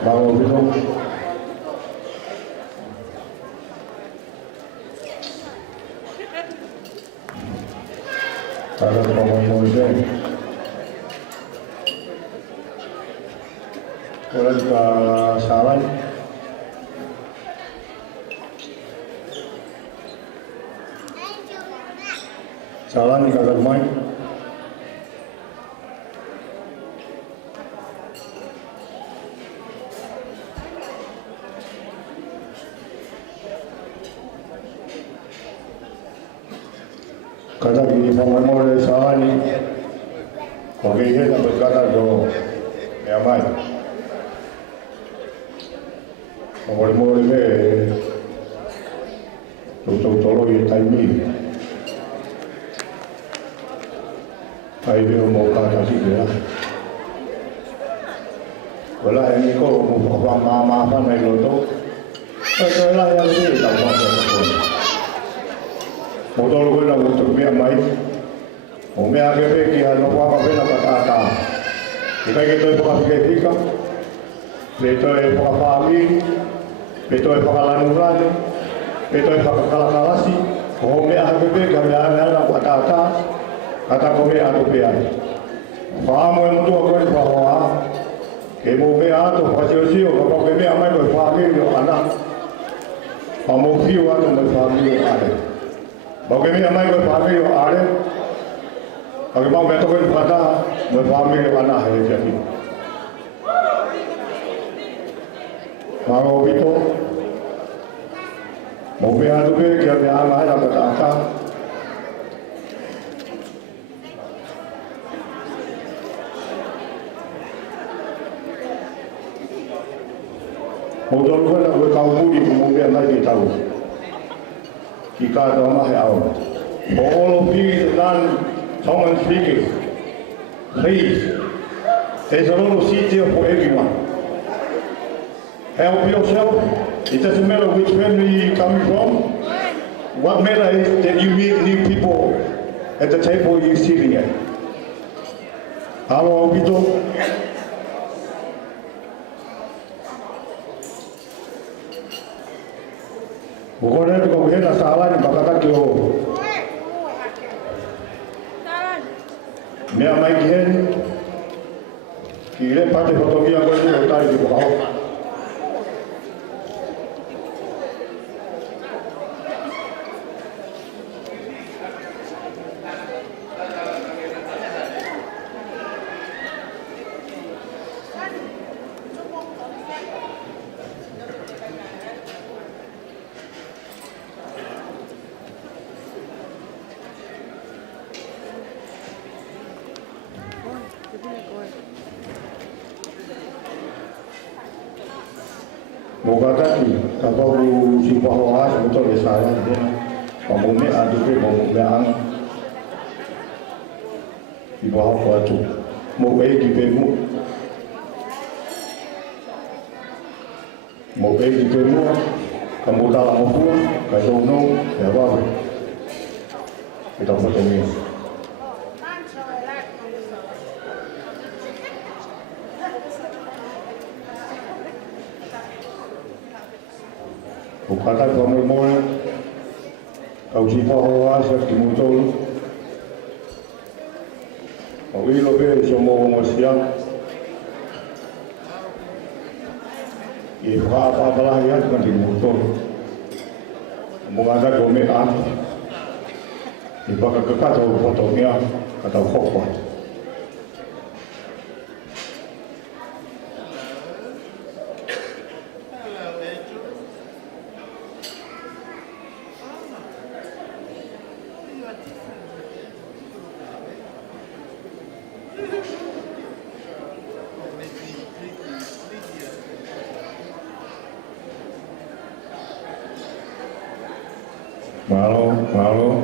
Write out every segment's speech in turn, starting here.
Mau gitu. Kalau mau itu, kalau juga salah, nih kalau main. Kata di Moimoi salah ni, kau kira nak berkata jo, yang mana? Moimoi le, tu tolong ye taimi, taimi mau kata sih dia. Kalau ini kau mau mama apa nak lo tu, lah yang ni tak mahu. Motor ko na motor biya mai. O me age pe ki ano pa pe na patata. Ika ke to pa ke tika. Beto e pa fami. Beto e pa lanuran. Beto e pa kalasi. O me age pe ka me ana na patata. Kata ko me ano pe ai. Pa mo mo to ko pa wa. Ke mo me ato pa si o pa ke me amai ko pa ke yo ana. Pa mo fi wa to me fa mi ai. Bagaimana amai berfahami ada, bagaimana mereka berkata berfahami mana hari jadi. Mau itu, mau biar tu biar dia amai dapat apa. Mau tahu kan aku tahu mudi mau biar lagi tahu. Jika ada orang yang all of these non-Tongan speakers, please, there's a lot of seats here for everyone. Help yourself. It doesn't matter which family you're coming from. What matters is that you meet new people at the table you're sitting at. Halo, Vito. Bukan itu kau kena salah ni bakal kau. Mia mai kihen, kira pada foto dia kau tu otak di bawah. Moga tadi, kalau si bahwa betul saya dia, pemumi ada ke pemumi ang di bawah batu, mau baik di pemu, kamu dalam mampu, kalau no, ya apa, kita foto ni. Kata kau Moimoi, kau siapa orang siapa muncul, kau ini lebih semua orang siap, apa belah ya kan muncul, mengada domean, ibarat kata fotonya kata fokus. Malu.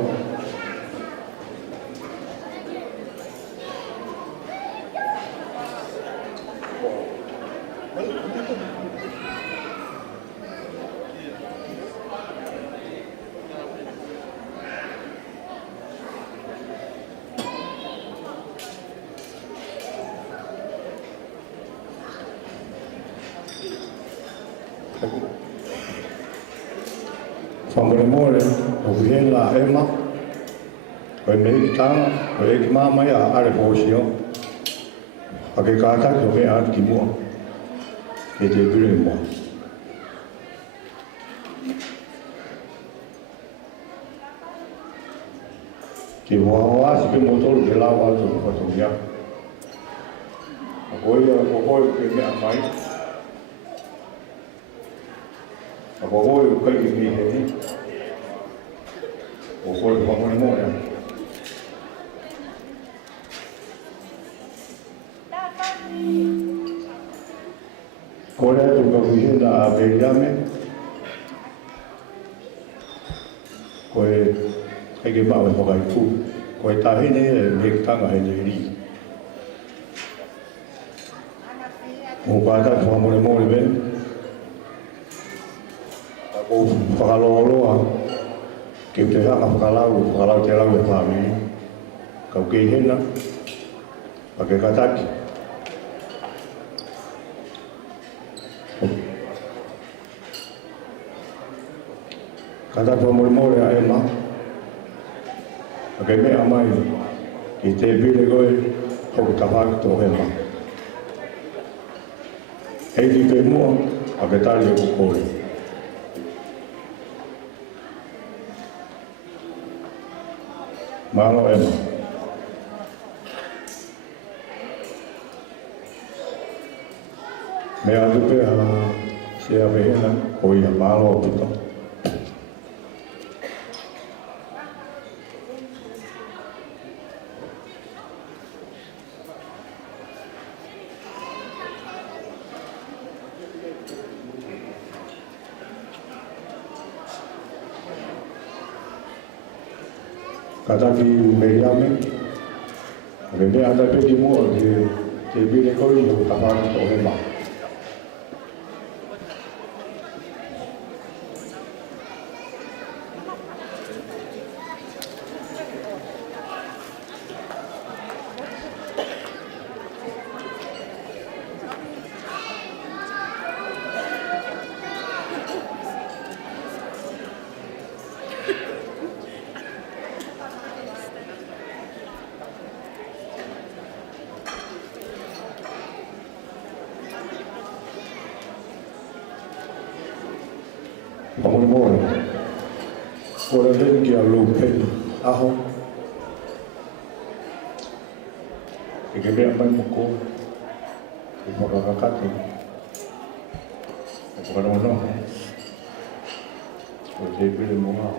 Moimoi, o bien la Emma, o Americana, o Ekmama ya Alefosio, a que cata que me ha quimua, que te brimo. Que voa se que motor de lá o alto para tomar. Agora que me amai. Agora o que me é. Agora vamos embora. Agora tu que vive na Bridal, hay cái bảo một cái phụ coi ta hết này việc ta ngày này đi một cái ta phải mua mua bên aku phải lo à kiểu thế là phải lao chơi lao về phạm đi cầu kỳ hết đó và cái ta phải mua là em mà cái mẹ amai thì thế bị cái không tập hợp tổ hợp mà hay đi về mua ở cái ta liệu của cô mà nó em mẹ ăn được cái xe về là hồi mà nó bị tao kata di media में अगर ada pergi mua di bini kau ini kapal itu memang Moimoi, ora vengi all'open, aho, e che abbiamo mai muko, e magkakakati, e pagkanono, o tebili mo nga.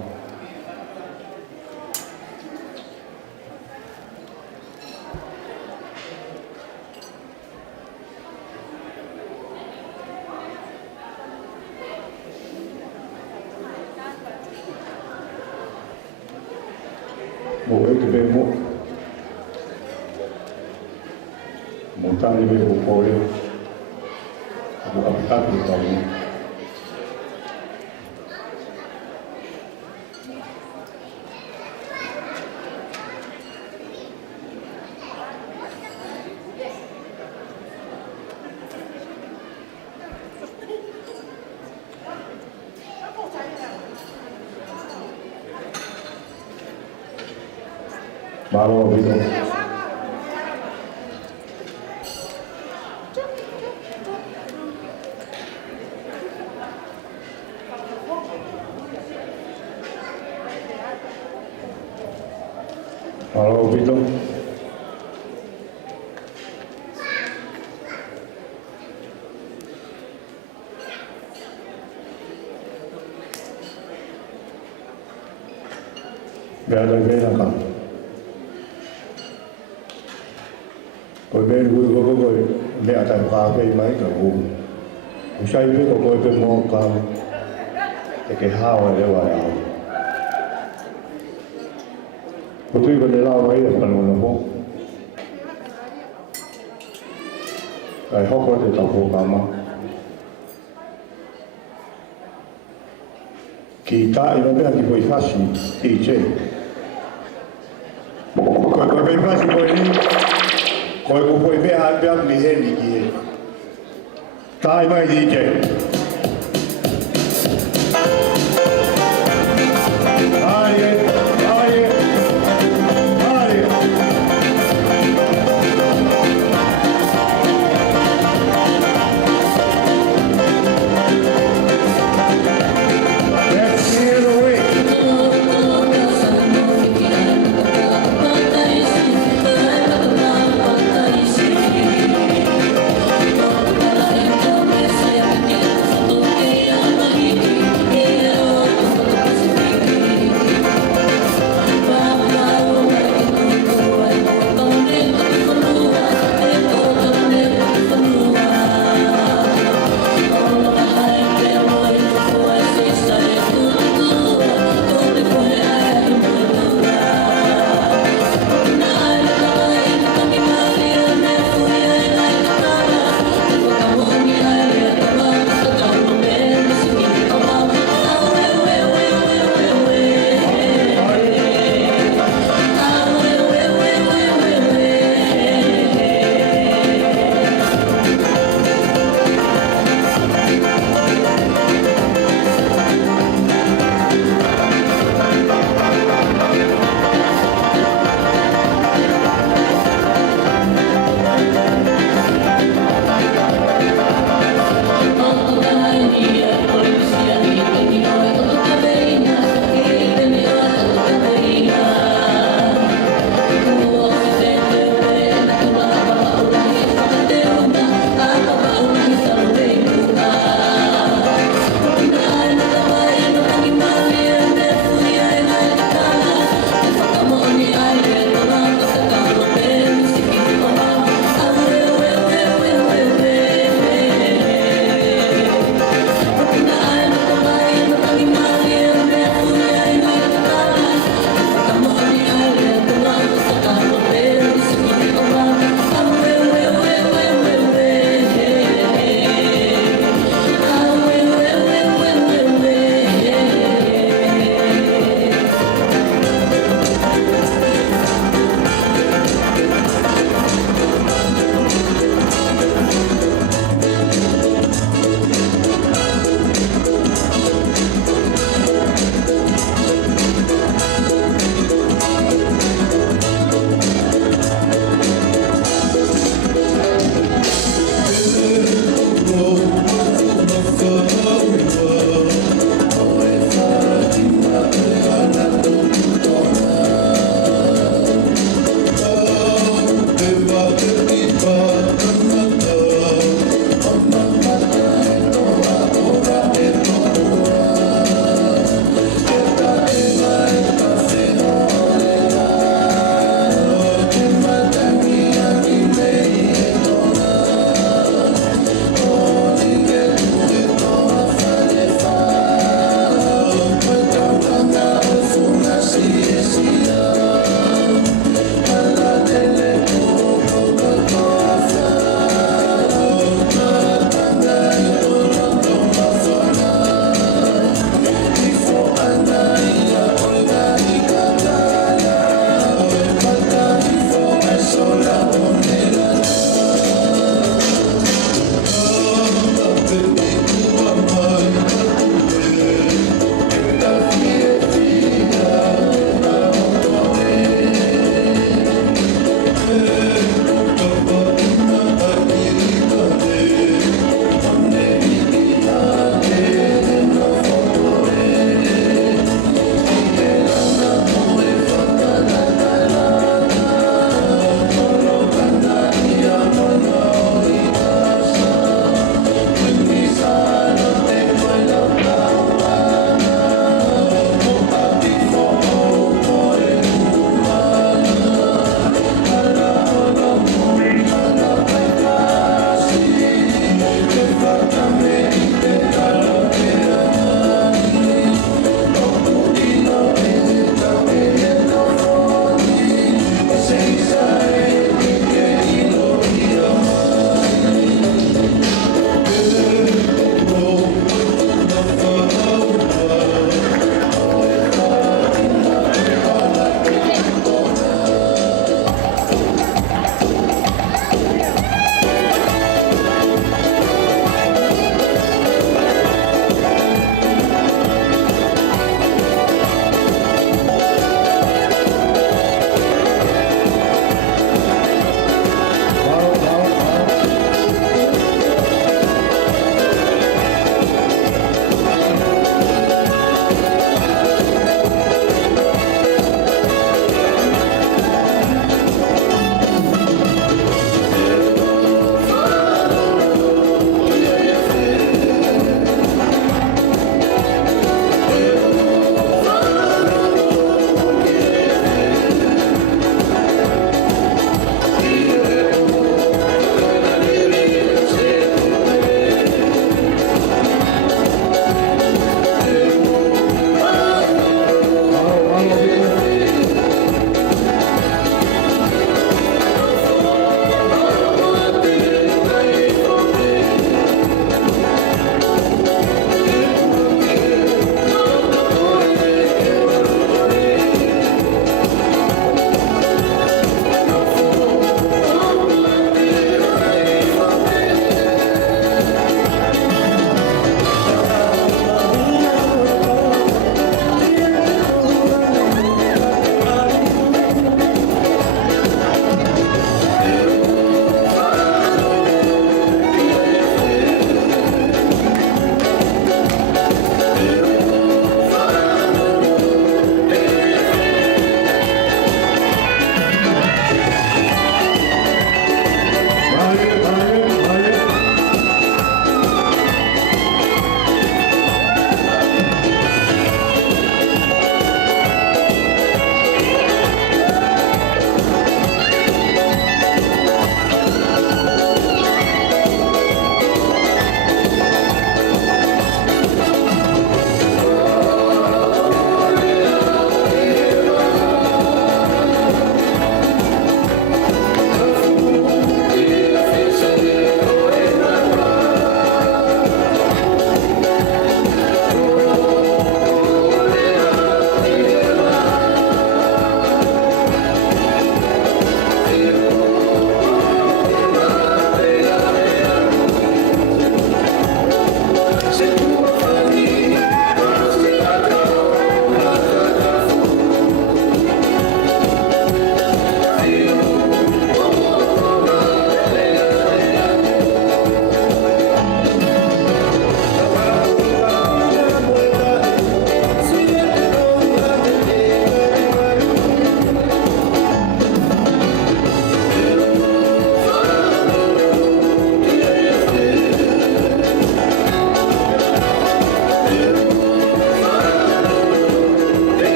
Boleh kita mau tanya lebih boleh, bukan kita tahu. Malu gitu. Malu gitu. Gak ada beda kan. Rồi bên vui có người mẹ thành cà phê mấy cả vùng say với có người bên mò cam cái hao này để vào áo có tuy bên đây lao mấy là phần là bố cái họ có thể tập hồ cam mà kỳ tại nó biết thì phát sinh tỷ chế có bên phát sinh đi coi cô phải biết ăn biết mi hết gì kia, tai mai gì chứ,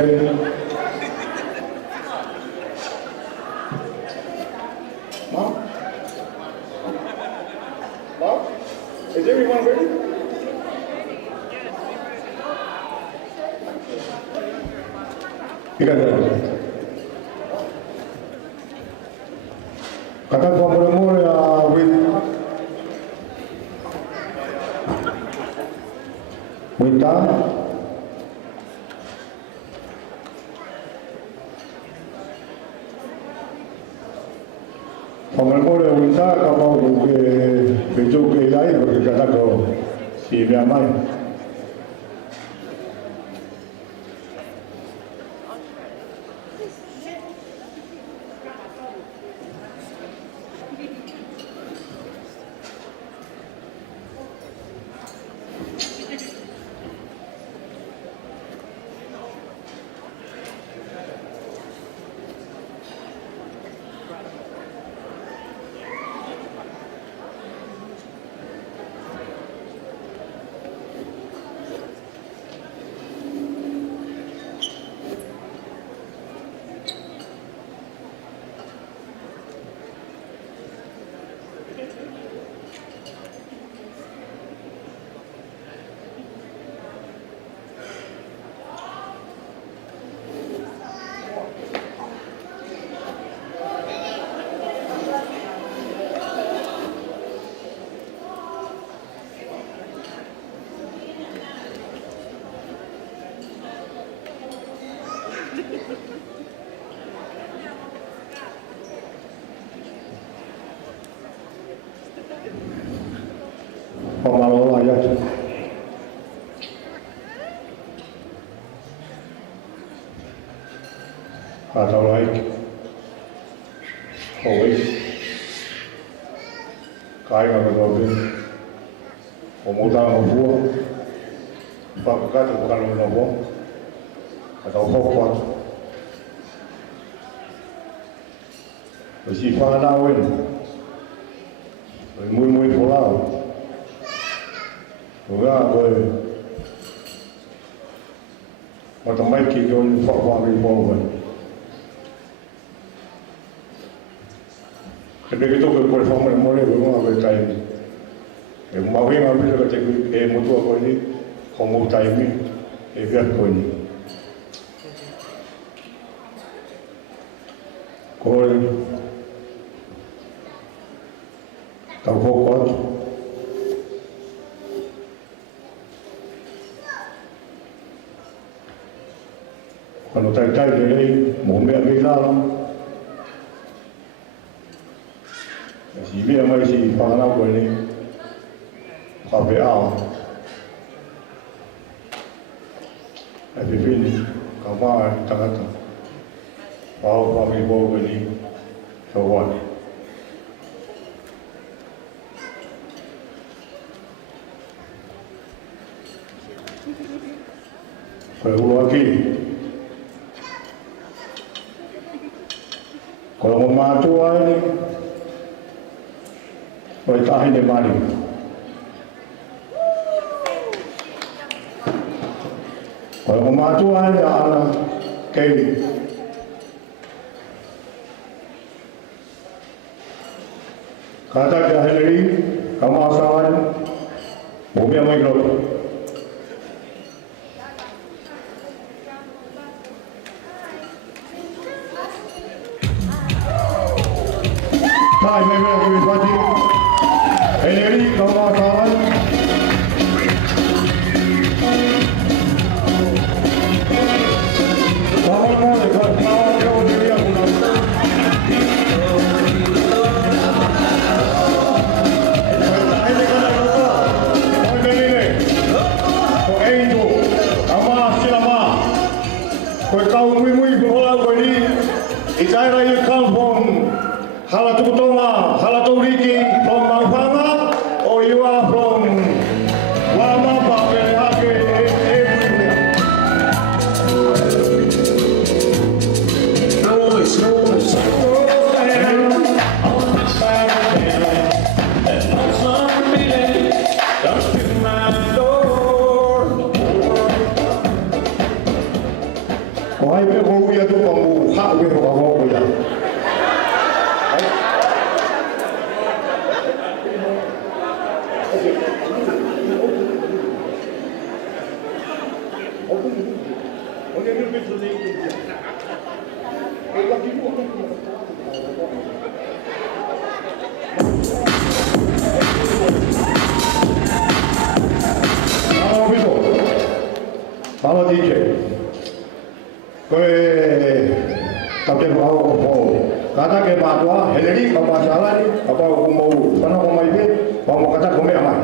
ready? Mom? Mom? Is everyone ready? You got that. Kakak Moimoi with that. Moimoi with that, come out with joke AI, porque Kakak si me aman. Paula ayat. Atau lain, always, kaya nga gagawin, umutang ang buwan, pagkat ang kanong nabo, atau hokwat, kasi panawin, Moimoi Paula. Nga ko matamay kiyon fakwa mi bowen. Kaya ito ko perform mo rin mo ang time. E mawi nga bi ka tek e mutu ko ni komo time e biat ko ni. Ko ta ko Kalau tay-tay ni Moimoi Bridal, si dia mai si pangalan ko ni KPA, ay pipin kamar tangata, bahawa kami bawa ni kawan. Kalau lagi kalau mematu ini, boleh tahan di mana? Kalau mematu ini anak kei, kata jahili, kemasahan, bumi yang mikro. Hai, memang kami pasti. Ini kawan-kawan. Kawan-kawan, kawan-kawan diri aku nak. Ini kan apa? Kau ini. Kau itu. Ama siapa? Kau Moimoi bola kau ini. Ijazah you come from Latu Latu Riki from Malfama, or you are from Wama, Papelake, everywhere. Why we go we are to come how we go. Paula DJ, tapi kata ke batua, Henry kau masalah ni, apa aku mau, mana aku mau ini, mau kata aku mau aman.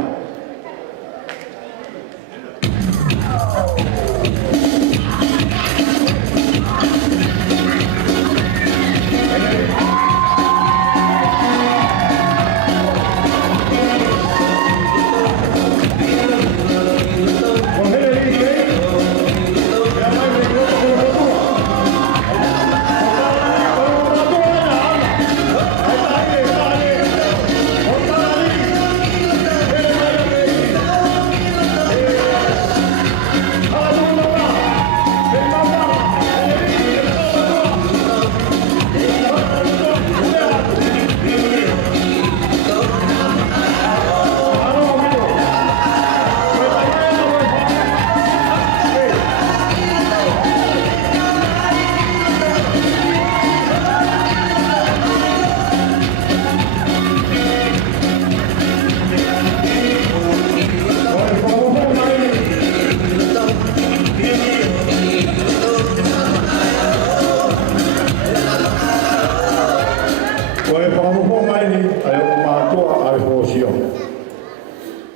Alefosio.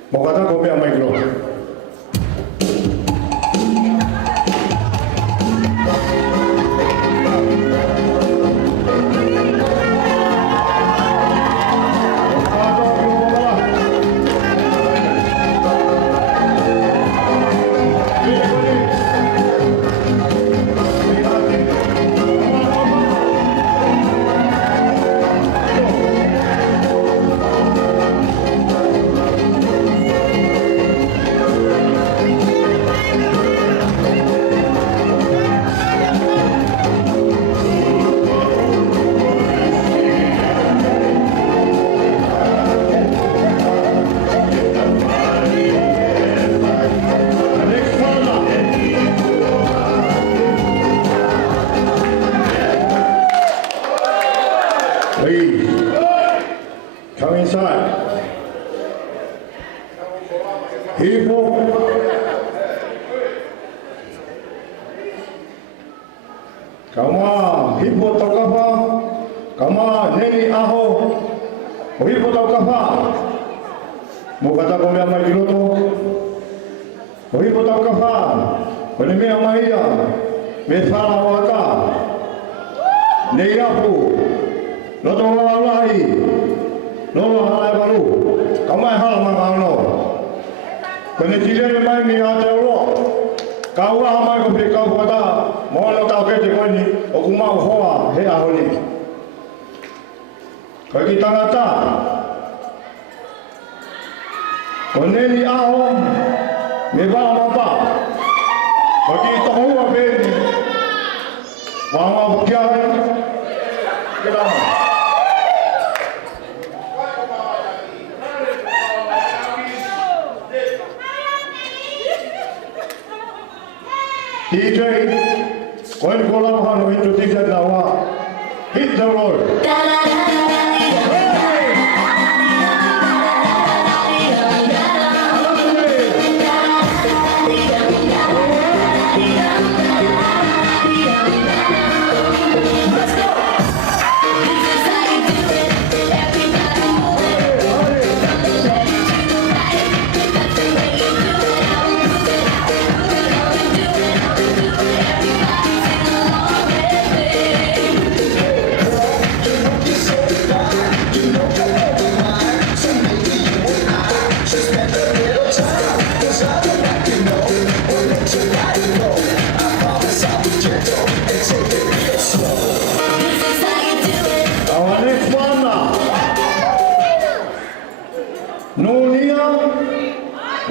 Mau kata kau biar main dulu. Come inside. Hipo. Kama hipo takafa. Kama neni aho. Hipo takafa. Mukata kome amai kiloto. Hipo takafa. Kone me amaiya. Me fala waka. Neirapu. Loto lalai. Lolo halai baru, kamai hal mangano. Kene cile mai ni ate ulo. Kau amai ko pe kau kata, mo lo kau ke te koni, o kuma hoa he ahoni. Kau kita kata, kone ni aho, me ba apa? Kau kita hoa pe ni, mama bukiai, kita. DJ, when Paula will introduce it now, hit the road.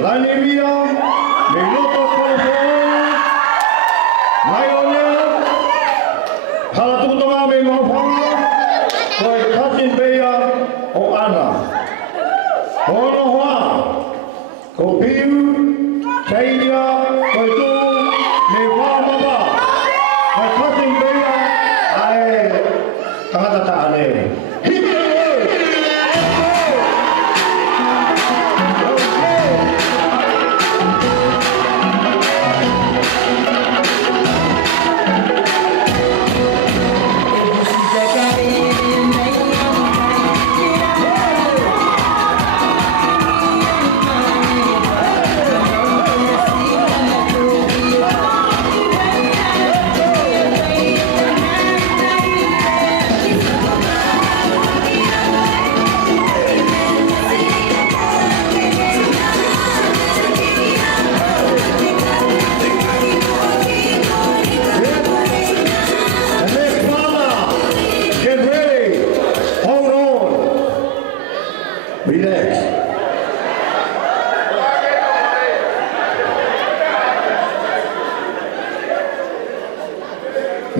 Lanivia, Meloto Polvo, Mayonia, Hala tukutonga me mawhanga, koe katin beia o ana. Hono hoa, ko piu, keiria, koe tu, me wāmama. Koe katin beia, ae, tangata taane. Hipi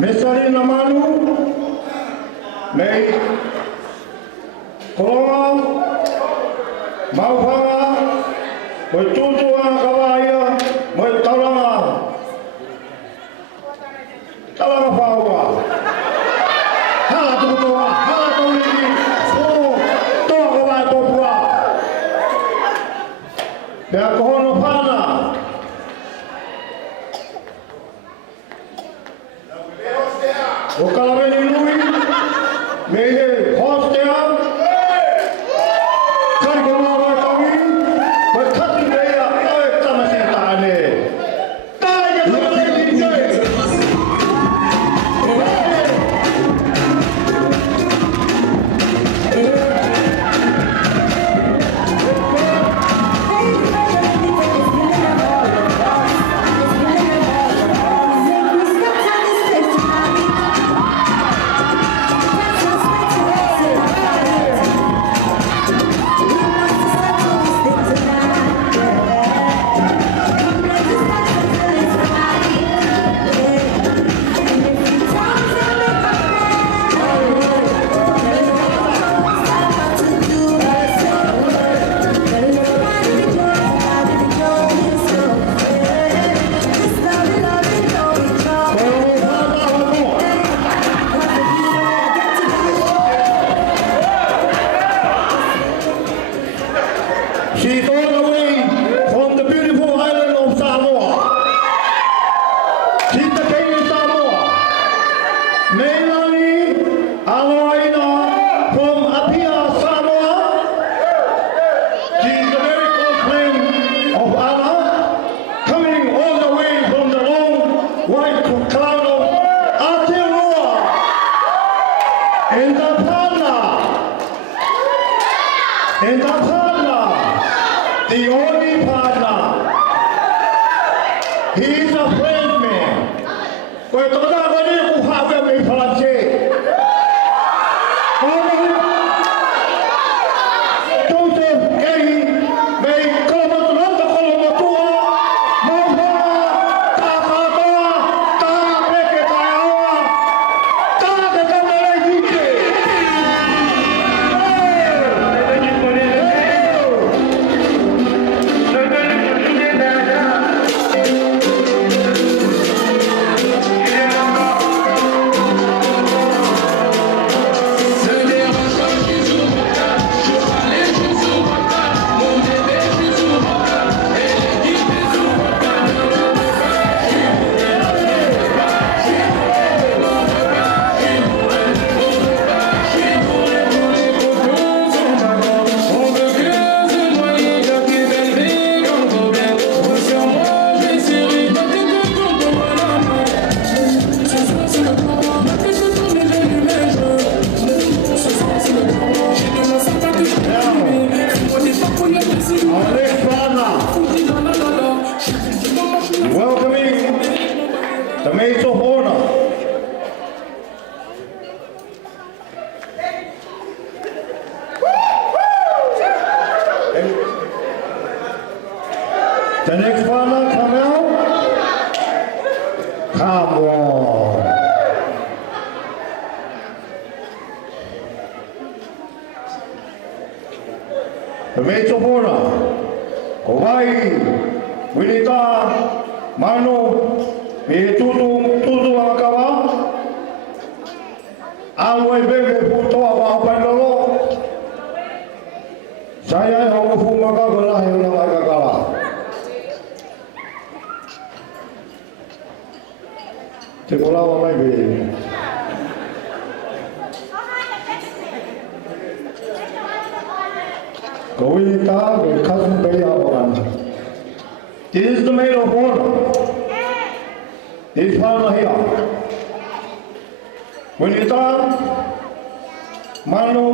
Mesari namanu, mei, koronga, mauhanga, moi tutua kawaya, moi talanga whaua. Hala tukutoa, hala tauriki, toa kawai topua. Pea kohono whana. O kalameni nui, mei he hostea, kai konoa wai tawi, mai kati reia, oe tamasi taane. Tai ke tamasi tijai! She's all the way from the beautiful island of Samoa. She's the king of Samoa. Melanie Aloina from Apia, Samoa. She's a very close friend of Anna, coming all the way from the long white cloud of Aotearoa. And the partner, the only partner. He's a French man. Koe tōna wani ku hawe me Franche. Joseph Ehi me kolomotunanga kolomotua. Mauha, tā katoa, tā peke tai awa, tā ke kamerei hike. Pemecho Pona, Kowai, Winita, Mano, Tutu Akawa, Alway Bebe Puto about Pandoro, Saya Hofumaka, Hillagala. Tekola maybe. Goita, the cousin Bay of This is the maid of honor. This one here. When you talk, Mano,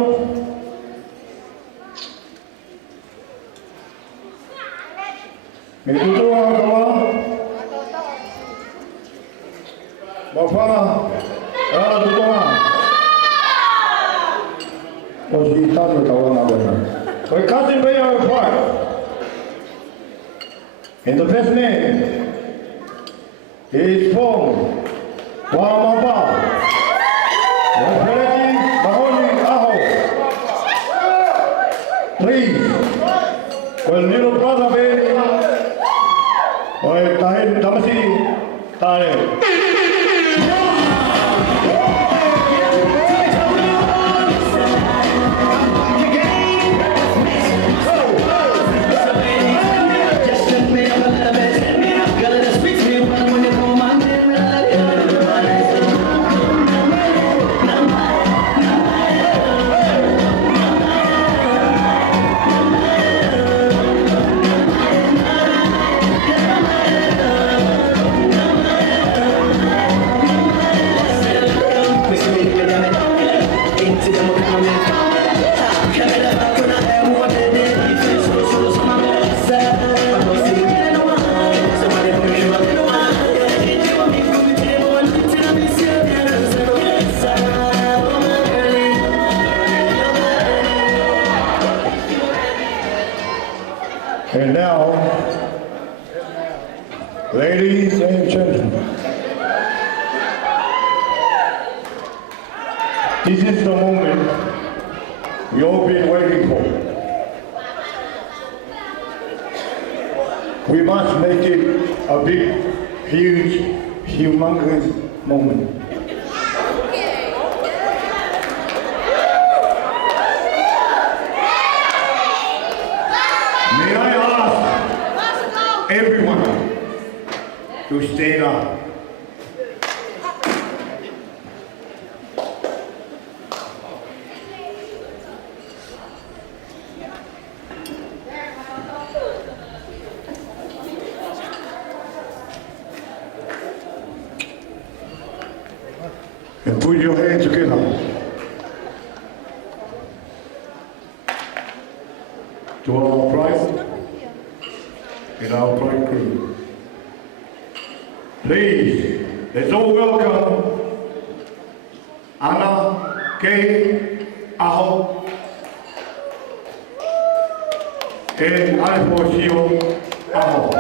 Mitutu Akawa, Bafa, Tutua, was he talking about? So cousin Bay of fire. In the first name is from Wamapa, Referee Mahoni Aho. Please, when little brother baby, or Tahir Tamasi, Tahir. And now, ladies and gentlemen, this is the moment we all been waiting for. We must make it a big, huge, humongous moment. Everyone to stand up. And put your hands together. To our bride and our bridegroom. Please, let's all welcome Anna K. Aho and Alefosio Aho.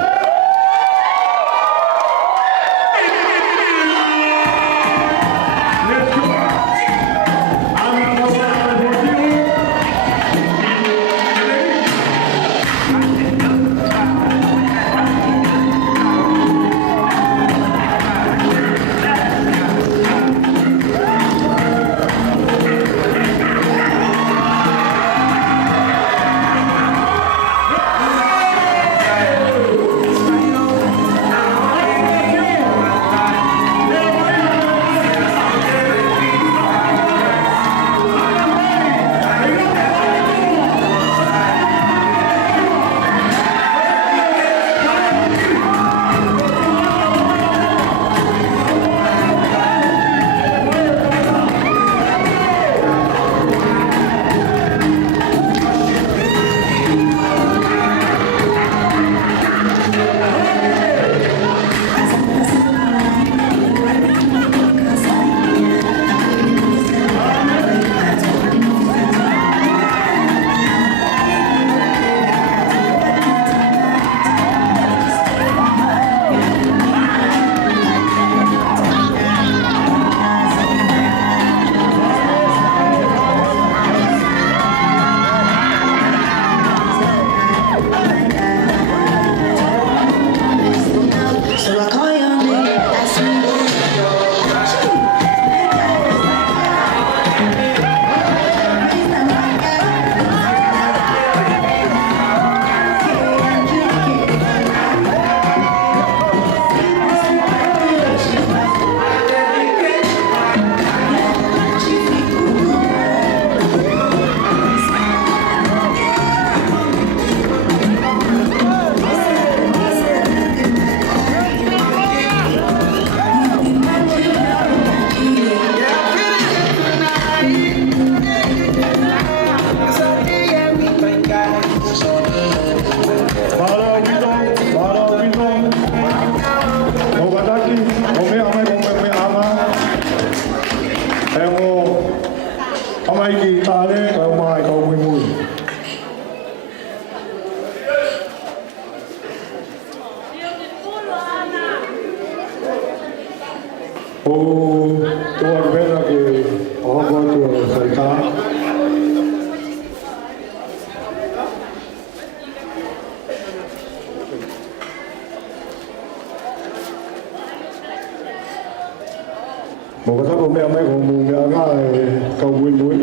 mai ki tare kau mai kau Moimoi. Oh, tuan bela ke orang tu serta. Một cái tháp mẹ mấy con mù mẹ ngã cầu Moimoi.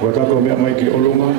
Buat aku mẹ mai ki olonga.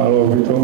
Kalau begitu,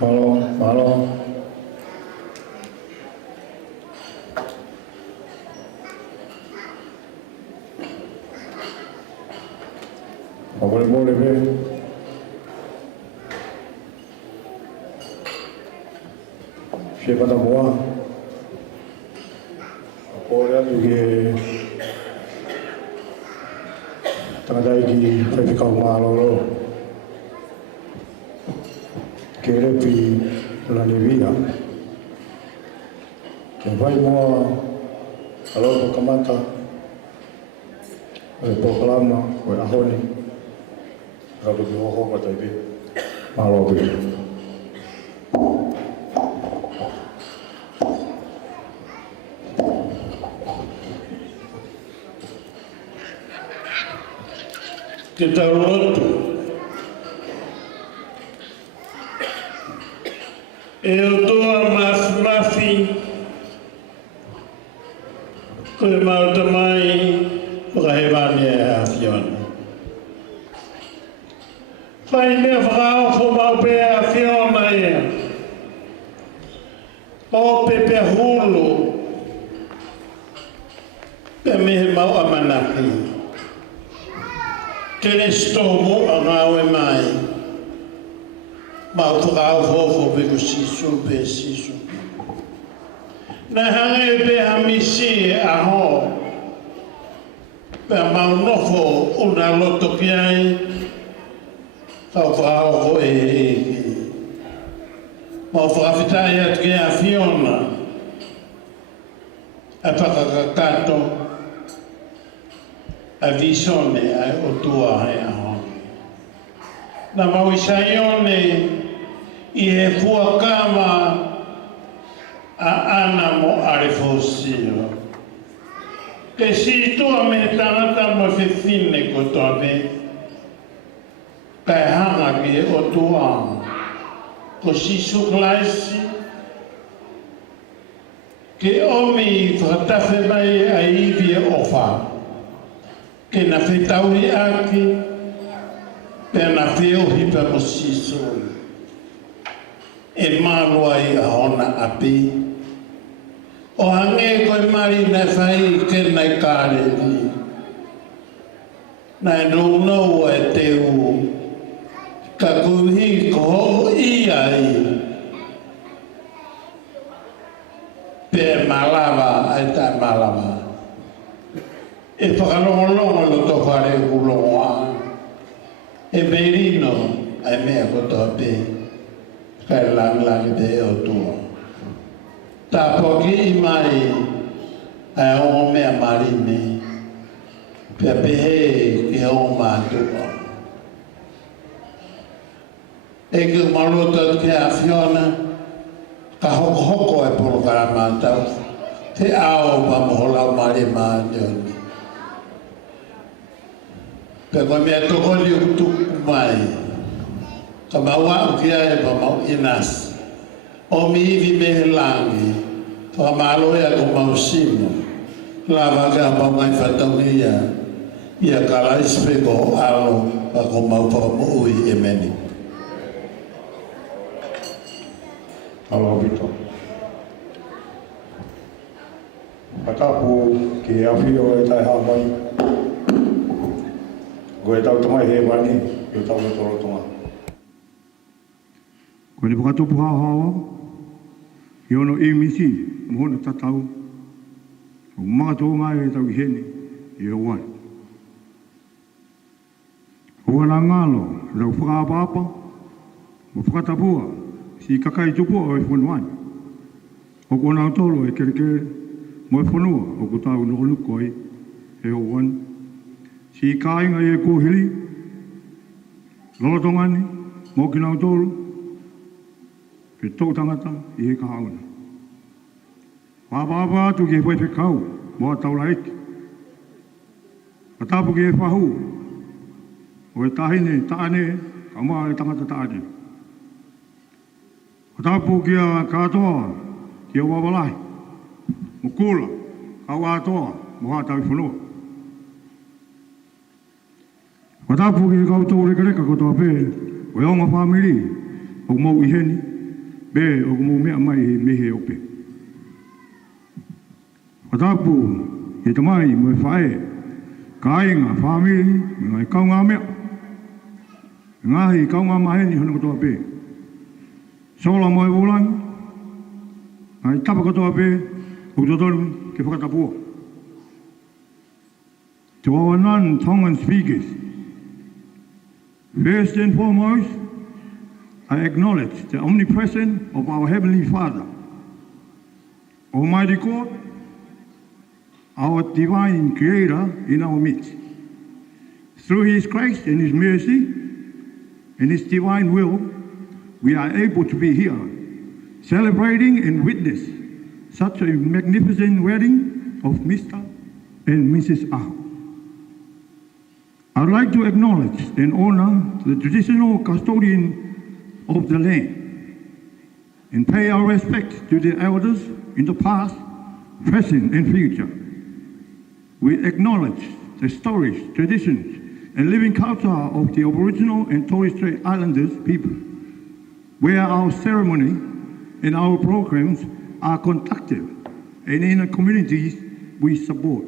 Malo. Boleh be. Siapa tak buat? Orang juga tengah lagi pergi kau malu. Kira pi lani via. Vai mo kalau kamata. Proclama o ahoni. Kalau di ho kata ibi. Malo bi. Kita Latu eu toa mafi koe mauta mai whakahewani e awhiona. Whai mea whakaofo mau pe awhiona e o pepe hulu pe mehe mau amanapi kene stomo a ngawe mai mau whakaofo pe ko sisu pe sisu. Na hange pe hamisi a ho pe mau nofo una loto piai whakaofo e mau whakawhitai atu ke a Fiona a whakakakato a visone a o tua e a honi. Na mau isaione i he fuakama a ana mo Alefosio. Ke si tua me tangata mo whiwhine ko tone, kai hanga ki e o tua ko si suklaisi, ke omi whakatafe mai a iwi e ofa, ke na whetauhi aki, pe na whiohi pa mo sisoi. E malua i a hona api. O hange koe mari na whai ke nei kāre ni. Nai nou e te u. Ka kuhi ko ho i ai. pe malava ai ta malava e whakalongolongo lo to whare ulongoa e merino ai mea kotoa pe kai lang te o tua ta poki i mai ai o mea marine pe pehe ke o mātua e ke malota ke a Fiona ka hoko e polo kara mātau te ao pa moholau mare mātioni pe koe mea toko li utuku mai ka maua ukia e pa mau inas o mi iwi mehe langi whakamaloia ko mausino lava ka pa mai whatongia ia ka laispe ko alo pa ko mau whakamuui e meni. Alo Vito. Atapu ki awhio e tai hawai. Ko e tau tamai he mani, e tau e toro tonga. Ko ne pakatupu hawa, i ono e misi, mohona tatau. O mga tō mai e tau i hene, i o wai. O ana ngalo, rau whakaapapa, mo whakatapua, si kakai tupu o e whanuai. O kona tolo e kere mo e whanua o ko tau nuko e o wan. Si kāinga e kōhiri, lolotongani, mo ki nau tolo, pe tō tangata i he kahauna. Whāpāpā atu ki e whai whekau, mo a taula eki. Whatapu ki e whahu, o e tahine, taane, ka maa e tangata taane. Whatapu ki a kātoa, ki a wawalahi, mo kūla, ka wātoa, mo hātau whanua. Whatapu ki e koutou rekareka kotoa pē, o e onga whamiri, o mau i heni, pē o mau mea mai he mehe o pē. Whatapu e tamai mo e whae, ka ainga whamiri, me ngai kaunga mea, ngahi kaunga maheni hana kotoa pē. Sola mo e wulang, ai tapa katoa pē, o totonu ke whakatapua. To our non-Tongan speakers, first and foremost, I acknowledge the omnipresence of our Heavenly Father, Almighty God, our divine Creator in our midst. Through His grace and His mercy and His divine will, we are able to be here, celebrating and witness such a magnificent wedding of Mr. and Mrs. Ah. I'd like to acknowledge and honor the traditional custodian of the land and pay our respect to the elders in the past, present, and future. We acknowledge the stories, traditions, and living culture of the Aboriginal and Torres Strait Islanders people, where our ceremony and our programs are conducted and in the communities we support.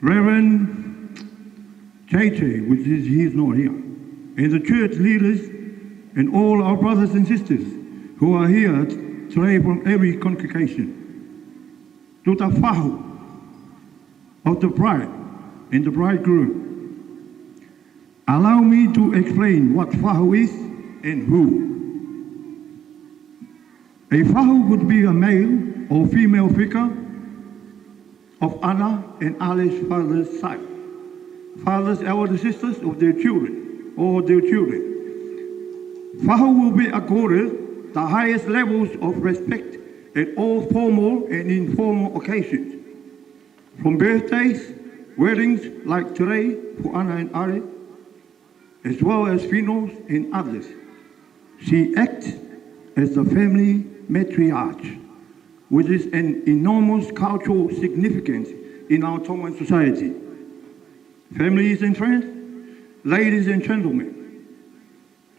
Reverend JJ, which is he is not here, and the church leaders and all our brothers and sisters who are here today from every congregation. To the whahu of the bride and the bridegroom. Allow me to explain what whahu is and who. A whahu would be a male or female figure of Anna and Ali's father's side. Fathers, elder sisters of their children or their children. Whahu will be accorded the highest levels of respect at all formal and informal occasions. From birthdays, weddings like today for Anna and Aria, as well as funerals and others. She acts as the family matriarch, which is an enormous cultural significance in our Tongan society. Families and friends, ladies and gentlemen,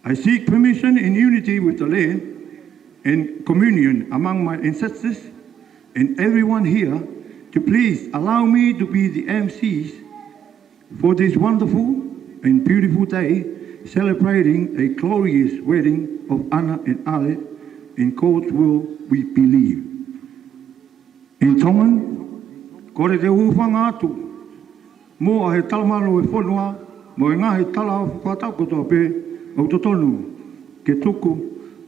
I seek permission in unity with the land and communion among my ancestors and everyone here to please allow me to be the MCs for this wonderful and beautiful day celebrating a glorious wedding of Anna and Ale in God's will we believe. In tongan, kore te uwhanga atu. Mo a he talamano e whanua, mo e ngahe tala o whakatau kotoa pē, au totonu, ke tuku,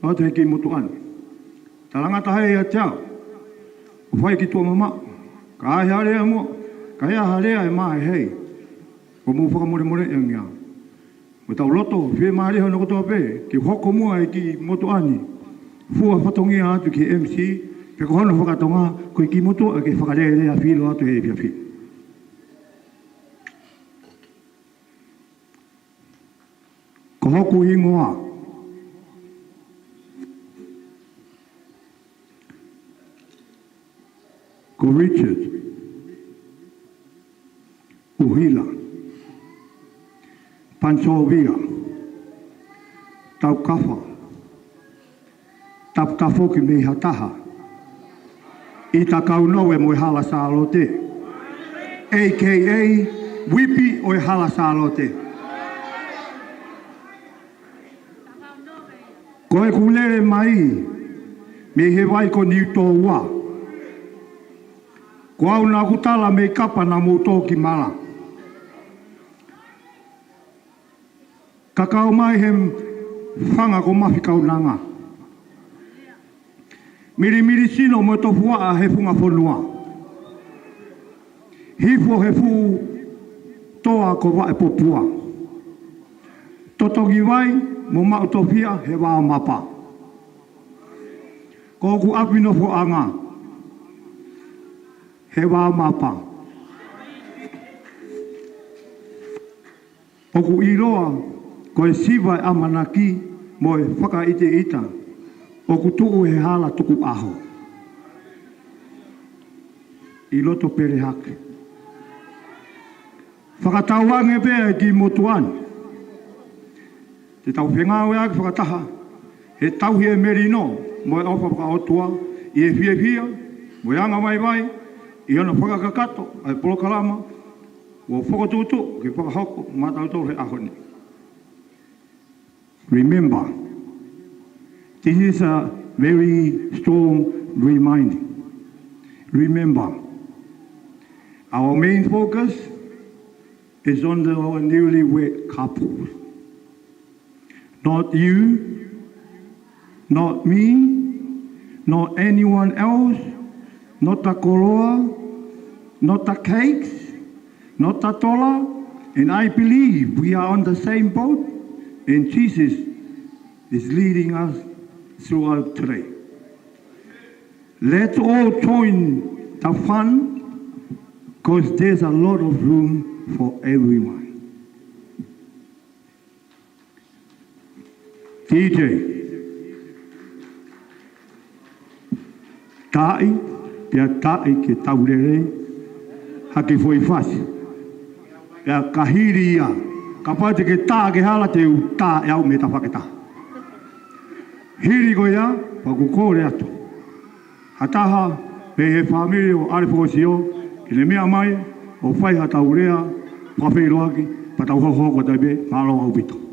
o te ki motu ane. Talangata hei a tiao, o whai ki tua mama, ka ahi harea mua, ka hea harea e mahe hei, o mu whakamore more e ngia. Mo tau loto, whie maari hana kotoa pē, ki hoko mua e ki motu ane, fua whatongia atu ki MC, pe ko hono whakatonga, koe ki motu e ke whakarerea whilo atu hei pia whilo. Ko hoku ingoa. Ko Richard. Uhila. Pansovia. Tau kafa. Tap tafoki me hataha. I ta kaunoe mo e hala sa alote. A.K.A. Wipi o e hala sa alote. Koe kulere mai, me he wai ko ni tō ua. Ko au nā kutala me kapa na mō tō ki mala. Kakao mai he whanga ko mahi kaunanga. Miri sino mo tō fua a he funga whanua. Hifo he fu toa ko wa e popua. Totogi wai, mo mautopia he wā mapa. Ko ku apino fo anga. He wā mapa. O ku iroa, ko e siwa e amanaki mo e whakaite ita. O ku tuku he hala tuku aho. I loto pere hake. Whakatauange pēr ki motuani. Te tau whenga oe ake whakataha, he tau he merino, mo e ofa whakaotua, i e whia, mo e anga mai, i ana whakakakato, ai polokalama, o whakatutu, ki whakahoko, mātautou he ahoni. Remember, this is a very strong reminding. Remember, our main focus is on our newlywed couples. Not you, not me, not anyone else, not the koroa, not the cakes, not the tola. And I believe we are on the same boat, and Jesus is leading us throughout today. Let's all join the fun, because there's a lot of room for everyone. DJ, tai, pia tai ke taurere, hake foi fasi. Pia kahiri ia, kapate ke tā ke hala te u tā e au me ta whaketa. Hiri ko ia, paku kore atu. Hataha, pe he whamiri o Alefosio, ki le mea mai, o whai ha taurea, whawhiroaki, patau hoho ko taibe, malo au pito.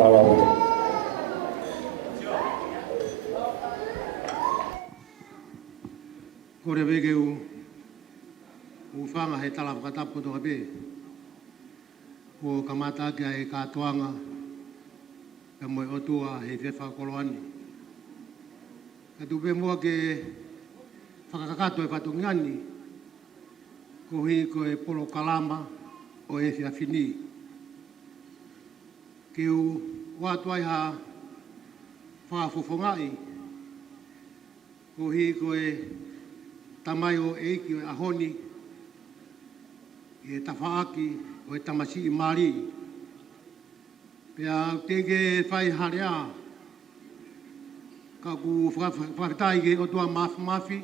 Paula. Kore wege u whanga he tala whakatapu toka pe. Ko kamata kia e katoanga ka moe otua he whewha koloani. Ka tupe mua ke whakakato e whatungiani ko hi ko e polo kalama o e whiawhini. Ke u watuai ha whaafofongai ko hi ko e tamai o eiki o ahoni e tawhaaki o e tamasi i mari. Pea tege whai harea ka ku whakatai ke o tua mafi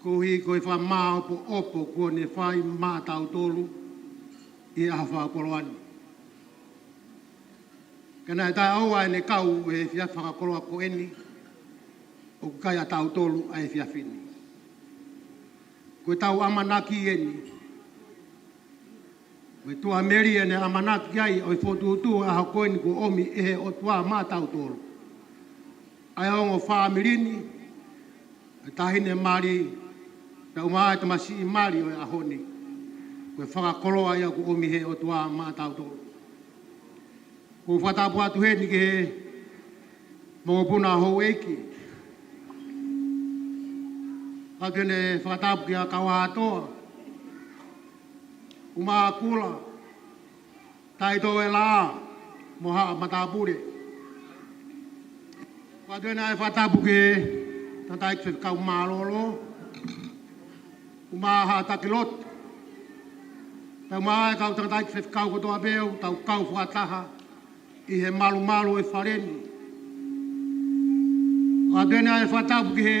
ko hi ko e wha maa opo ko ne whai maa tau tolu i aha wha koloani. Kana e tai aua e ne kau e whia whakakoloa ko eni o kai a tau tolu a e whiawhini. Koe tau amanaki eni. Koe tua meri ene amanaki ai o i whotuutu a hakoeni ko omi ehe o tua mā tau tolu. Ai ongo whaamirini, e tahine mari, te umaa e tamasi i mari o e ahoni. Koe whakakoloa ia ko omi he o tua mā tau tolu. Ko whatapu atu heni ke he mongopuna hou eiki. Ka tene whakatapu ki a kawa atoa. Uma kula. Tai tō e la moha matapure. Ka tene ai whakatapu ki tatai ki kau mārolo. Uma ha takilot. Tau maa e kau tatai ki kau kotoa beo, tau kau whakataha i he malu e whareni. Ka tene ai whakatapu ki he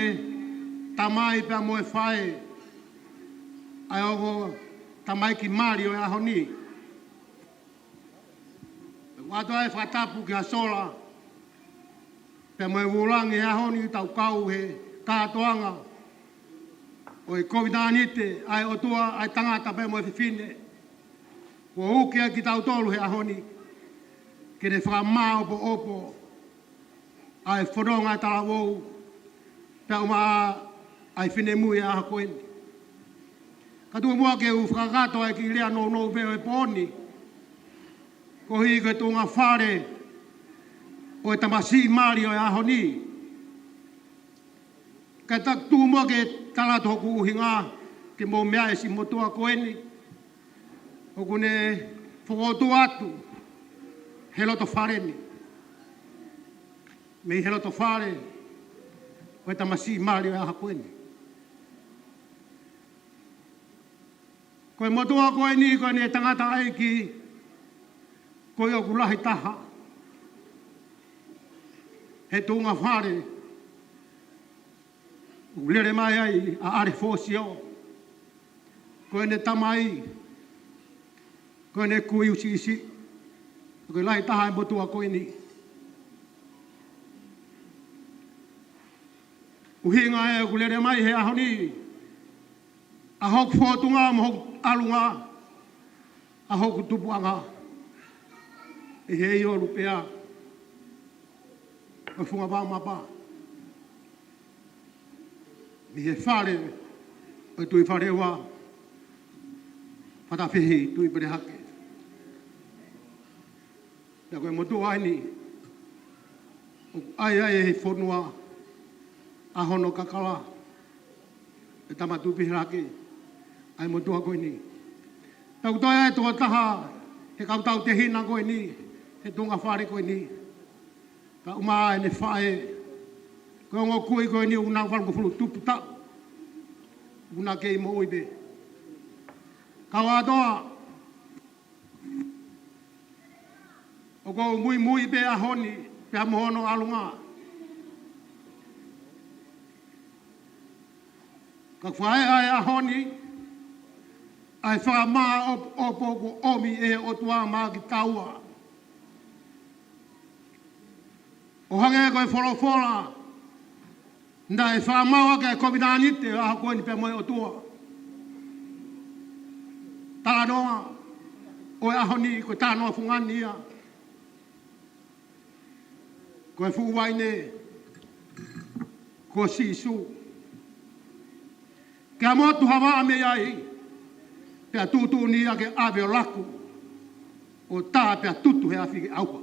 tamai pia moe whae, ai ogo tamai ki mari o e ahoni. Wato ai whatapu ki a sola, pia moe wurangi e ahoni tau kau he kātoanga, o i COVID-19 ai otua ai tangata pia moe whiwhine, ko ukia ki tau tolu he ahoni, ki ne whakamā opo, ai whodonga tarawou, pia umaa ai whine mui a hakoeni. Ka tua mua ke u whakakato ai ki rea no peo e pōni. Ko hi koe tōnga whare o e tamasi i mari o e ahoni. Ka tua mua ke talato hoku uhinga ke mō mea e si motua koeni. Hoku ne whakotu atu he loto whareni. Mei he loto whare o e tamasi i mari o e hakoeni. Koe motua koe ni koe ne tangata aiki, koe o kulahi taha. He tūnga whare, ulere mai ai a Alefosio. Koe ne tamai, koe ne kui usi, koe lahi taha e motua koe ni. Uhinga e ulere mai he ahoni, a hoku whotunga mo hoku alunga, a hoku tupuanga, e he i oru pea, o whunga wā mapa. Mi he whare, o tui whare wā, whatawhihi tui pere hake. Ia koe motu aini, ai e he whonua, a hono kakala, e tamatu pihirake, ai motua koe ni. Tau toia e toa taha, he kautau te hina koe ni, he tunga whare koe ni. Ka umaa e ne whae, koe ongo kui koe ni, una whalungu fulu tupu tau, una kei mo uibe. Kawa atoa, o kou mui pe ahoni, pe mohono alunga. Ka whae ai ahoni, ai whakamā opo ko omi e o tua mā ki taua. O hange koe whorofora, nda e whakamaua ke COVID-19 a hakoeni pe moe o tua. Tala noa, o e ahoni koe tānoa whungani ia, Ko e fuwai ne. Ko sisu. Kia motu hawa ame ai. Pea tutu ni ake ave o laku. O tā pea tutu he awhi ke aupa.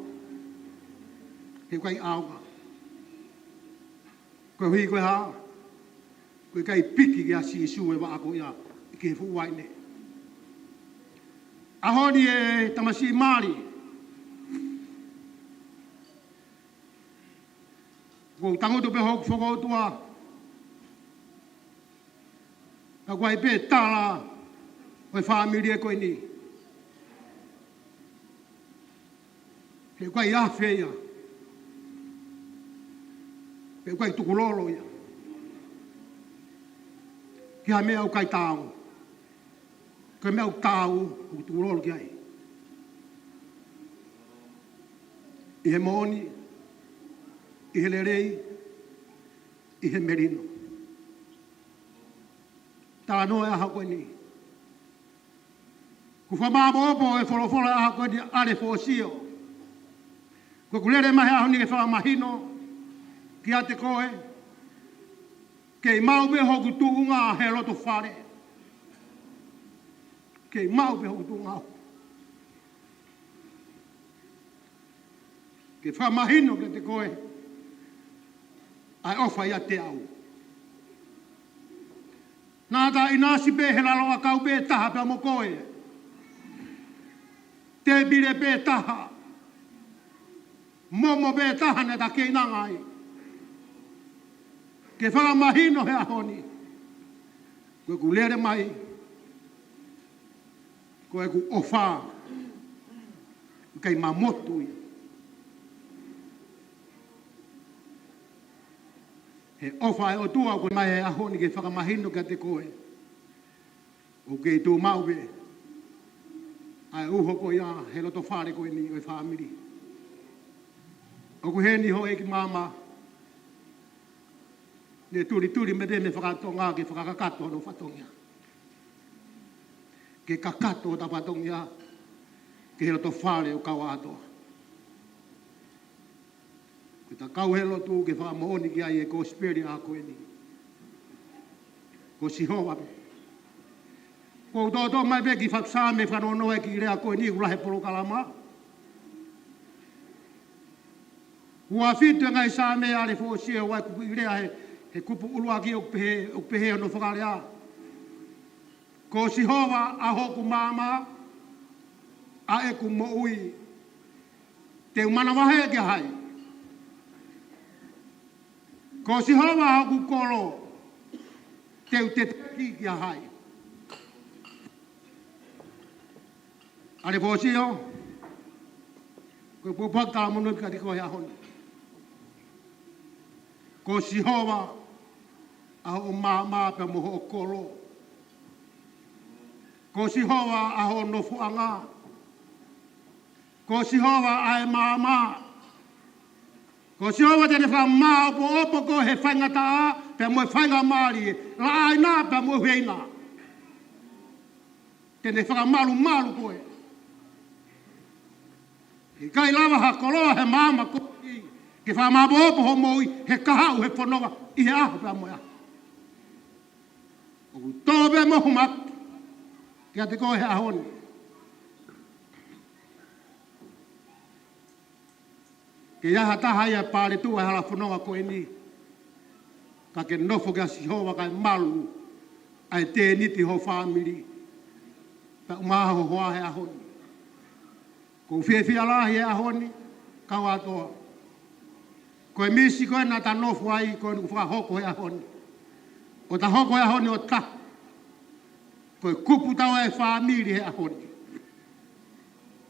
He kai auka. Ko hui koe haa. Koe kai piki ke a sisu e wa ako ia. Ke fuwai ne. Ahoni e tamasi maari. Ko tangoto pe hok whakautua. Ka koe pe tala. Koe whaamiri e koe ni. He koe ia whea. He koe tukulolo ia. Kia mea au kai tāu. Koe mea au tāu. Koe tukulolo kia e. I he moni. I he lerei. I he merino. Tā noe aha koe ni. Ku whamāpopo e wholofolo aha koe ni Alefosio. Ko kulere mahe aho ni ke whamahino. Ki a te koe. Kei mau be hoku tuunga he roto whare. Kei mau be hoku tuunga. Ke whamahino ke te koe. Ai ofa ia te au. Nā tā inasi pe he lalo a kau pe taha pe mo koe. Te bire pe taha. Momo pe taha ne ta kei nangai. Ke whakamahino he ahoni. Koe ku lere mai. Koe ku ofa. Kei mamotu ia. He ofa e o tua koe mai e ahoni ke whakamahino ka te koe. O kei tū maupe. Ai uho ko ia he loto whare koe ni o e whaamiri. O ku he ni ho e ki mama. Ne turi me tēne whakatonga ke whakakato no whatongia. Ke kakato o ta whatongia. Ke he loto whare o kawa atoa. Ke ta kauhelo tu ke whakamooni ki ai e ko spiri a koe ni. Ko sihoa pe. Ko utoto mai pe ki whaksame whanono e ki rea koe ni ulahe polo kalama. Ua fitu e ngai same Alefosio wai kupu i rea he kupu ulua ki o pehe no whakarea. Ko sihoa a hoku mama a e ku mo ui. Te umana wahe ke hai. Ko sihoa a hoku kolo te te ki ki a hai. Alefosio, ko pupak ta mono ka ko ya hon. Ko sihoa a o mama pe mo kolo. Ko sihoa a ho no fuanga. Ko sihoa a mama. Ko sihoa te fa ma opo ko he fanga ta pe mo fanga mari. La ai na pe mo heina. Te ne fa malu ko e. I kai lava ha koloa he mama ko i. Ke wha mabopo ho moi he kahau he whanonga i he aho pia moia. O ku tōpe mohu mak. Kia te koe he ahoni. Ke iaha taha ia pāre tua hala whanonga ko e ni. Ka ke nofo kia sihoa kai malu. Ai te niti ho whamiri. Pa umaha ho hoa he ahoni. Ko whiawhia lahi e ahoni, kau atoa. Ko e misi koe nā ta nofu ai, koe nuku whakahoko e ahoni. O ta hoko e ahoni o ta. Ko e kupu tau e whaamiri he ahoni.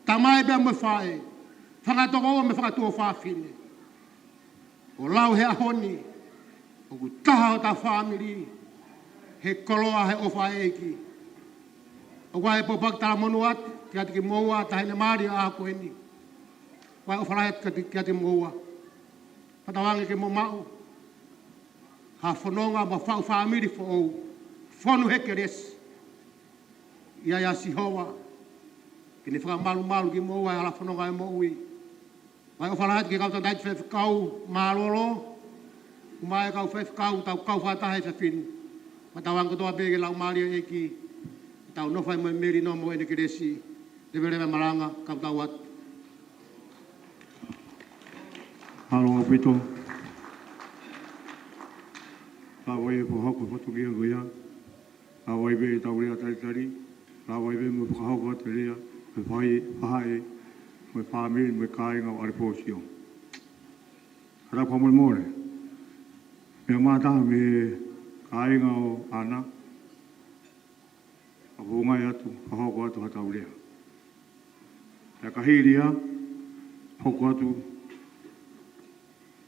Ta mai bea mo whae. Whakatoko o me whakatua whaafine. O lau he ahoni. O ku taha o ta whaamiri. He koloa he ofa eiki. O kwa e popak tala monu atu. Kia te ki moua tahine maari a ako eni. Wai o whalahet kia te moua. Patawangi ke mo mau. Ha whanonga ma whau whaamiri fo ou. Whonu heke res. Ia ia sihoa. Ki ne whakamalu ki moua e ala whanonga e moui. Mai o whalahat ki kau tau dait whai whakau mārolo. Umai kau whai whakau tau kau whatahe sa whini. Matawang kotoa pēke lau māria e ki. Tau nofai mo meri no mo ene ki resi. Lewe maranga kau tau atu. Halo pito. Awai po hoko fotogia goia. Awai be tau rea tari. Awai be mo hoko rea. Me fai fai. Me family me kai ngau Alefosio. Ara pa mo more. Me mata me kai ngau ana. Abunga atu hoko atu tau rea. Ya kahiria hoko atu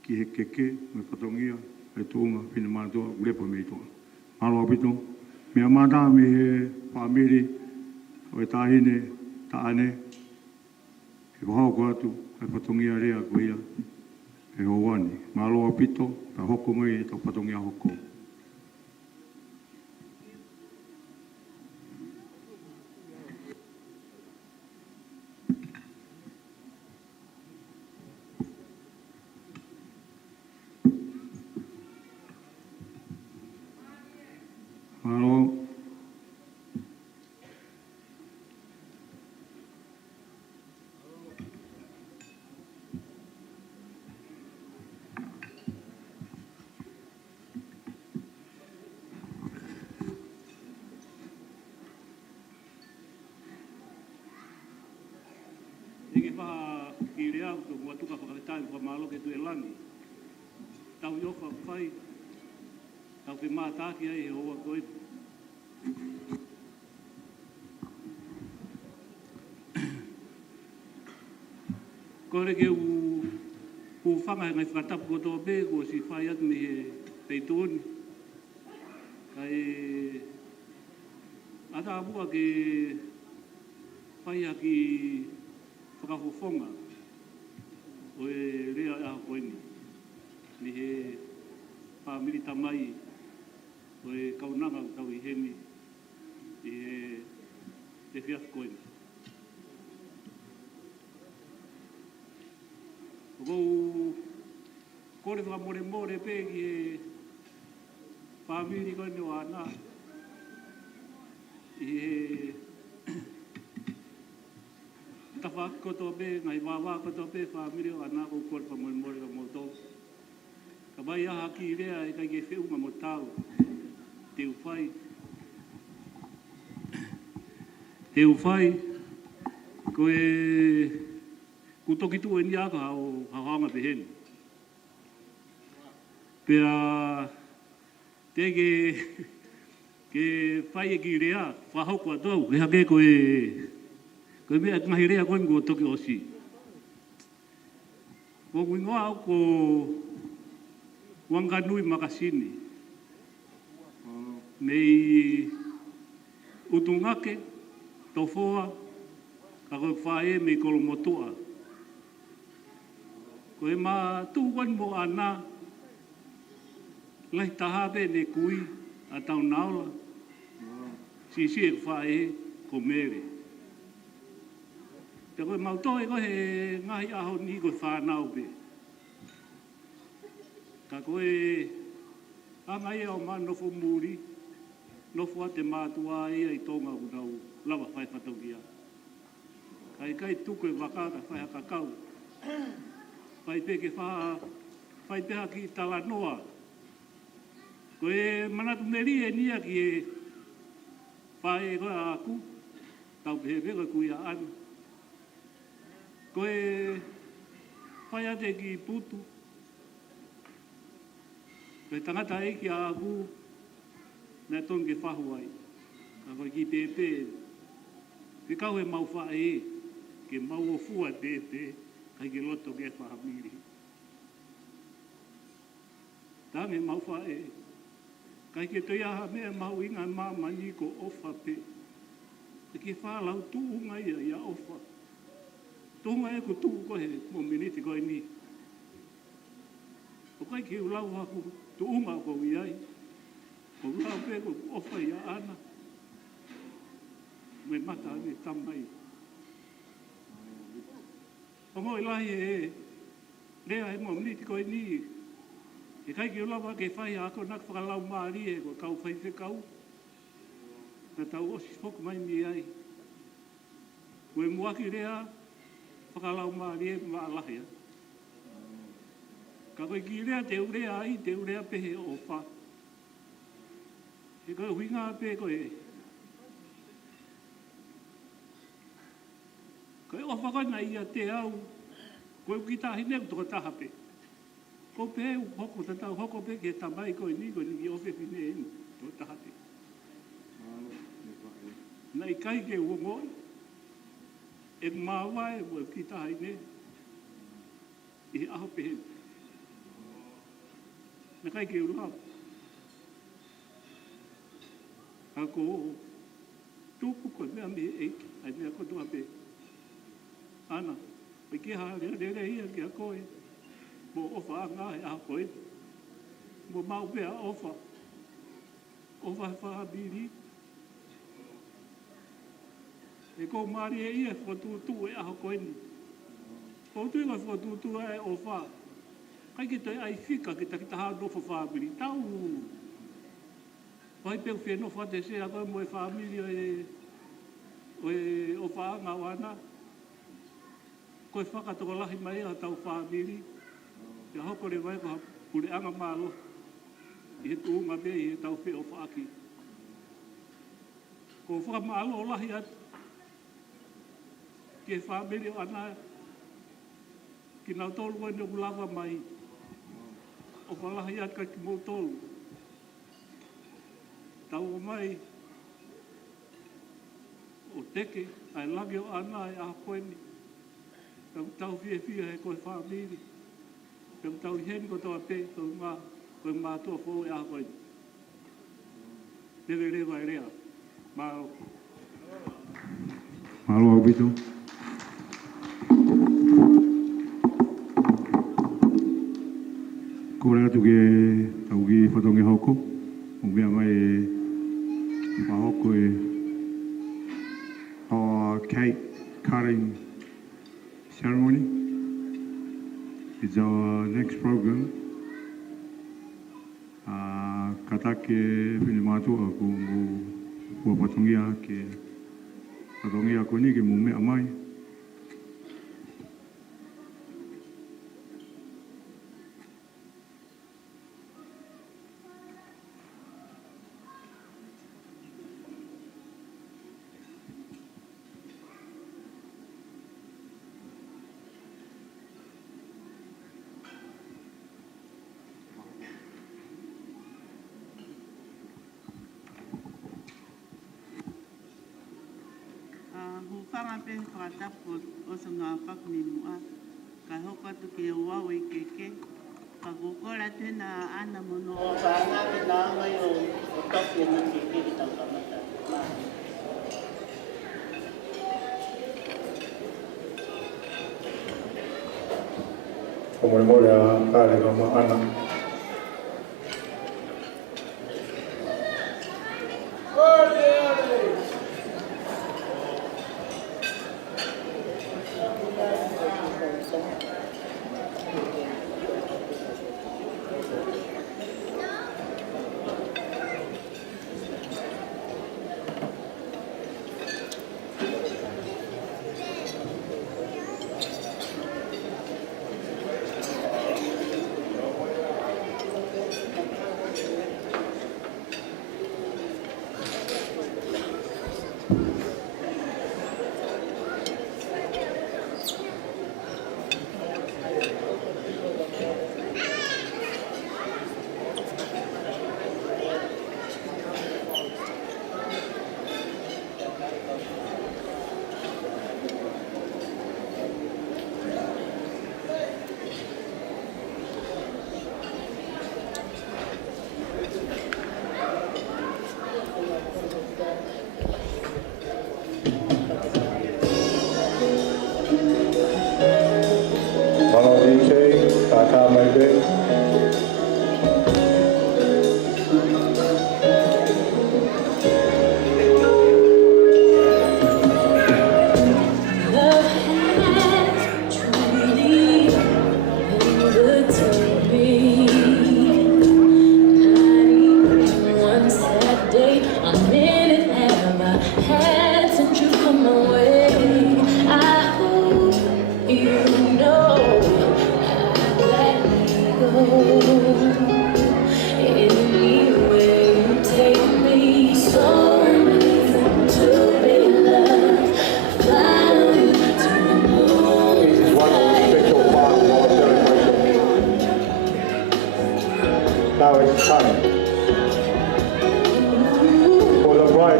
ki he keke me patongia e tunga pina mātua ulepa me toa. Malo apito, mea mata me he whamiri o e tāhine, tāane, e wahoko atu, e patongia rea koia, e hoani. Malo apito, ta hoko mai e tau patongia hoko. Halo. Ike wha ki rea ko mua tuka whakaretai kwa malo ke tue langi. Tau iofa whai, tau ke mātāki ai he hoa koe. Kore ke u whanga ngai whakatapu kotoa pē, ko si whai atu me he peitoni. Kai ata apua ke whai aki whakafofonga o e rea a koeni. Ni he whamiri tamai o e kaunanga o tau i heni i he whiaf koeni. O kou kore whamore more pē ki he whamiri koeni o ana i he tawhaki kotoa pē, ngai wāwā kotoa pē, whamiri o ana kou kore whamore more ka mō tau. Ka mai aha ki rea e kai ke whiunga mo tau. Te uwhai. Te uwhai. Ko e kutoki tu e ni aka hao hanga peheni. Pera te ke whai e ki rea, whahoko atou. He hake ko e mea ngahi rea koe mko toki osi. Ko kuingoa au ko wanganui makasini. Mei utungake, tofoa, ka koe whae mei kolomotua. Ko e mā tūwan mo ana, lai tahape ne kui a tau naula, si e whae ko mere. Te koe mautoe koe he ngahi aho ni koe whanau pe. Ka koe anga ia o mā nofo muri, nofo a te mātua ia i tonga unau, lawa whai whataukia. Kai tuku e wakaka whai hakakau. Whai peke whai peha ki talanoa. Koe manatu meri e nia ki e whai koe a aku, tau pehe peka kui a anu. Koe whai ate ki putu. Koe tangata e ki a aku, nā tonu ke whahu ai. Ka koe ki tepe. Ke kau e mau wha e, ke mau o fua tepe, kai ke loto ke whahamiri. Tange mau wha e. Kai ke toi aha mea mau inga mamani ko ofa pe. Ke whalau tuunga ia ofa. Tuunga e ko tuu kohe, mo miniti koe ni. O kai ke ulau haku tuunga ko iai. Ko ulau pe ko ofa ia ana. Me mata ane tamai. O ngoi lahi e, Lea he mo mniti koe ni. E kai ki o lawa ke whai ako nak whakalau maari e ko kau whai whekau. Na tau osi whoku mai mi ai. Koe muaki rea, whakalau maari e maalahi a. Ka koe ki rea te urea ai, te urea pehe o wha. E koe hui ngā pe koe. Koe o whakaina ia te au. Koe uki tahi neu toko taha pe. Ko pe u hoko tatau hoko pe ke tamai koe ni ki ofe pine enu. Toko taha pe. Na i kai ke uongoi. E mawai ua uki tahi ne. I aho pe henu. Na kai ke urau. Ako tupu koe mea me eiki. Ai mea kotua pe. Ana. Pe ki ha rea ia ki a koe. Mo ofa a ngā e a koe. Mo mau pea ofa. Ofa he whaha biri. E kou maari e ia whatutu e aho koe ni. Whatutu e whatutu e ofa. Kai ki toi ai whika ki ta haa nofo whaabiri. Tau! Whai peu whia nofo te se a koe mo e whaamiri o whaanga wana. Koe whakatoko lahi mai a tau whaamiri. Ia hoko re vai ko pure anga malo. I he tuunga me i he tau whi o whaaki. Ko whakamalo o lahi atu. Ki he whaamiri o anai. Ki nau tolu koe ne ulawa mai. O whalahi atu ka ki mou tolu. Tau o mai. O teke. Ai lagi o anai a koeni. Tau fie he koe whaamiri. Tau hen ko toa pe, tau ngā, koe mātua fōu e a koe. Rewe rewa e rea. Māo. Mālo au bitu. Kōranga tu ke au ki whatongi hoko. O mea mai e whahoko e our cake cutting ceremony. It's our next program. Katake whine mātua ko mo whatongia ke whatongia ko ni ke mo mea mai. Hukanga pe whakatapu o sa ngā whakumi mua. Ka hoko atu ki o wau i keke. Ka kukora tēnā ana mono. O ka ana ke nā mai o topi ana keke ki tau kamata. O Moimoi a kāre no ma ana.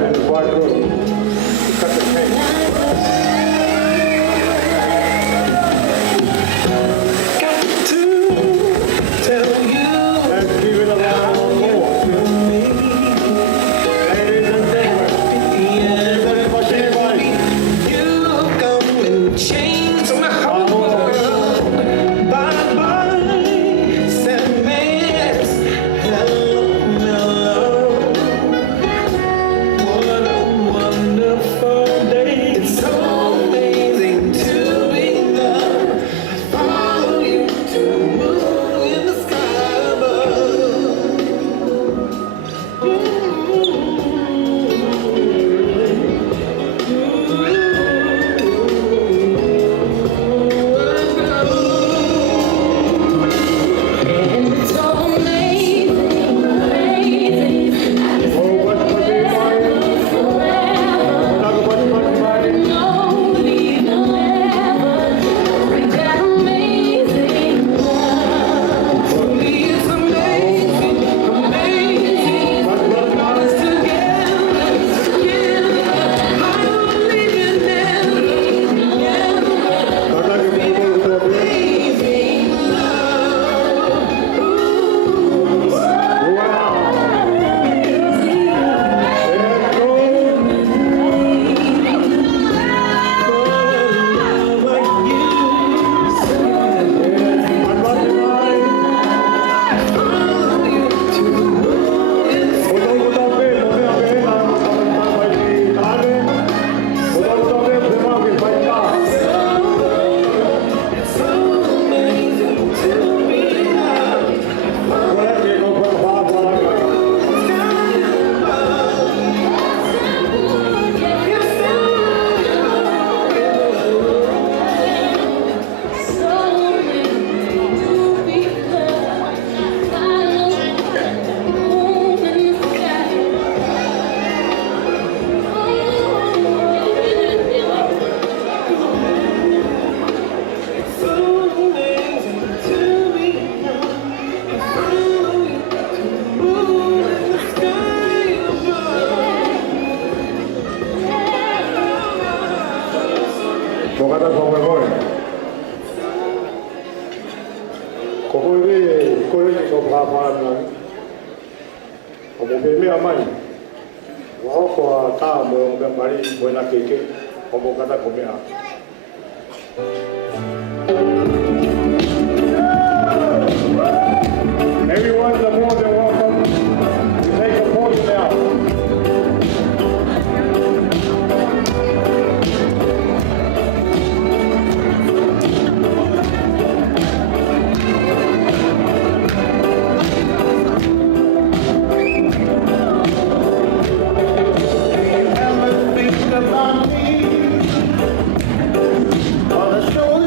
and the bridegroom to cut the cake. Let's give it a round more. Ladies and gentlemen, everybody, everybody. Tocata con Moimoi. Kokoi koi ko papa na. O mo be mea mai. Wa ko ta mo be mari buena keke. O mo kata ko mea. Everyone's more than welcome to take a portion now. About me, all the stories.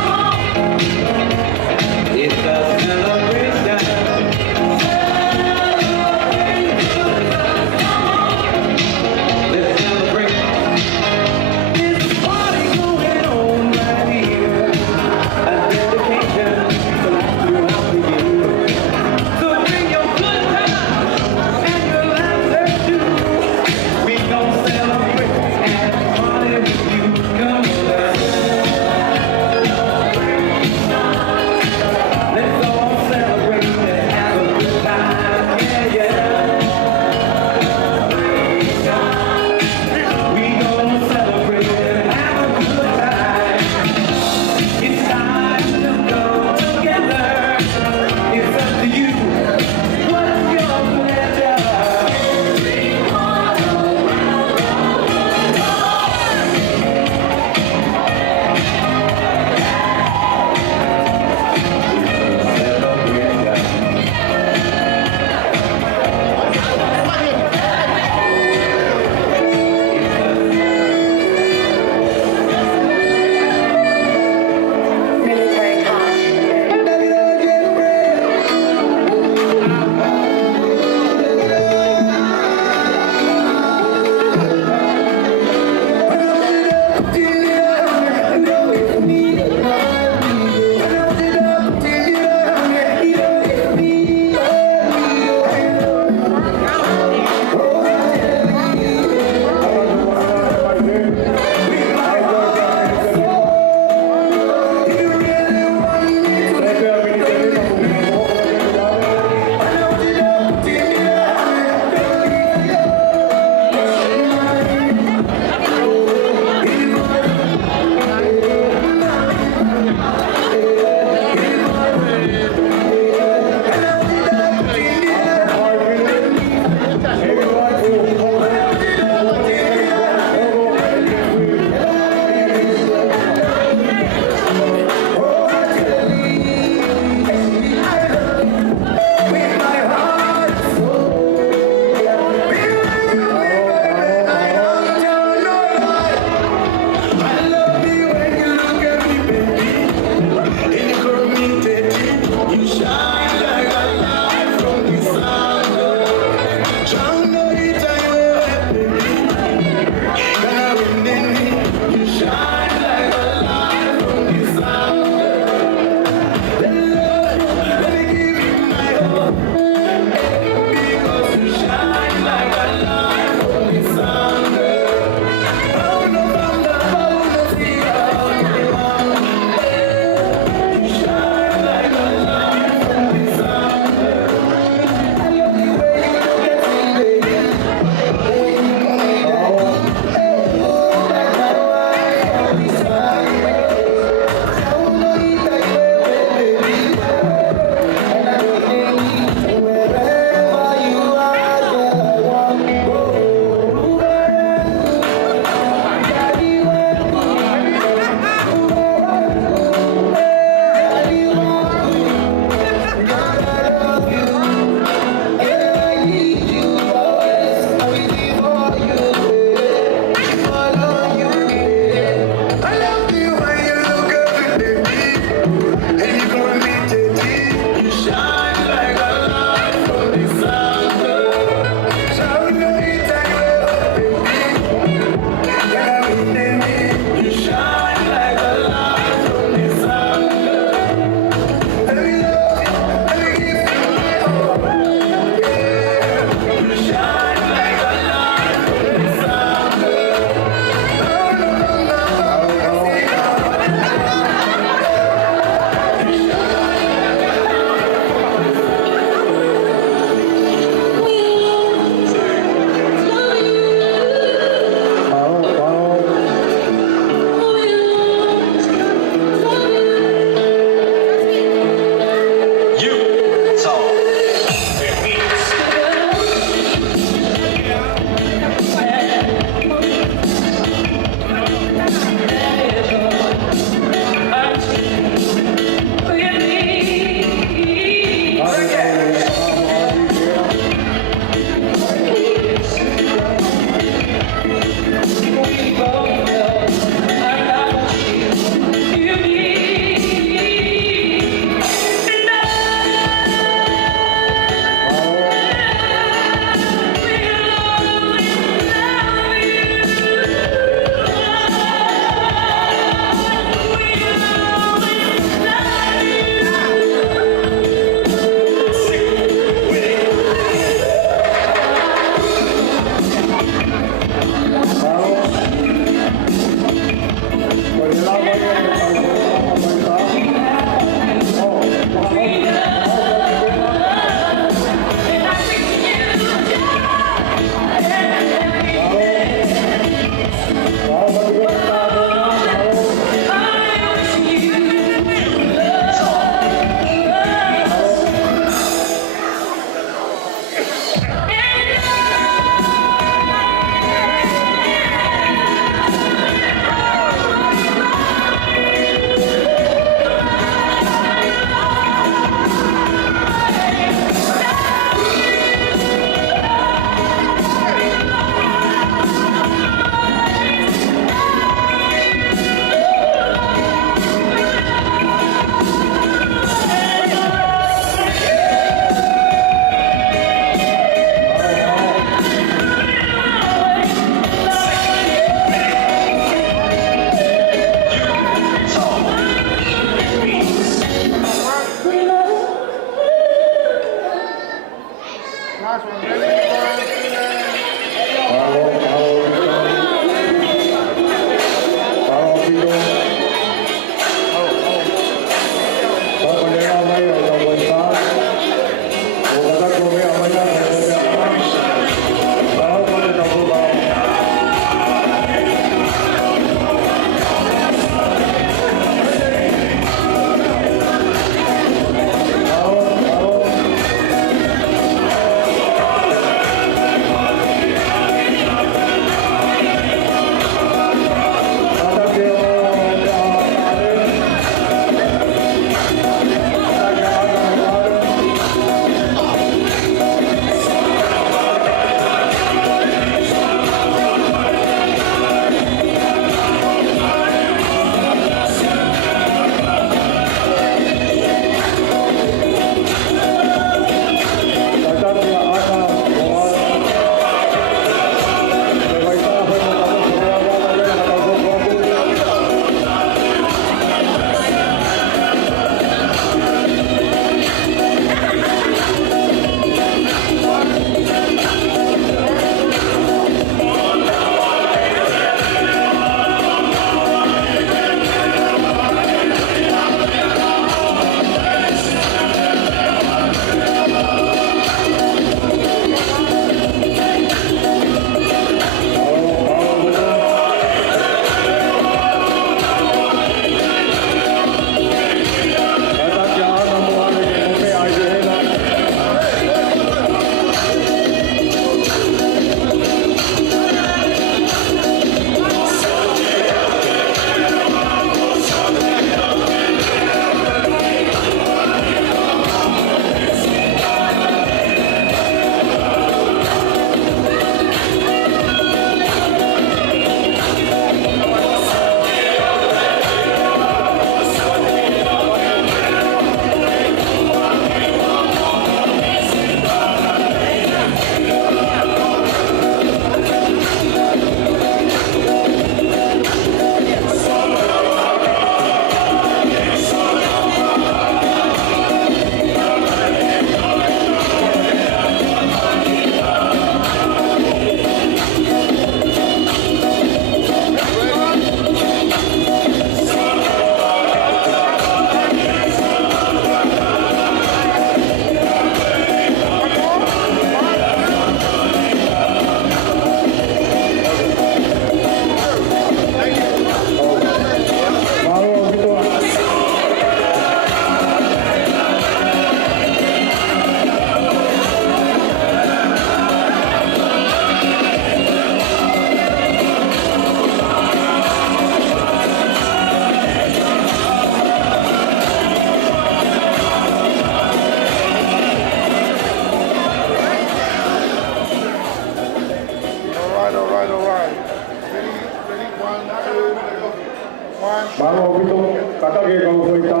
Malo pito kata ke kau koita.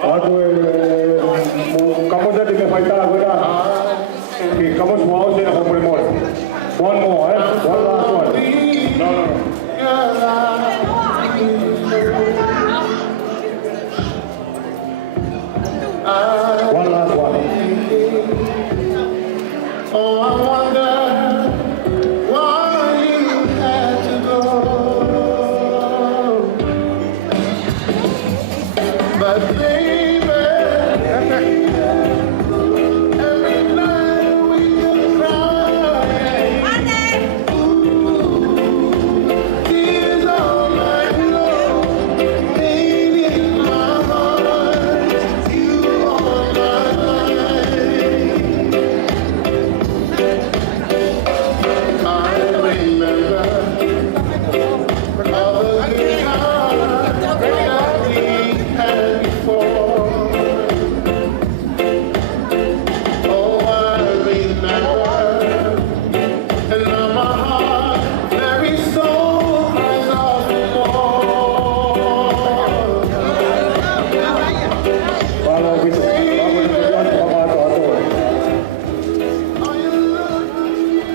Aku kamu jadi ke koita aku dah. Kamu semua sih nak boleh more. One more, one last one. No. One last one. Oh, I wonder why you had to go. But baby, every night we could cry. Ooh, tears all night long, pain in my heart, you on my mind. I remember all the good times that we had before. Oh, I remember, and now my heart, very soul cries out for more. Malo pito.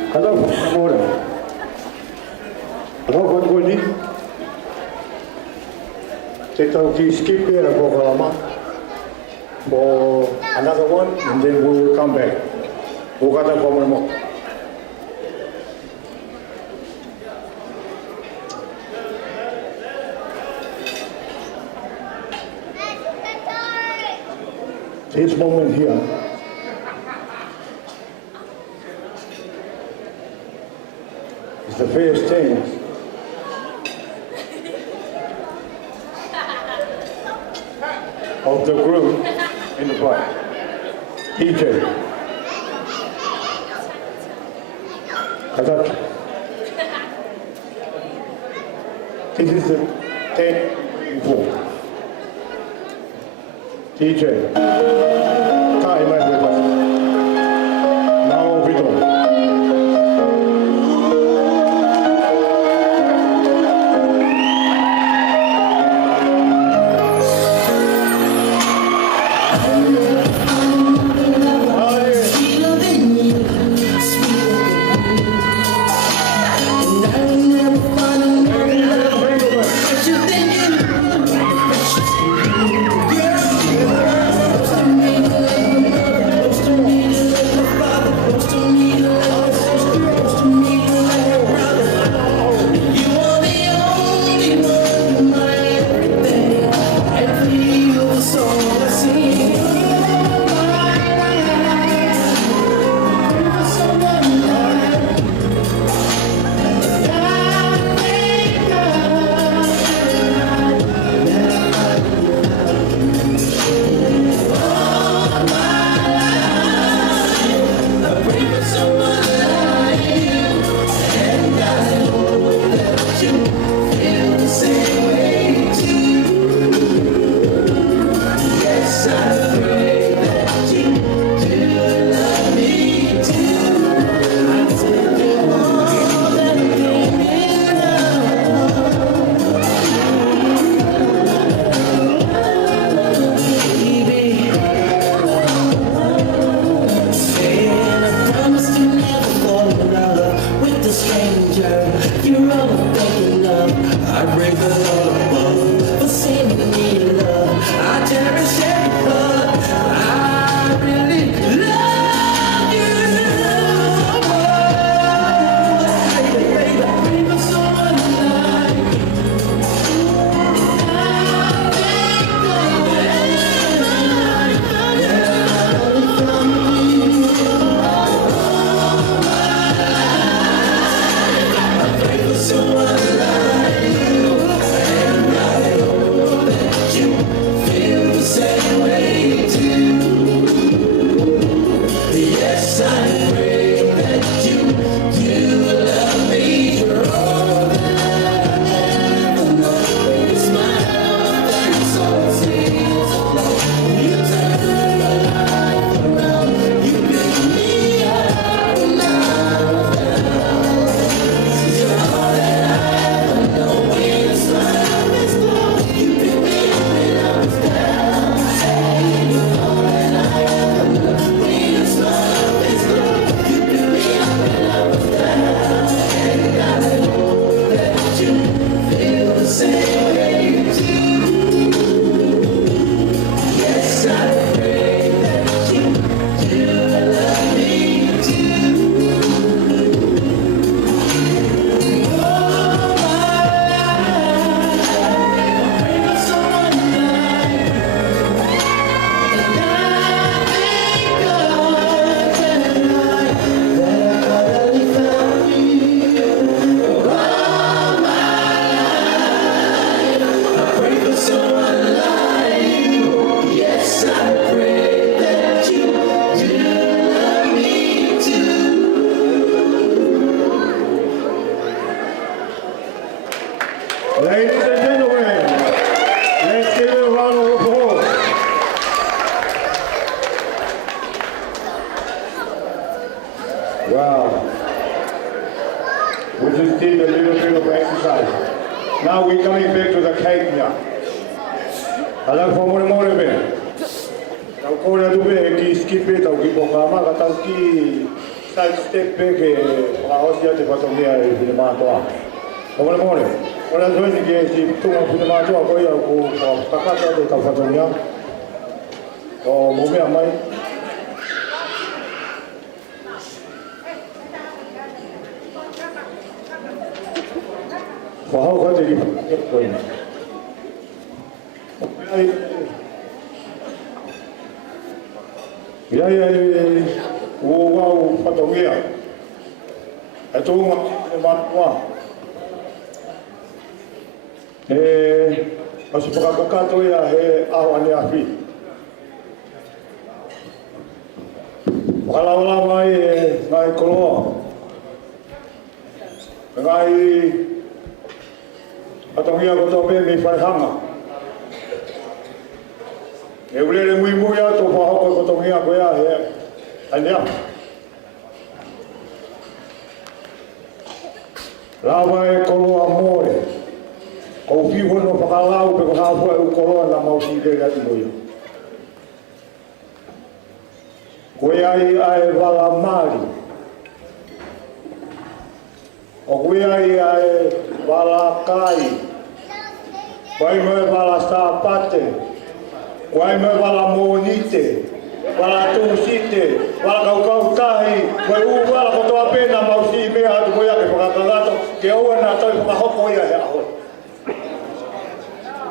Kata more. Kalau kau ni, kita skip here for lama. For another one, and then we will come back. Bukan ada more. This moment here is the first chance of the group in the park. DJ. Kazak. This is the 10 before. DJ. Time everybody. Now we go. So I see Wow. We just did a little bit of exercise. Now we're coming back to the cake now. Alam po mo naman rin. Tau ko na doon ki skip it, tau ki bokama, tau ki side step back pangahosya te patong niya pinamato. Mo naman rin. Wala doon ni si tungo pinamato ako ya ko kakata te tau patong niya. O mo may amay. Wow, what did you get going? Wow, patongia. Ito ang matwa. Kasi pagkakato ya awan ni afi. Makalawa may kolo. Ngay patongia ko to may farhanga. Eulele Moimoi to pahoko patongia ko ya anya. Lava e kolo amore. Ko vivo no pakalau pe ko hapo e kolo na mausi de gati moyo. Ko ai vala mari. O ko ai vala kai. Vai me vala sapate. Vai me vala monite. Wala tu site, wala kau tahi, wala ko toa pena mausi mea tu moya ke pakakagato, ke aua na tau pakahoko ia he aho.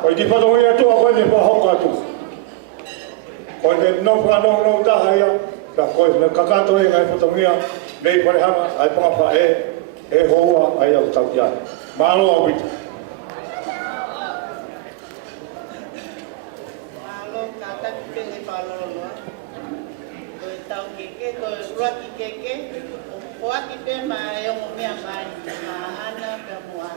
Koi di pato ia tu ako ni pakahoko atu. Koi ne no no taha ia, ka koi ne kakato ia ngai patongia, nei parehanga, ai pangapa e hoa ai au tau ia. Malo au bitu. Malo kata kene palolo. Tau keke, ko ruaki keke, o aki pe mai o mea mai, ana pe moa.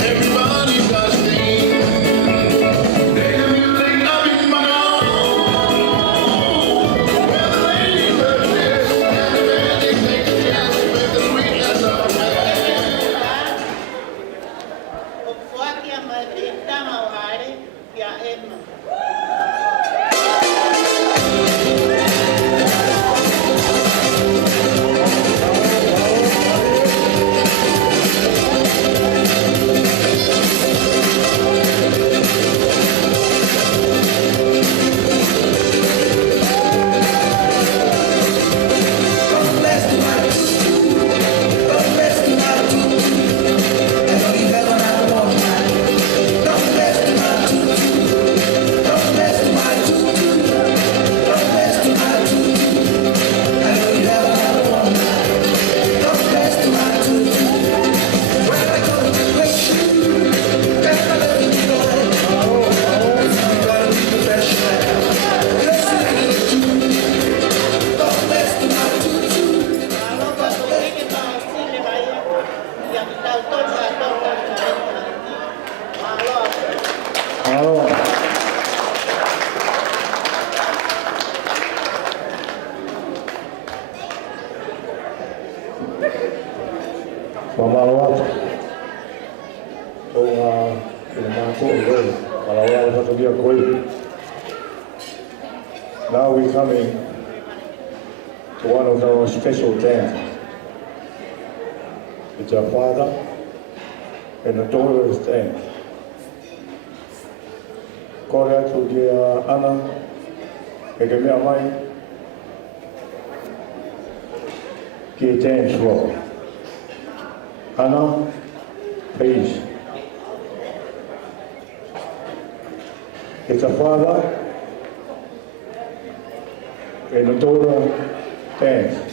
Everybody does things. Mamalo o now we coming to one of our special dance. It's a father and a daughter's dance. Korea to the Anna, and the Moimoi, the dance floor. Anna, please. It's a father and a daughter dance.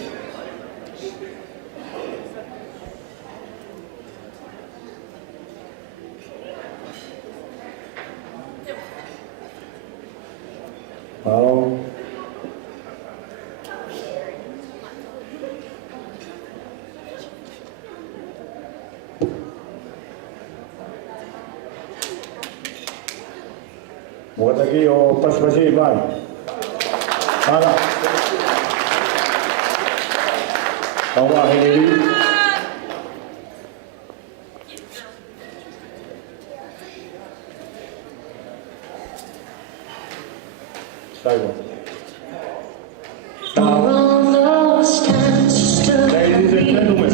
Now, what lagi o pas-pasi man? Mana? Tawa hindi. Saiwa. Ladies and gentlemen,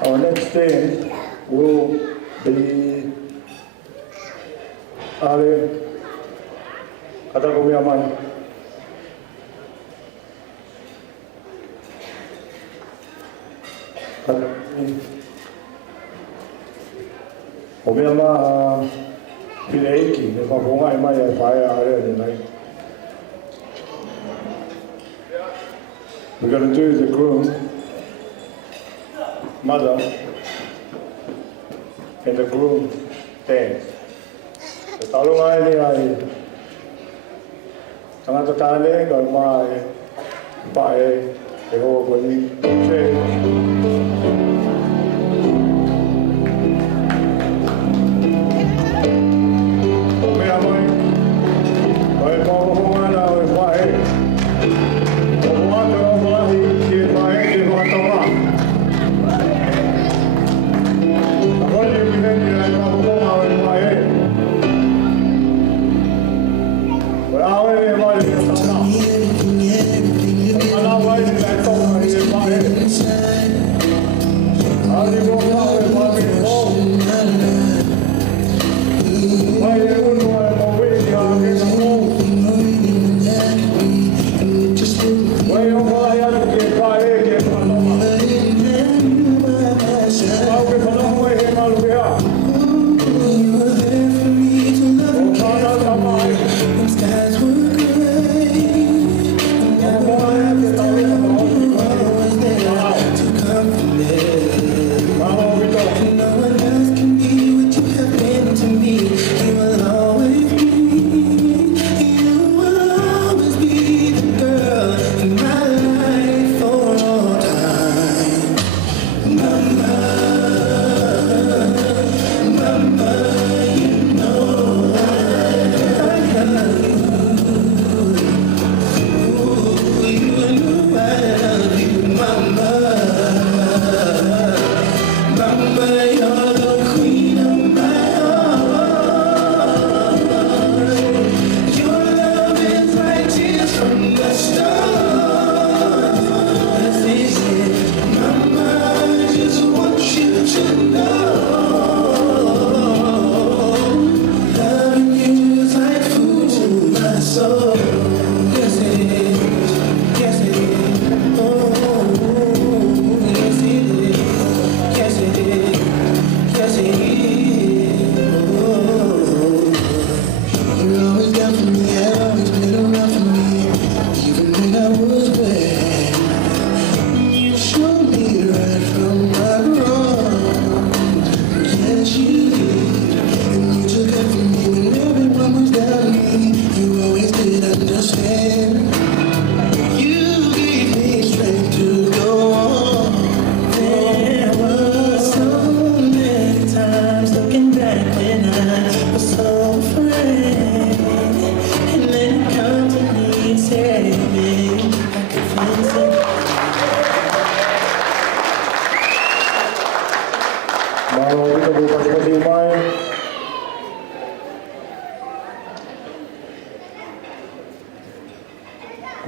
our next dance will be Aria, Moimoi. Moimoi pileiki, ne whapongai mai e whae Aria nei. We're going to do the groom, mother, and the groom dance. The talungai ni ai tangata tane ngai mai pae e ho ko ni che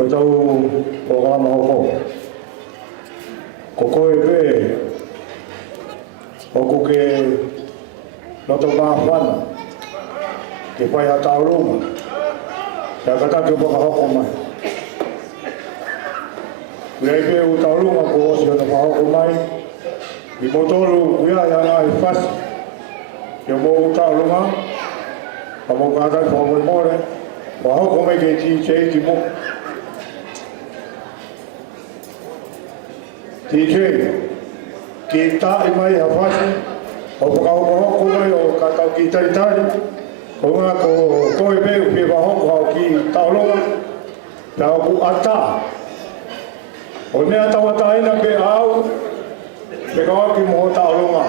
Ko tau programa hoko. Ko koe pe, hoko ke loto maafana, ke pai a tauruma, ka kata ke boka hoko mai. Kuia pe u tauruma ko osi o na hoko mai, i motolu kuia ia na i fasi, ke mo u tauruma, pa mo kata ko Moimoi, pa hoko mai ke ti che ki mo. Tike, kita imai hafasi, o pakau mai o katau ki tari, o ngā ko koe peu pe wahoko au ki taulonga, pia o ku ata. O nea tawata ina pe au, pe kawa ki moho taulonga.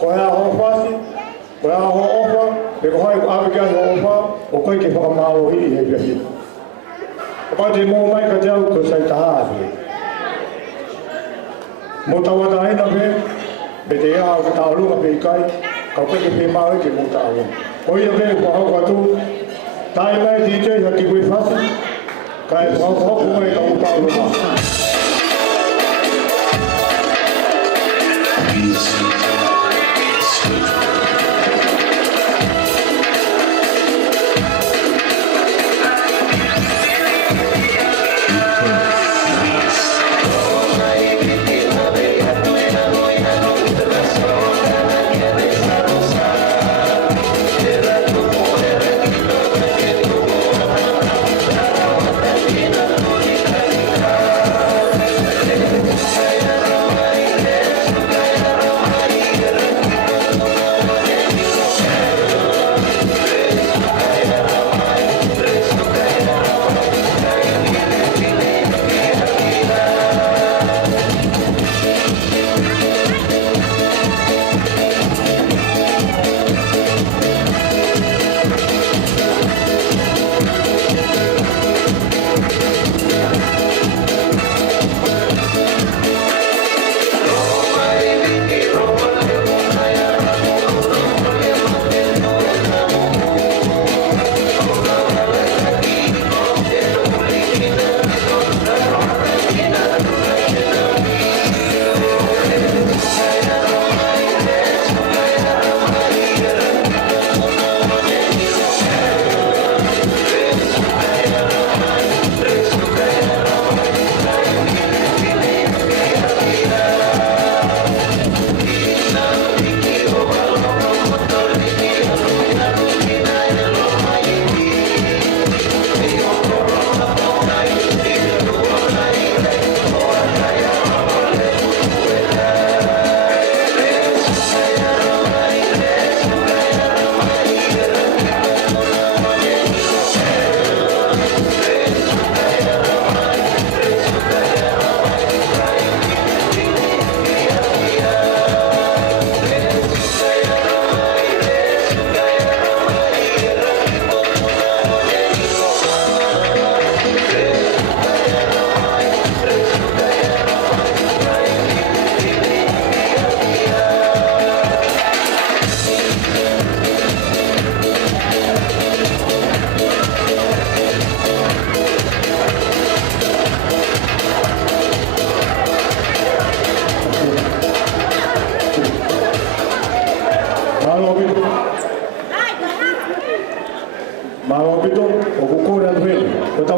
Ko hea ho fasi, ko hea ho ofa, pe ko hai ku awe kia ho ofa, o koe ki whakamao hiri he pia hiri. O pa te mō mai ka te au ko sai taha hiri. Mo tawata aina pe te ea o taurunga pe ikai, ka peke pe mawe ke mo taurunga. O ia pe whahau katu, tae mai DJ haki koe whasi, ka e whahau mai ka o taurunga.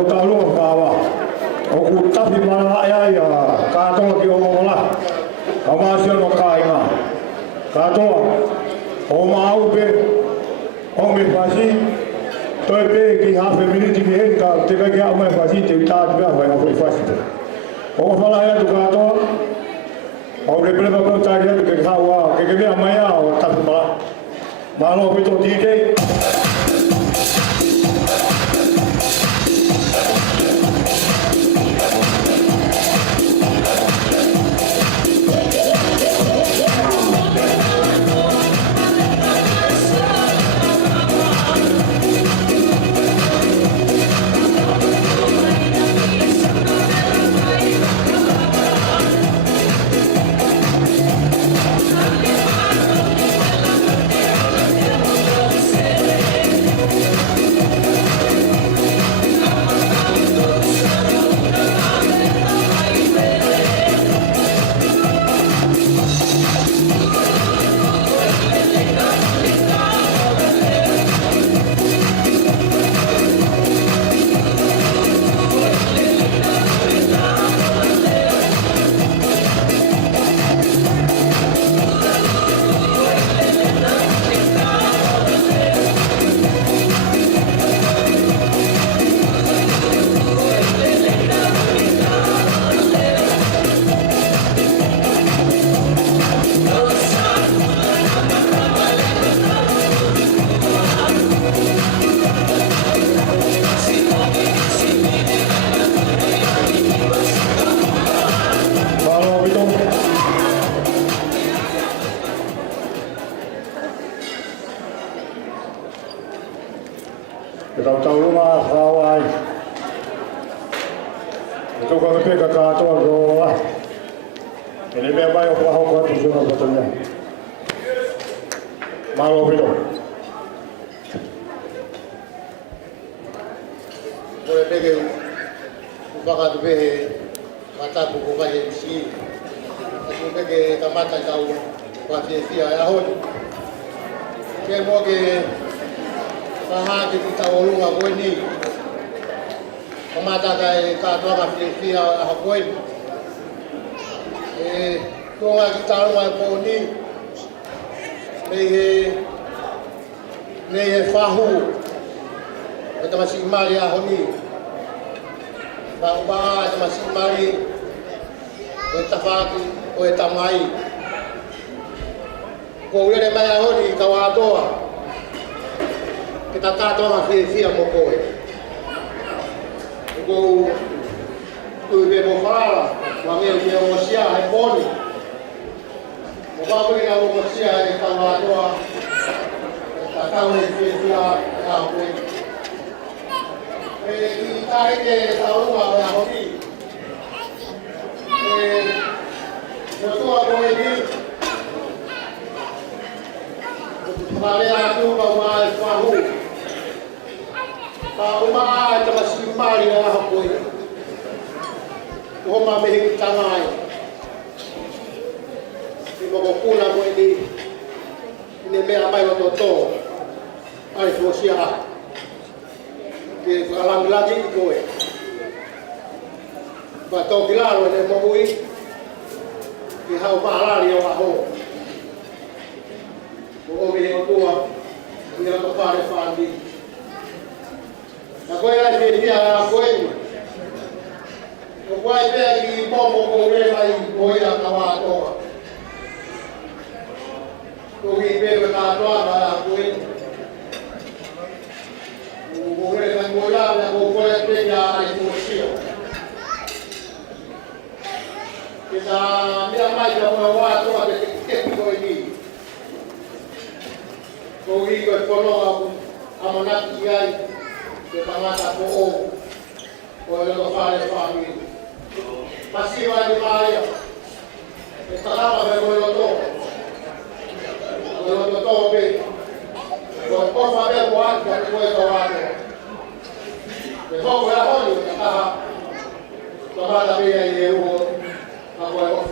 talo kawa. O ku tapi mana ai ka to ki o la. Ka ma se no kai ma. Ka to o ma u be o me fasi to be ki ha fe minute ki he ka te ka o me fasi te ta be a o me fasi. O fala ya tu ka to o le pele ba ta ya ke ha wa ke me amaya o ta ba. Ma lo bi to DJ. Alefosio ke alam lagi koe. Ba to kilaro ne Moimoi ki hau maalari o aho. O me o tua ni la pare fandi. Na koe ai me dia a koe. O koe be ki momo ko re ai koe a kawa toa. Ko hi be ka toa a koe. Mujer de Angola, la mujer de la Alefosio. Que la mira más de una hora toda de que estoy aquí. Hoy con todo a monarquía y que pamata o el otro padre familia. Pasiva de María. Esta rama de vuelo todo. Vuelo todo bien. Por favor, ver cuánto que puede tomar. De poco era hoy, estaba tomando vida y de hubo a huevo.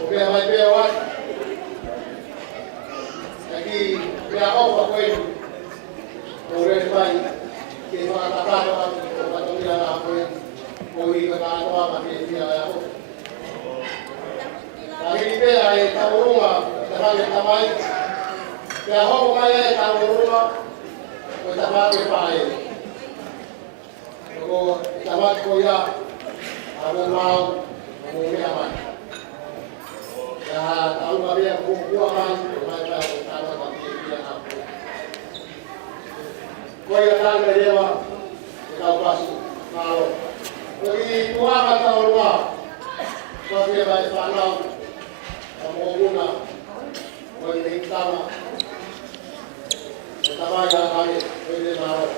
Porque la mayoría de aquí, la otra fue por el país que va a atacar a i ka katoa ma ke fia ya ho. Ka hipe ai taurunga te hange tamai. Ke hoko mai e taurunga o tamake pae. Ko tamake ko ia a mo mau mo mea mai. Ya taurunga bea kukua mai mai mai taurunga ma ke fia na ho. Ko ia tanga rewa e kau pasu malo. Bagi Tuhan atau luar, bagi baik panau, kamu guna, bagi hintama, pertama yang kami beri malu.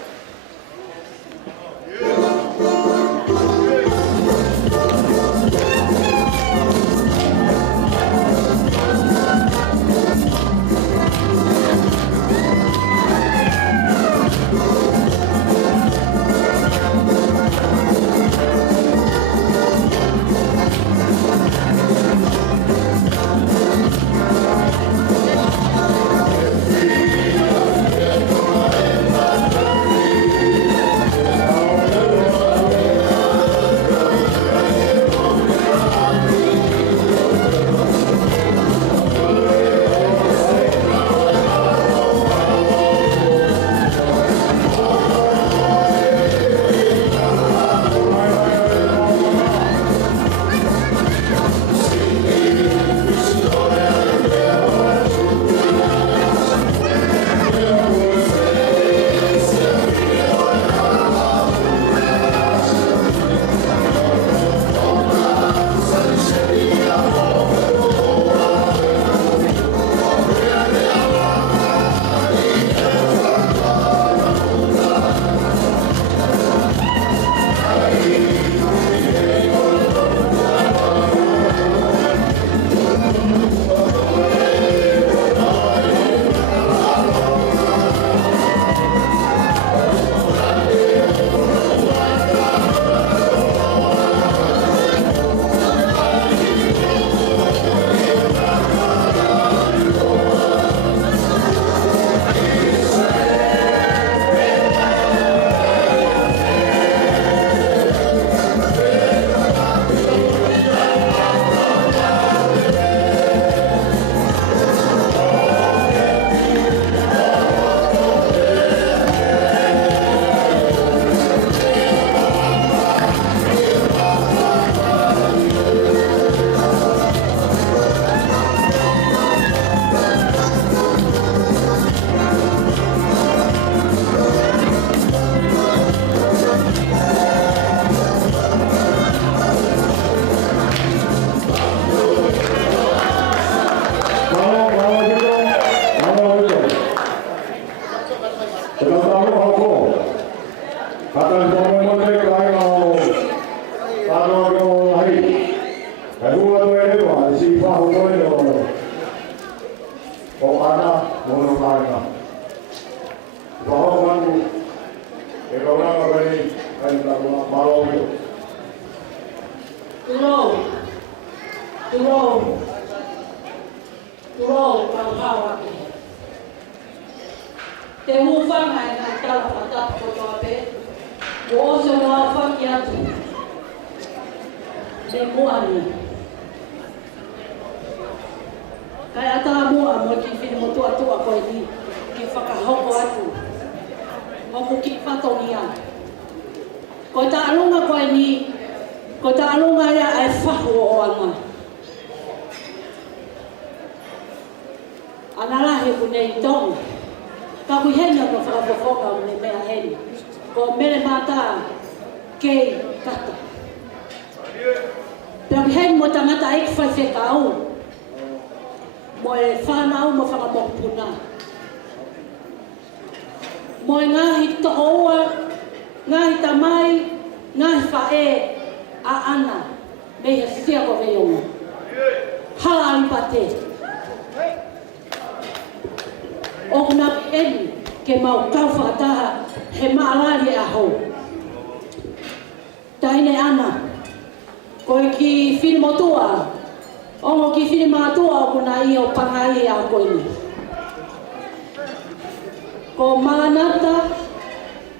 Ko manata,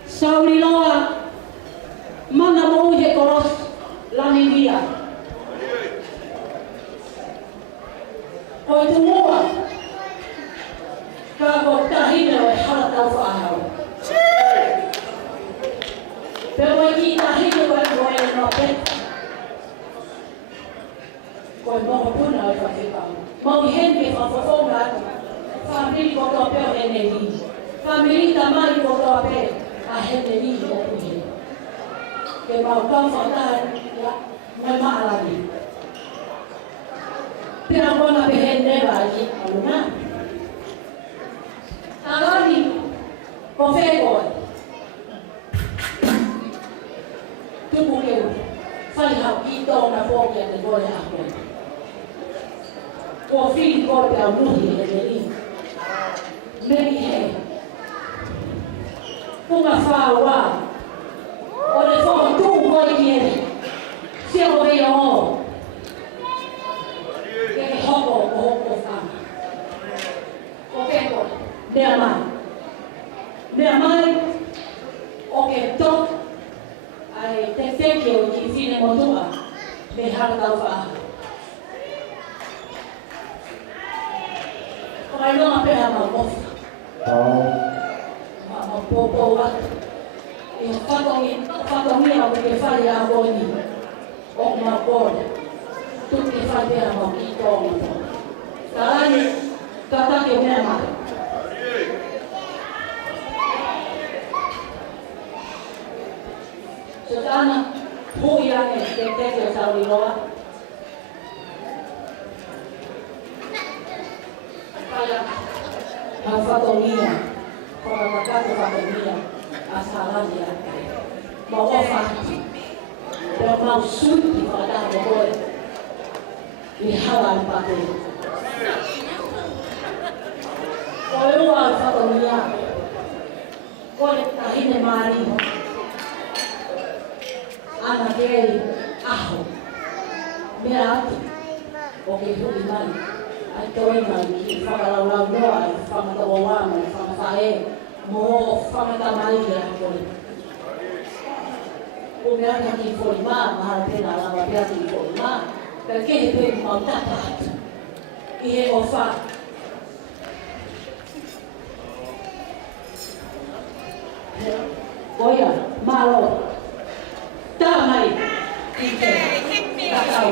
sauliloa, mana mo he koros, ni dia. Koi tu mua. Ka ko tahina o hala tau whaahau. Pero ai ki tahina o e no peta. Koi moho puna o whakipau. Mau i henke whawhawhonga atu. Whamiri ko tō peo hene li. Whamiri tamari ko tō peo a hene li o puhe. Ke mau kau whatahan ya mai maalari. Pera kona pe hene waki aluna. Alari ko whekoi. Tupu keu. Whai hau ki tōna pōkia te kore hapoi. Ko whiri kore pe au nuhi e te ringa. Meri he. Punga whaua. O le whao tū koi ki ere. Sia o rei o. Ke hoko o hoko whama. O keko. Nea mai. Nea mai. O ke tok. Ai te teke o ki whine motua. Me haratau whaha. O ai longa peha mau mofa. Mau pōpō atu. E whatongi au ke whare a honi. O mau kore. Tuki whare mau ki tōnga. Tarani, katake o mea mai. So tāna, hui ane te teke o tauri roa. Kaya, mau whatongia. Whakatakato whatongia. Asarani ake. Mau whaki. Pero mau suti whakatako koe. I hawa i pate. Koe ua i whatongia. Koe tahine maariho. Ana kei aho. Mea atu. O ke hui mai. Ai toina ki whakaraulau noa. I whamatawa wama. I whamatae. Mo whamatamai e akoi. O mea ka ki whoi mā. Mahara pena alawa pia ki whoi mā. Pero ke he pēku mau tata atu. I he o wha. Goia, malo. Tamai, ite, tatau.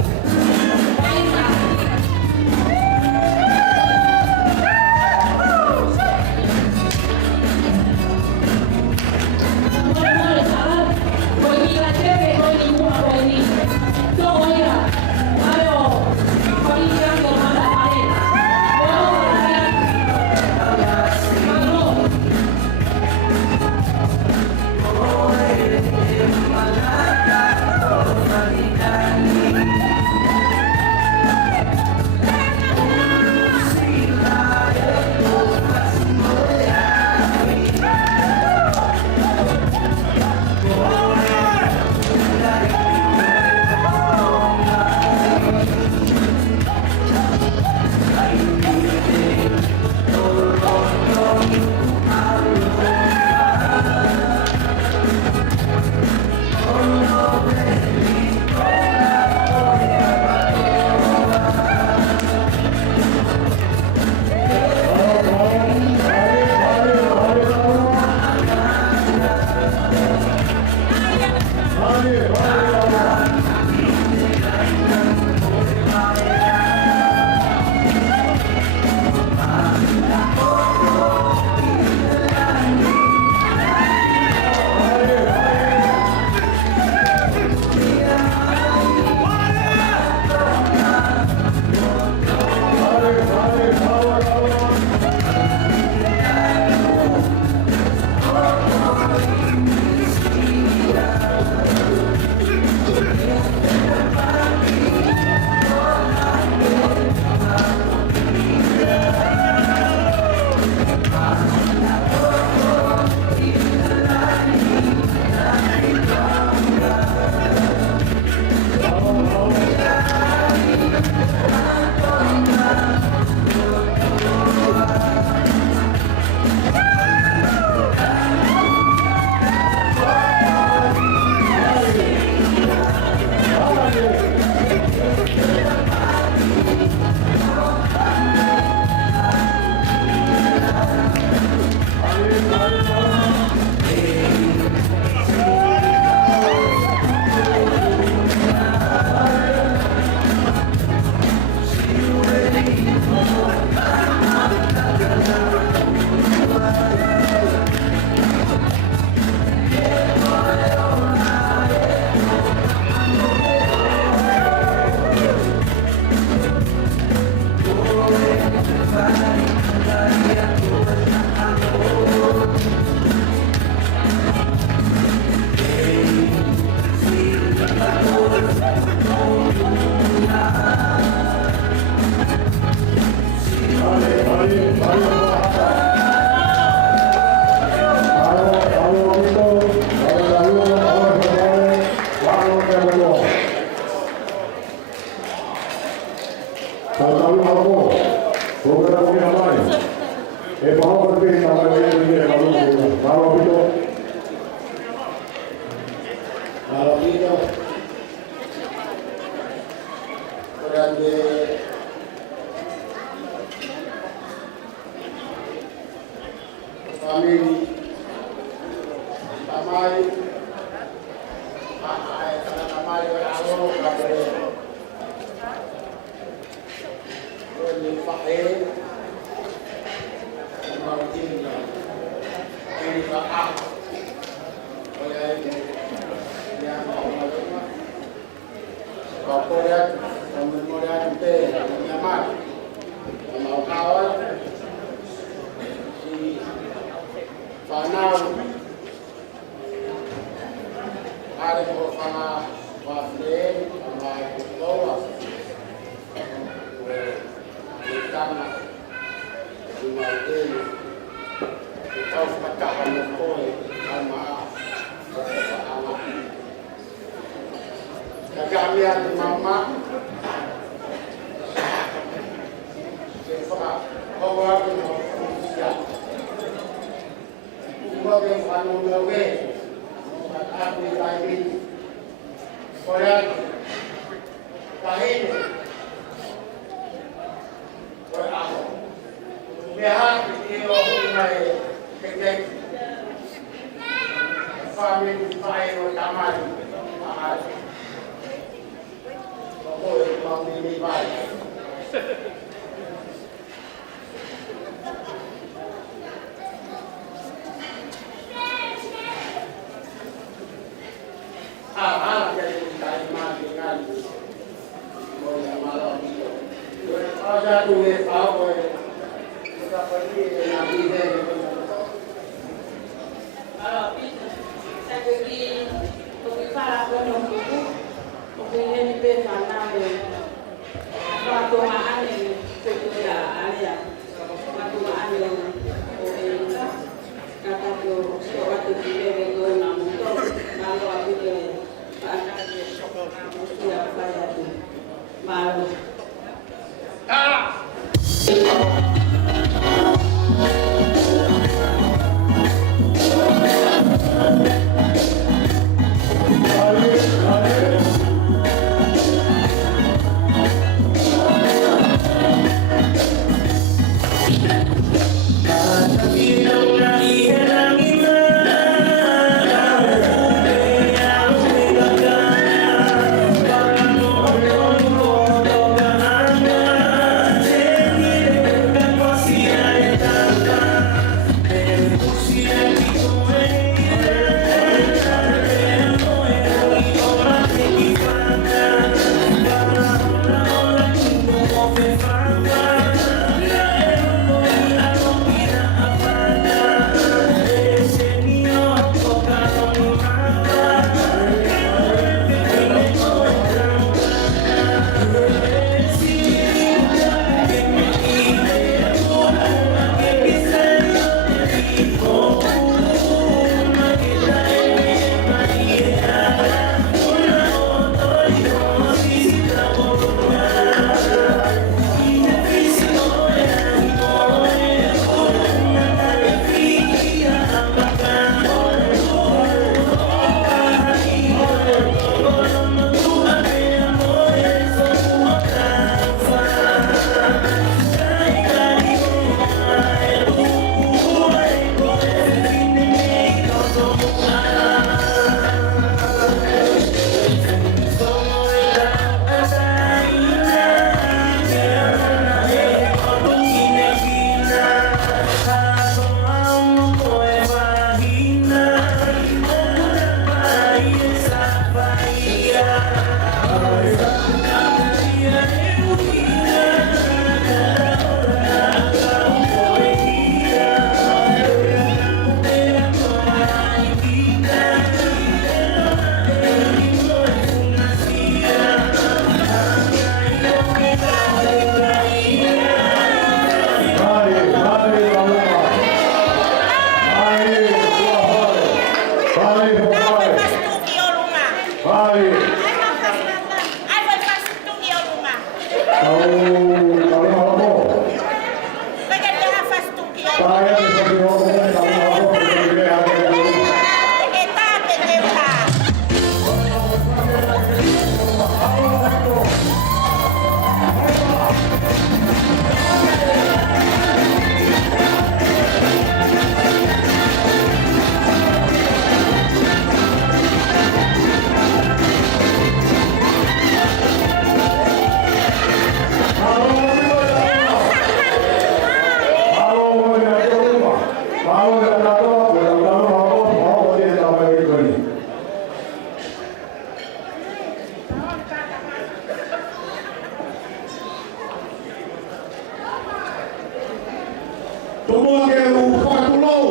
Tumua ke u whakatulou.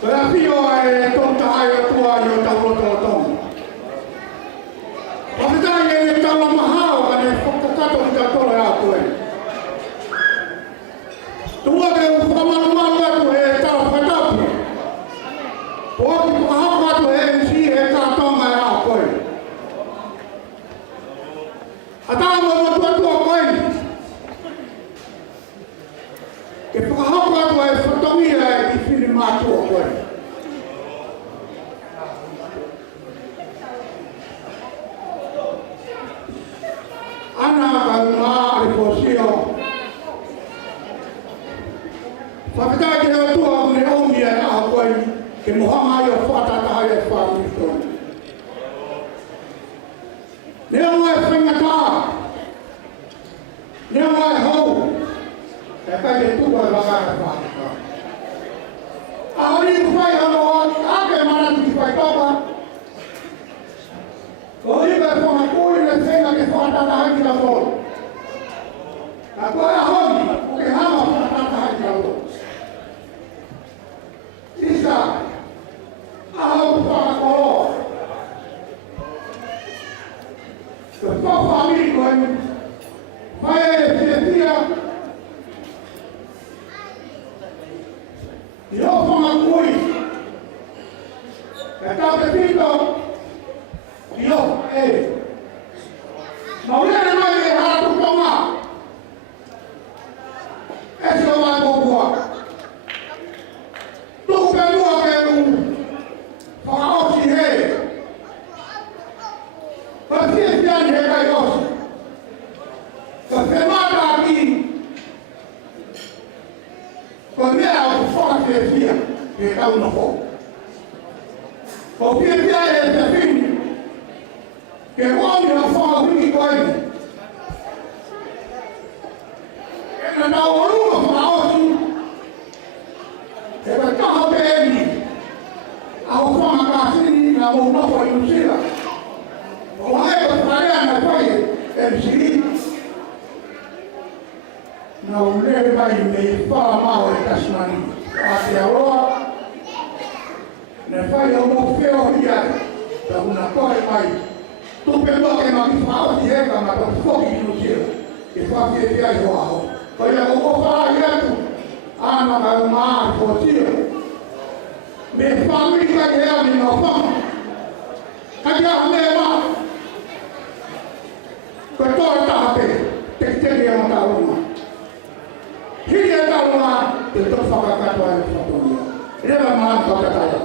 Pera pio e tonta ai o tua i o tau roto o tonga. Papitai e ne taua mahao ka ne whakakato ki katola e a koe. Tumua ke u whakamanumaru atu e tau whakatapu. Pōki whakahako atu e MC e kātonga e a koe. Atau mo motu atu o koe. Ke whakahoko atu e whatongia e ki whiri mātu o koe. Ana ka ngā Alefosio. Whapitai ke hea tua au ne omi e a koe ke mohanga i o whatata ai e whāmikoni. Nea mai whaingata. Nea mai hou. E kai te tuwa e wakara whātika. Ahari ku whai ano ake manatu ki whai toka. Ko hiba e whanga kūri le whenga ke whatata hai ki la mōru. Ka koe a honi, o ke hama whatata hai ki la mōru. Isa, ahau ku whanga koro. Ko whawha amiri koe, whai e whia Yo whanga kui. E tau te pito. Yo, e. Maulere mai e hara tukonga. E se o mai kōkua. Tuku pe mua ke u. Whanga osi he. Pa fie fiani he kai osi. Ka whemata ki. Ko mea o whaka te fia, ke tau na ho. Ko fia fia e te whini, ke wāmi na whaka wiki koe. E na tau o runga whaka osi, e ka taha pe eni, a o whaka ka sini na o nofo i usira. O hae ko wharea na koe, e msiri. Na ulere mai me whala mao e Tasmani. A te aroa, ne whai au mo whio hia, ta una koe mai. Tupe moke ma ki whao ti heka ma ta whoki inu tira. Ke whawhie tia i hoa ho. Koe a koko whaa i atu, ana ka umaa i whotia. Me whamiri ka ke ea mi no whama. Ka ke a me maa. Koe tōre taha pe, te teki a mata unga. Hiri e taunga te tō whakakato ai whatongia. Rewa maa whakataya.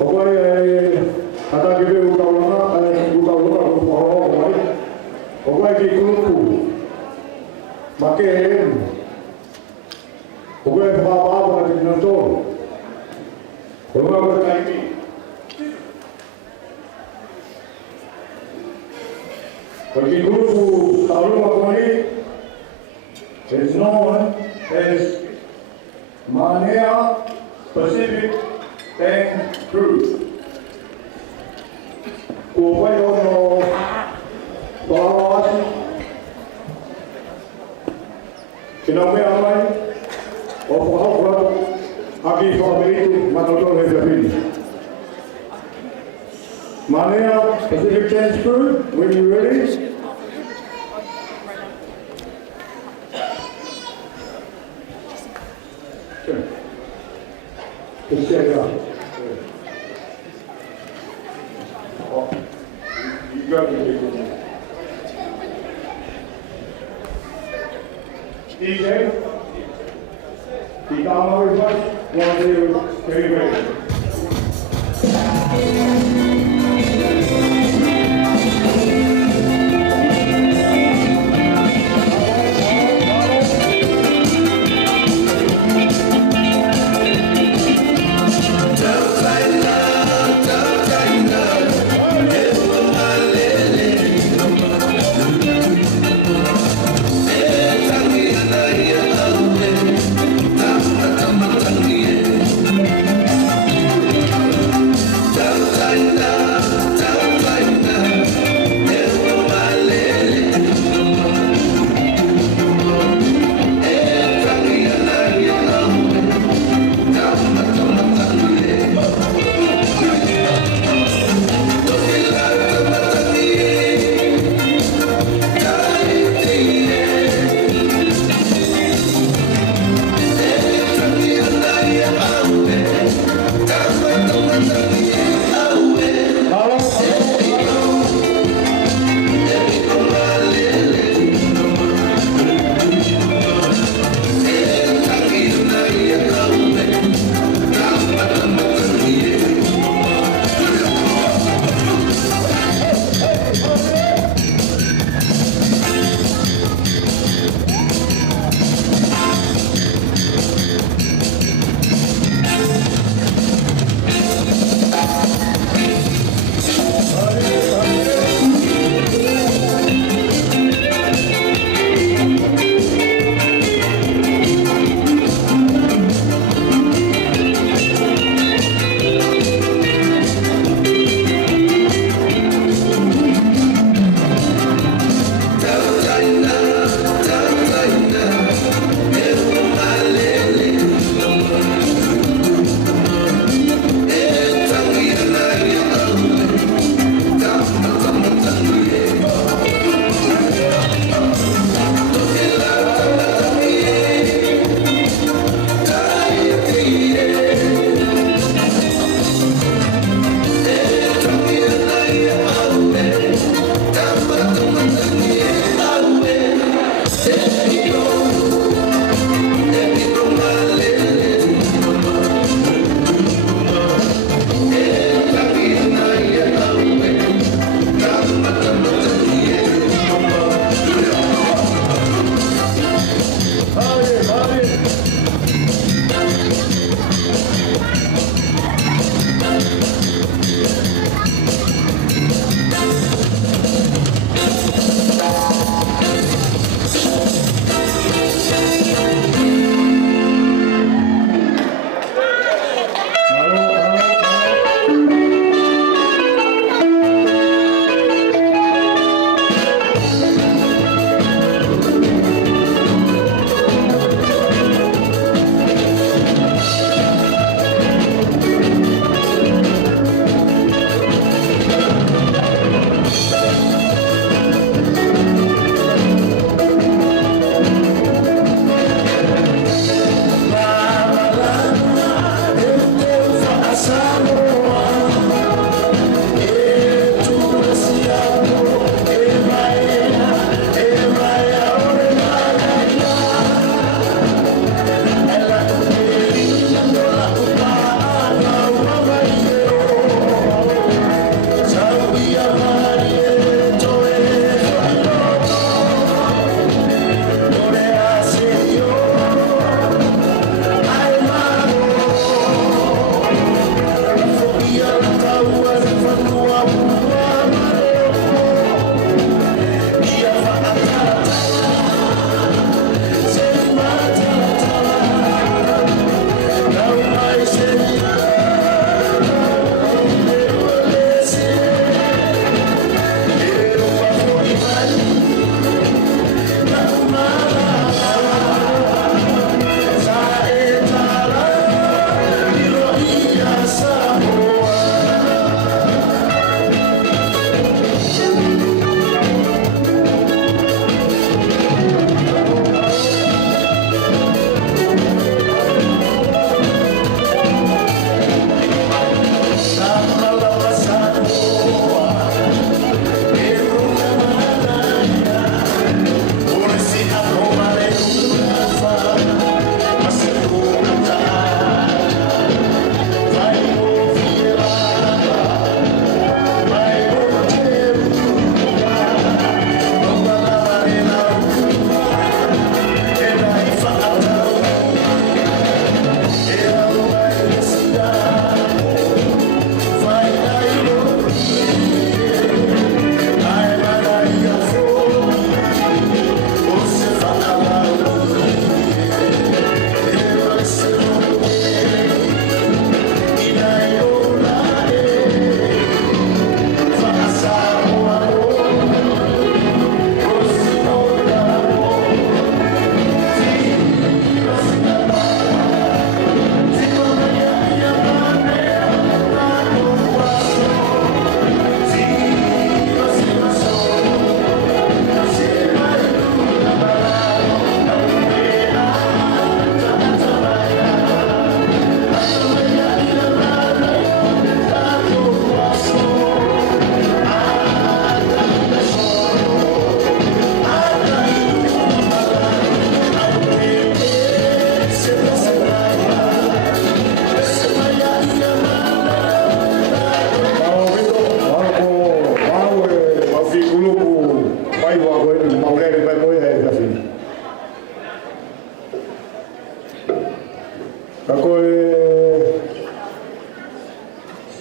Pokoknya kata kita utama utama pokoknya pokoknya di grup makin pokoknya apa di nonton pokoknya berkait bagi grup tahu apa ini is known as Mania Pacific Tank Crew. Pokoknya ono bawas kinamai amai opahok agi family matotong hejapin. Mania Pacific Tank Crew, when you ready? DJ, the camera request, 1, 2, 3, ready. Don't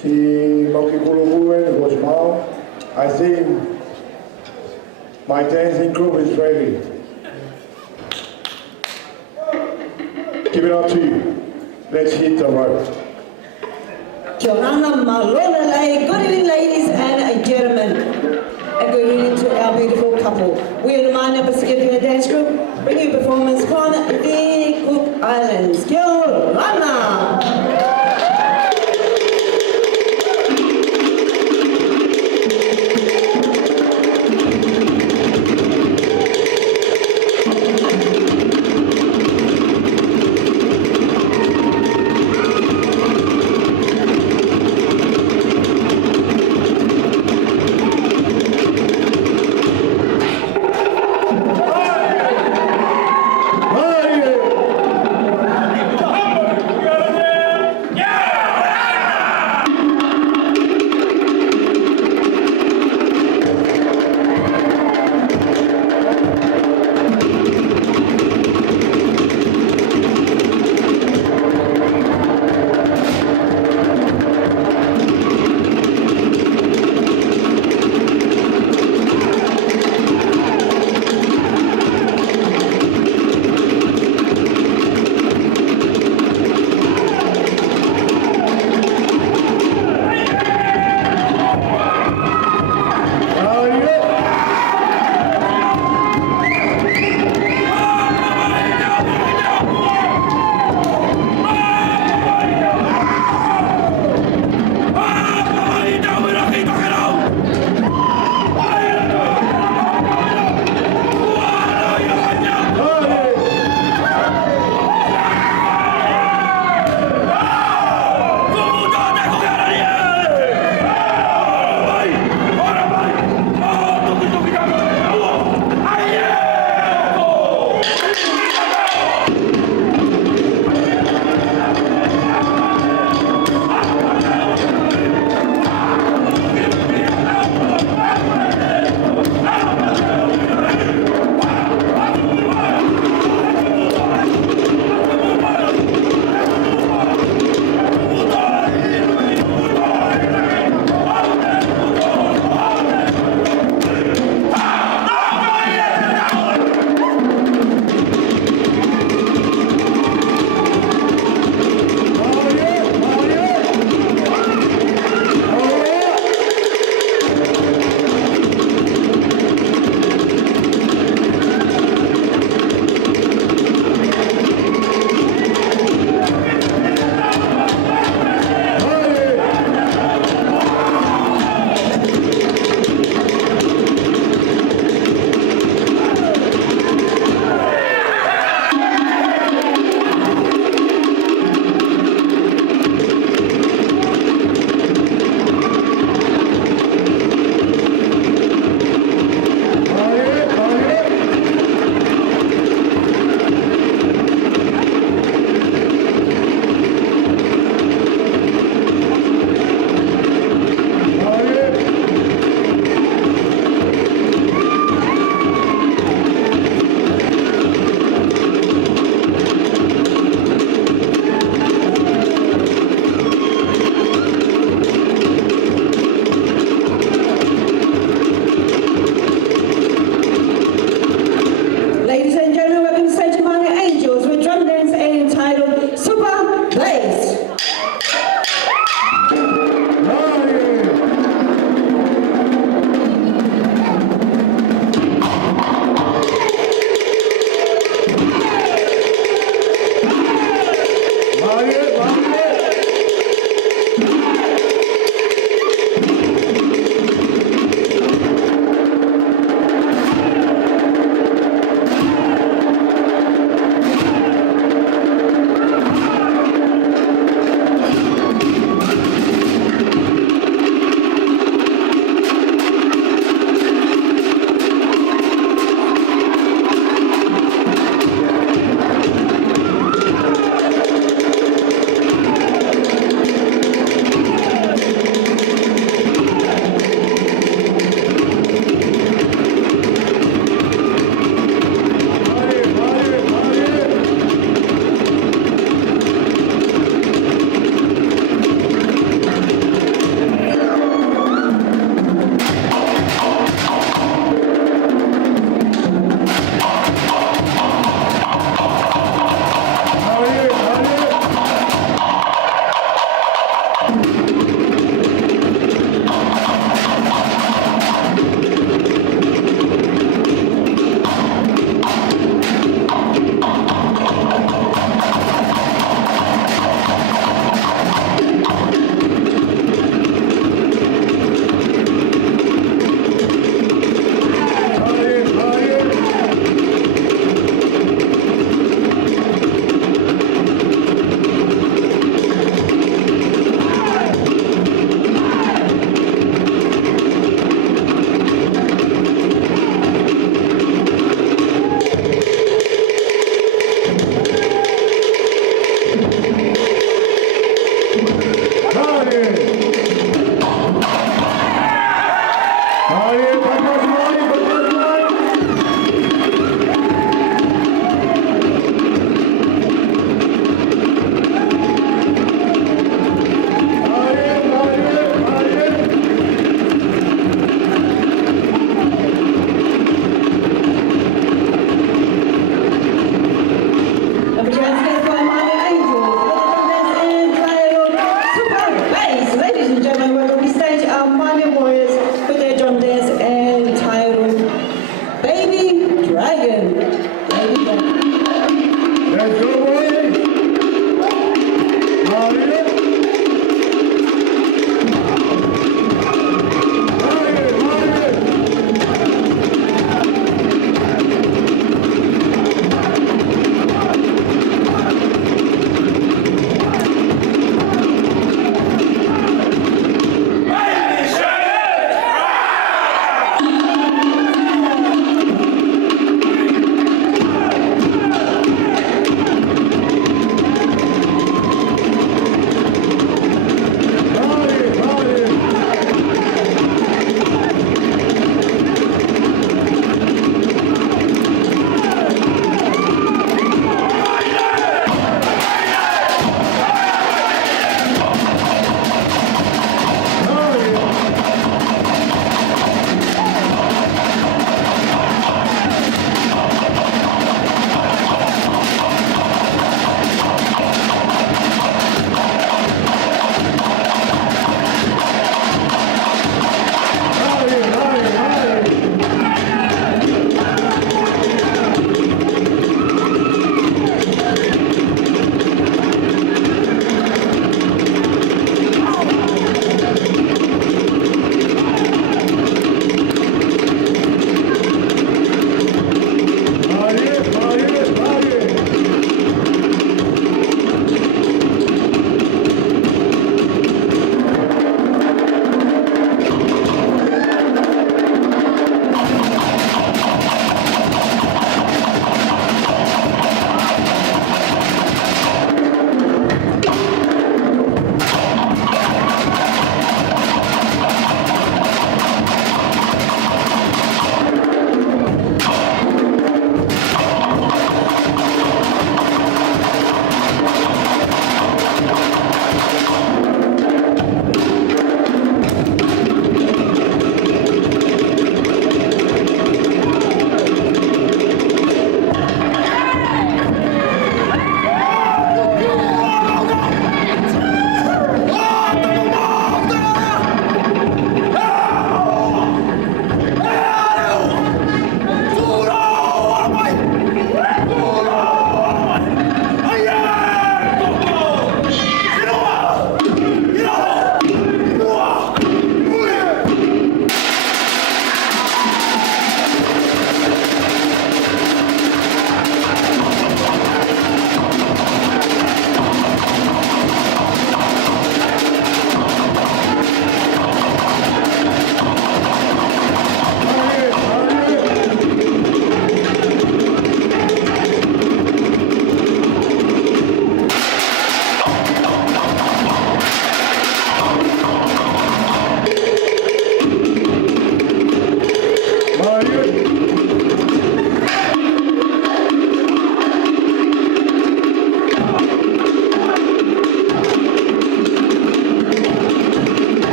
Si Moki Kulubuen was now, I think my dancing group is ready. Give it up to you. Let's hit the road. Kia ora malona lei. Good evening, ladies and gentlemen. And good evening to our beautiful couple. We are the Mana Pacific Dance Group, bringing you performance from the Cook Islands. Kia ora! Aria!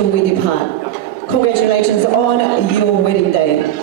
until we depart. Congratulations on your wedding day.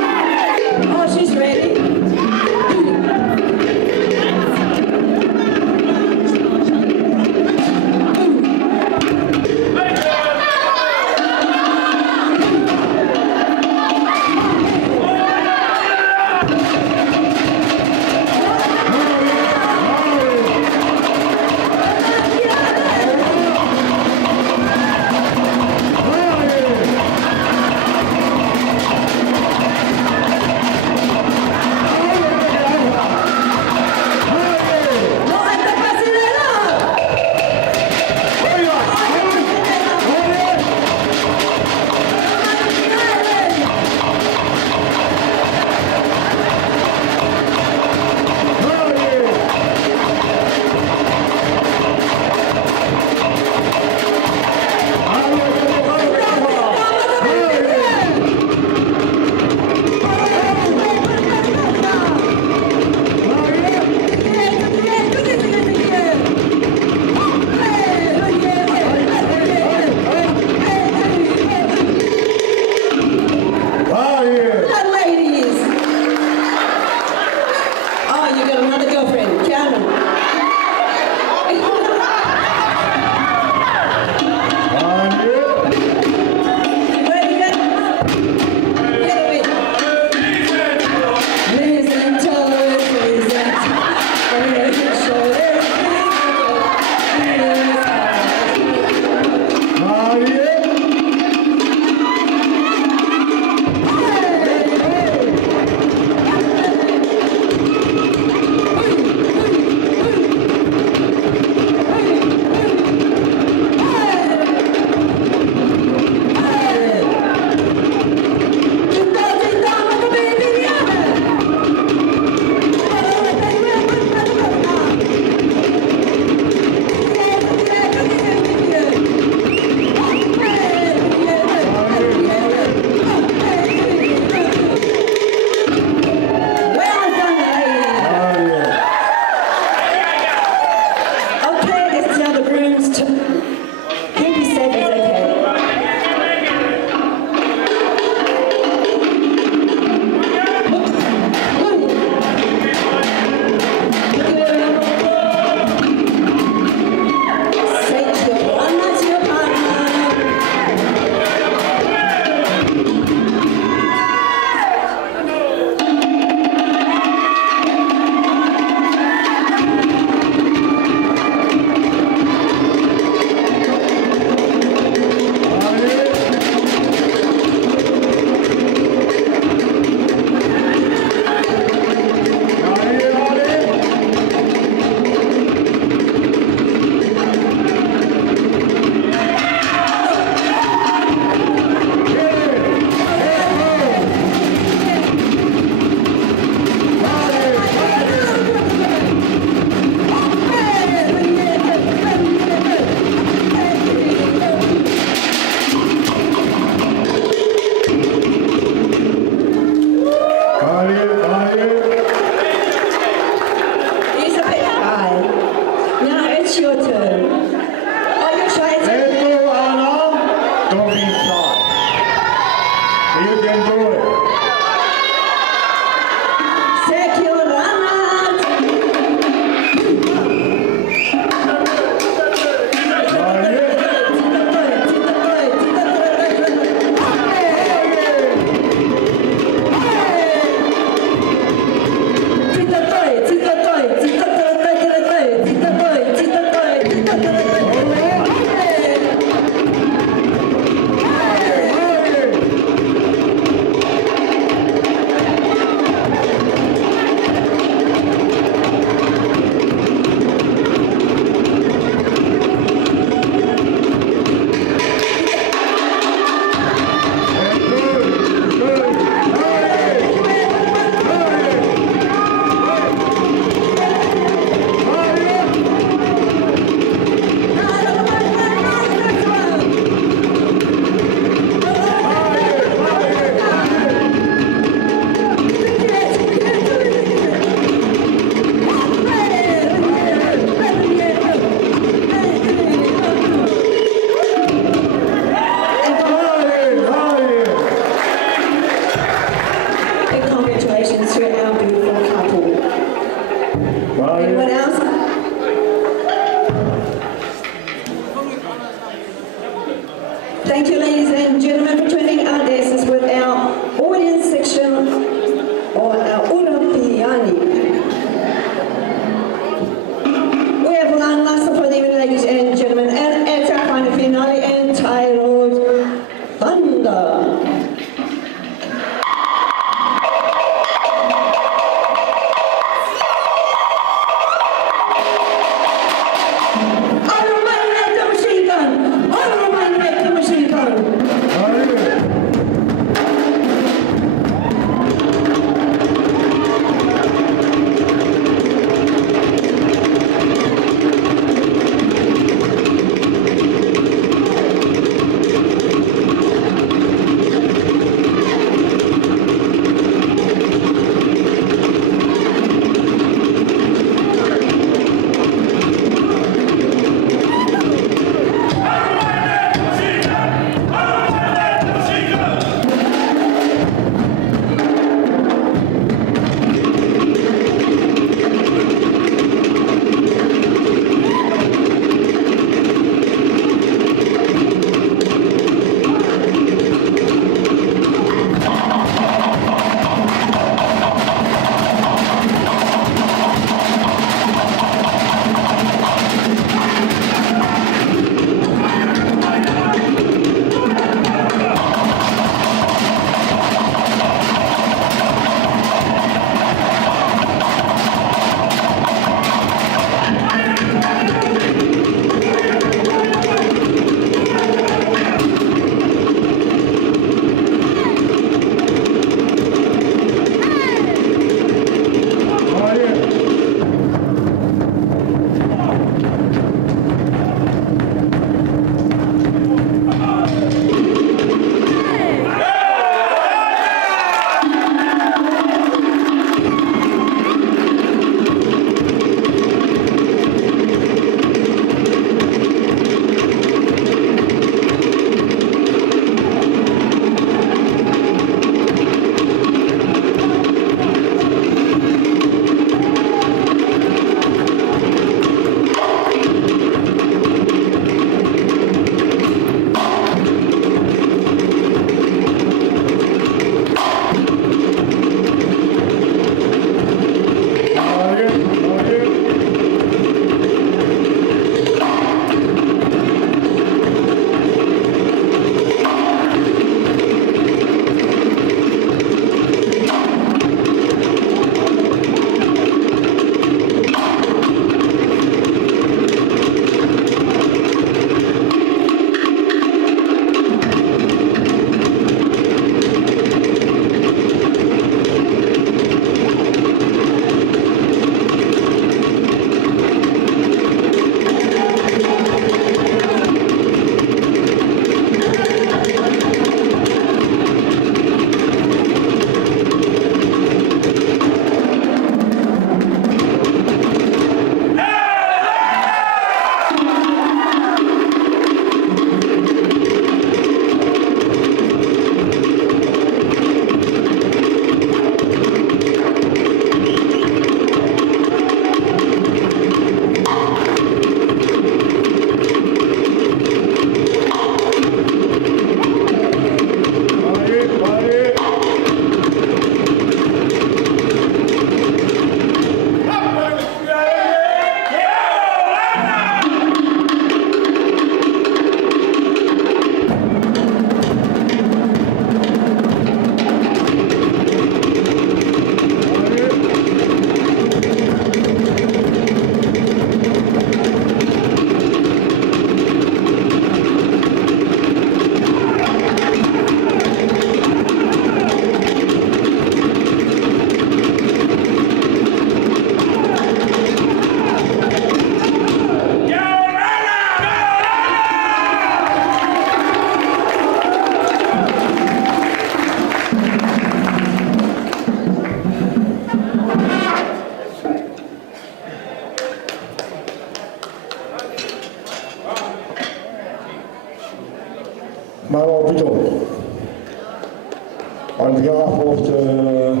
On behalf of the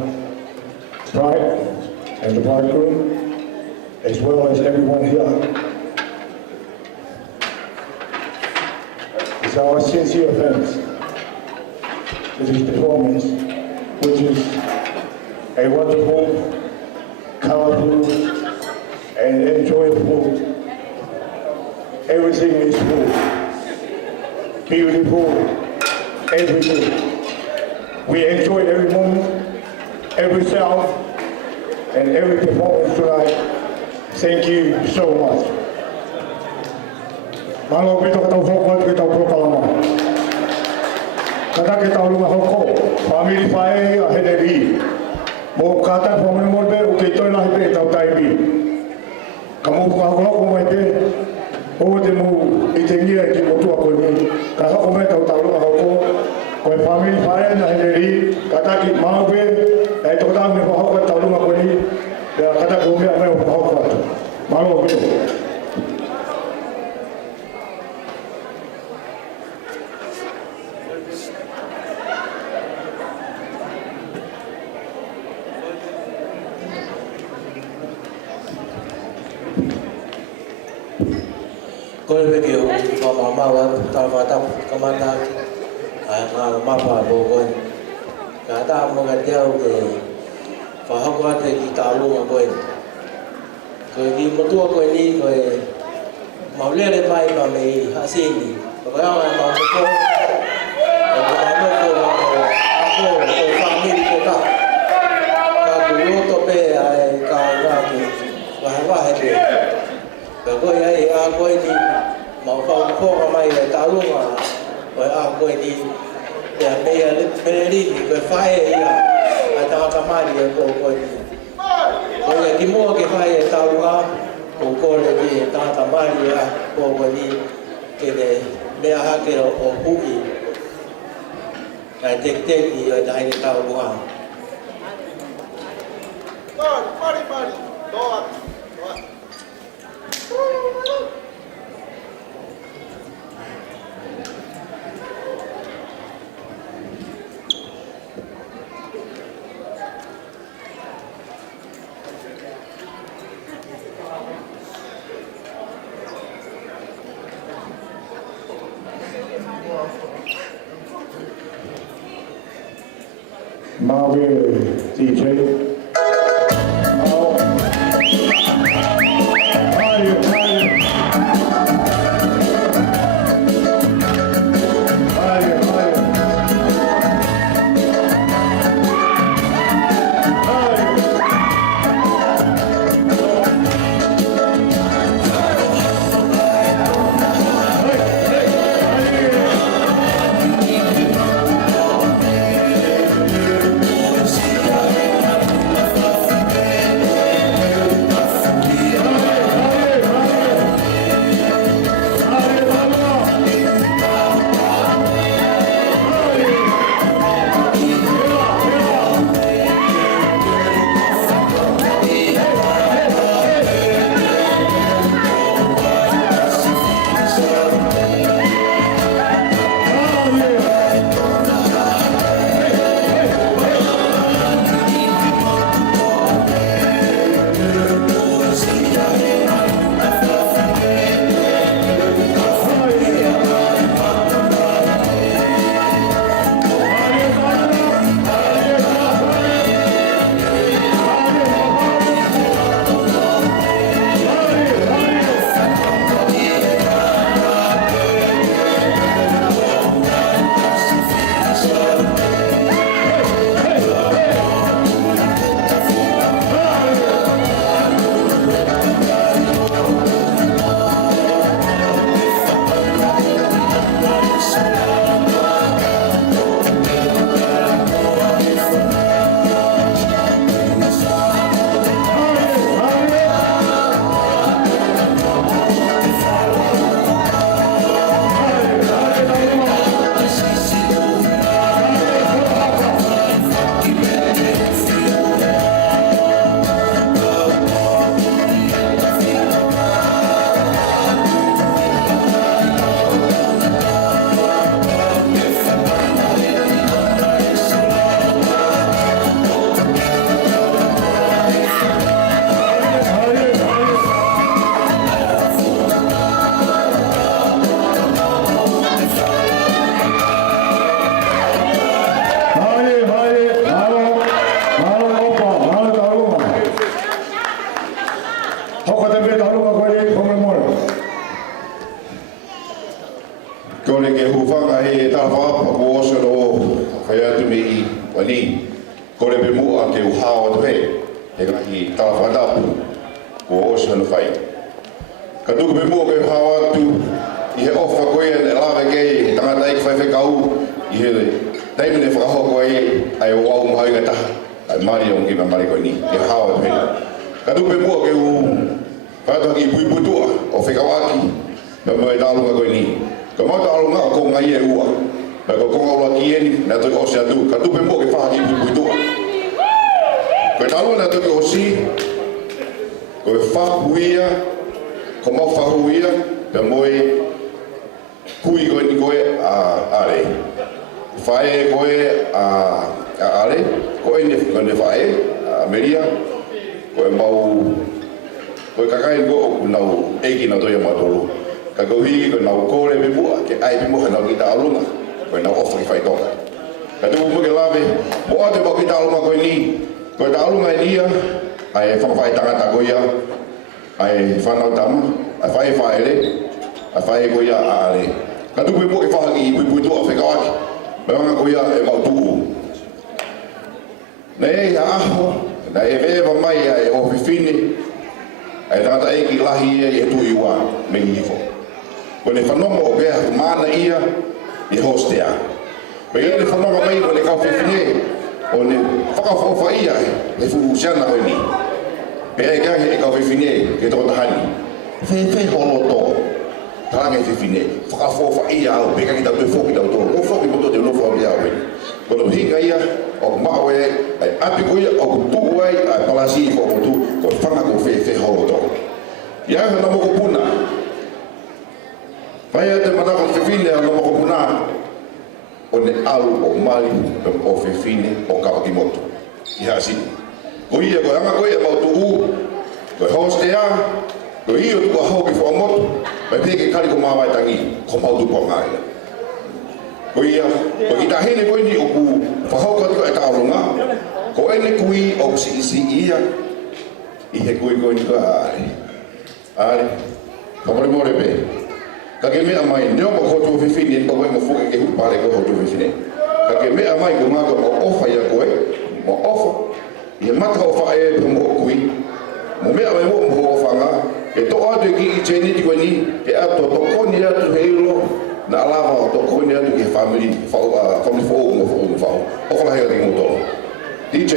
bride and the bridegroom, as well as everyone here, it's our sincere thanks to this performance, which is a wonderful, colorful, and enjoyable. Everything is full, beautiful, everything. We enjoyed every moment, every sound, and every performance tonight. Thank you so much. Malo kita tahu fokus kita proklama. Kata kita ulung hoko, family fai ahederi. Mau kata family mode ukito lah itu tahu taibi. Kamu kalau kamu itu, oh demu itengi lagi motu aku ni. Kalau kamu tahu ulung hoko, kau family fai ahederi. Kata kita mau itu dah me hoko tahu ulung aku ni. Kata kamu me hoko. Malo kita. Kau begitu, mama tahu kemana, mama bawa kata mau kerja ke, faham kata kita lalu kau, kau di mutua kau ni kau, mau lihat mai kami hasil ni, kau yang mau kau, aku family kita, kau dulu tope kau lagi, wah itu. Kau yang aku ini mau kau mai tahu mah, aku ini yang beri kau fai ya, ada kamari kau ini. Kau yang dimau kau fai tahu mah, kau lagi ada kamari ya, kau ini kene merah kau bui, tek dia dah ini tahu mah. Mari, doa. Marvel DJ. i wani kore pe mua ke uhao to he e ka i tala whatapu ko oso no whai. Ka tuku pe mua ke uhao atu i he ofa koe e lawe kei tangata i ka whai kau i he taimene whakaho koe ai o au mahau ka taha ai mari o ngi mari koe ni e hao to he. Ka tuku pe mua ke u whatoki i puiputua o whekawaki me mai tālunga koe ni. Ka mau tālunga ko ngai e ua. Ka konga ula ki eni, nā tui o se atu. Ka tupe mo ke whahaki i puiputua. Koe tālunga nā tui o si, koe whahuia, ko mau whahuia, pe moe kui koe ni koe a are. Whae koe a are, koe ne whae, a meria, koe mau, koe kakai ko o nau eiki nā toi a matoro. Ka kauhiki koe nau kore me mua, ke ai me mua nau ki tālunga, koe nau ofa ki whai toka. Ka tuku mua ke lawe, mo ate mau ki tālunga koe ni, koe tālunga e nia, ai whakawhai tangata koe ia, ai whanau tama, ai whae whaere, ai whae koe ia a are. Ka tuku mua ke whahaki i puiputua whekawaki, me wanga koe ia e mau tuku. Nei a aho, na e vewa mai ai o whiwhine, ai tangata e ki lahi e tui ua me hifo. Ko ne whanonga o bea mana ia i hostea. Pe ia ne whanonga mai o ne kau whiwhine o ne whakawhawha ia e fuhusiana hoi ni. Pe ai kahi e kau whiwhine ke tō tahani. Whewhe holo tō. Taranga e whiwhine. Whakawhawha ia au pe kaki tau tui whoki tau tō. Mo whoki mo tō te unofo au ia hoi. Ko no hinga ia o mao e ai api ko ia o tuu ai ai palasi i whakotu ko whanga ko whewhe holo tō. Ia e na moko puna. Vai te manaka whiwhine a moko puna o ne alu o mali o whiwhine o kawakimoto. Ia asini. Ko ia ko anga koe e mau tuu, ko e hostea, ko i o tuku a hau ki whakamoto, mai peke kari ko mawai tangi, ko mau tuku a ngāia. Ko ia, ko i tahene koe ni o ku whahau kati o e tālunga, ko ene kui o si ia, i he kui koe ni ko aare. Aare, whapare more pe. Ka ke mea mai, neo mo hotu whiwhine, pa koe mo whuke ke hupare ko hotu whiwhine. Ka ke mea mai ko ngā koe mo ofa ia koe, mo ofa, i he mata o whae pe mo kui, mo mea mai mo ofa ngā, e to atu ki i tēniti koe ni, ke ato tokoni atu heilo, na alawa o tokoni atu ki he family whau mo whau. Ofa lahi ati mo tolo. DJ.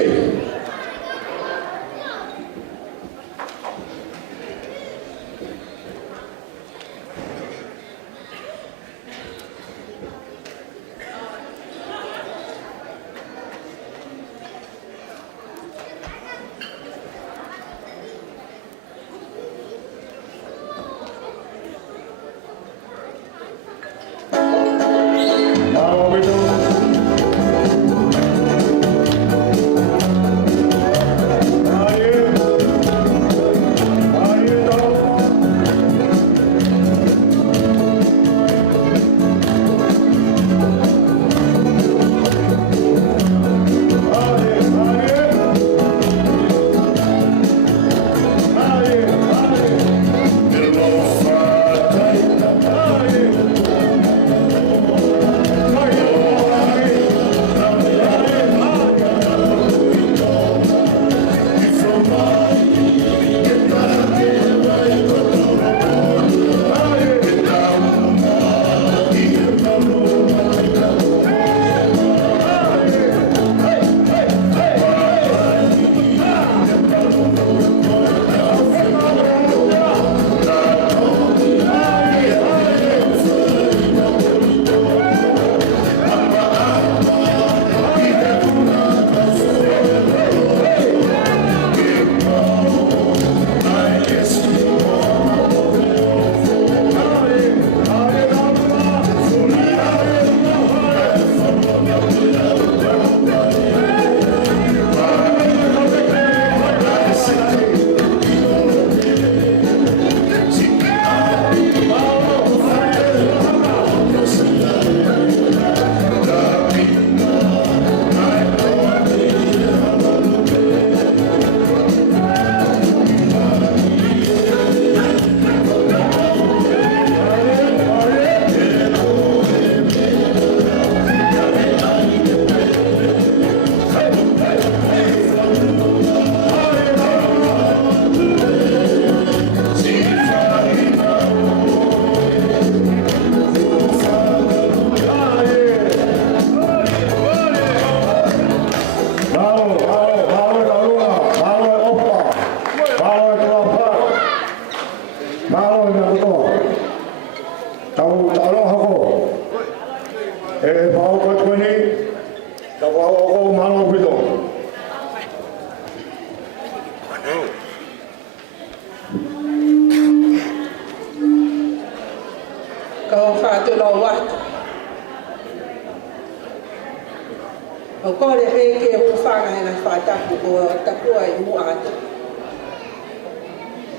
kore he ke hufanga e na whatapu o tapua I mua atu.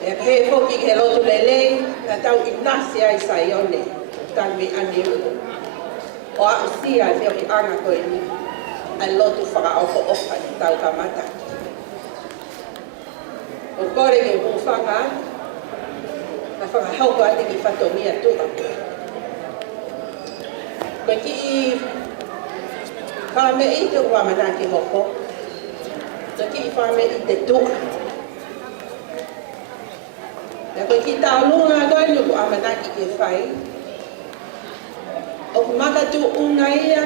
E he hoki ke lotu lelei, na tau inasi ai saione, tan me ane uko. O a usia e whio ki anga koe ni, ai lotu whakaoko oka ni tau kamata. O kore ke hufanga, na whakahauka ate ki whatomia tua. Koe ki I whame I te ua mana ki hoko, koe ki I whame I te tua. Na koe ki tau lunga koe nuku amanaki ke whai. O maka tu unga ia,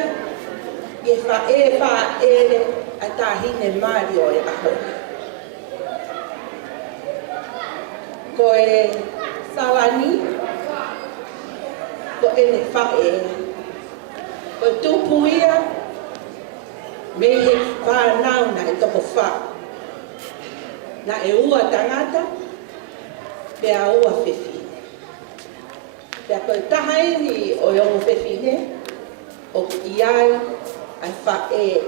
ke wha ere a tahine Mario e aho. Koe salani, ko ene wha ere. Koe tupu ia, me he whanau na e toko wha. Na e ua tangata, pea ua whewhi. Pea koe tahaini o yongo whewhine, o iai ai wha e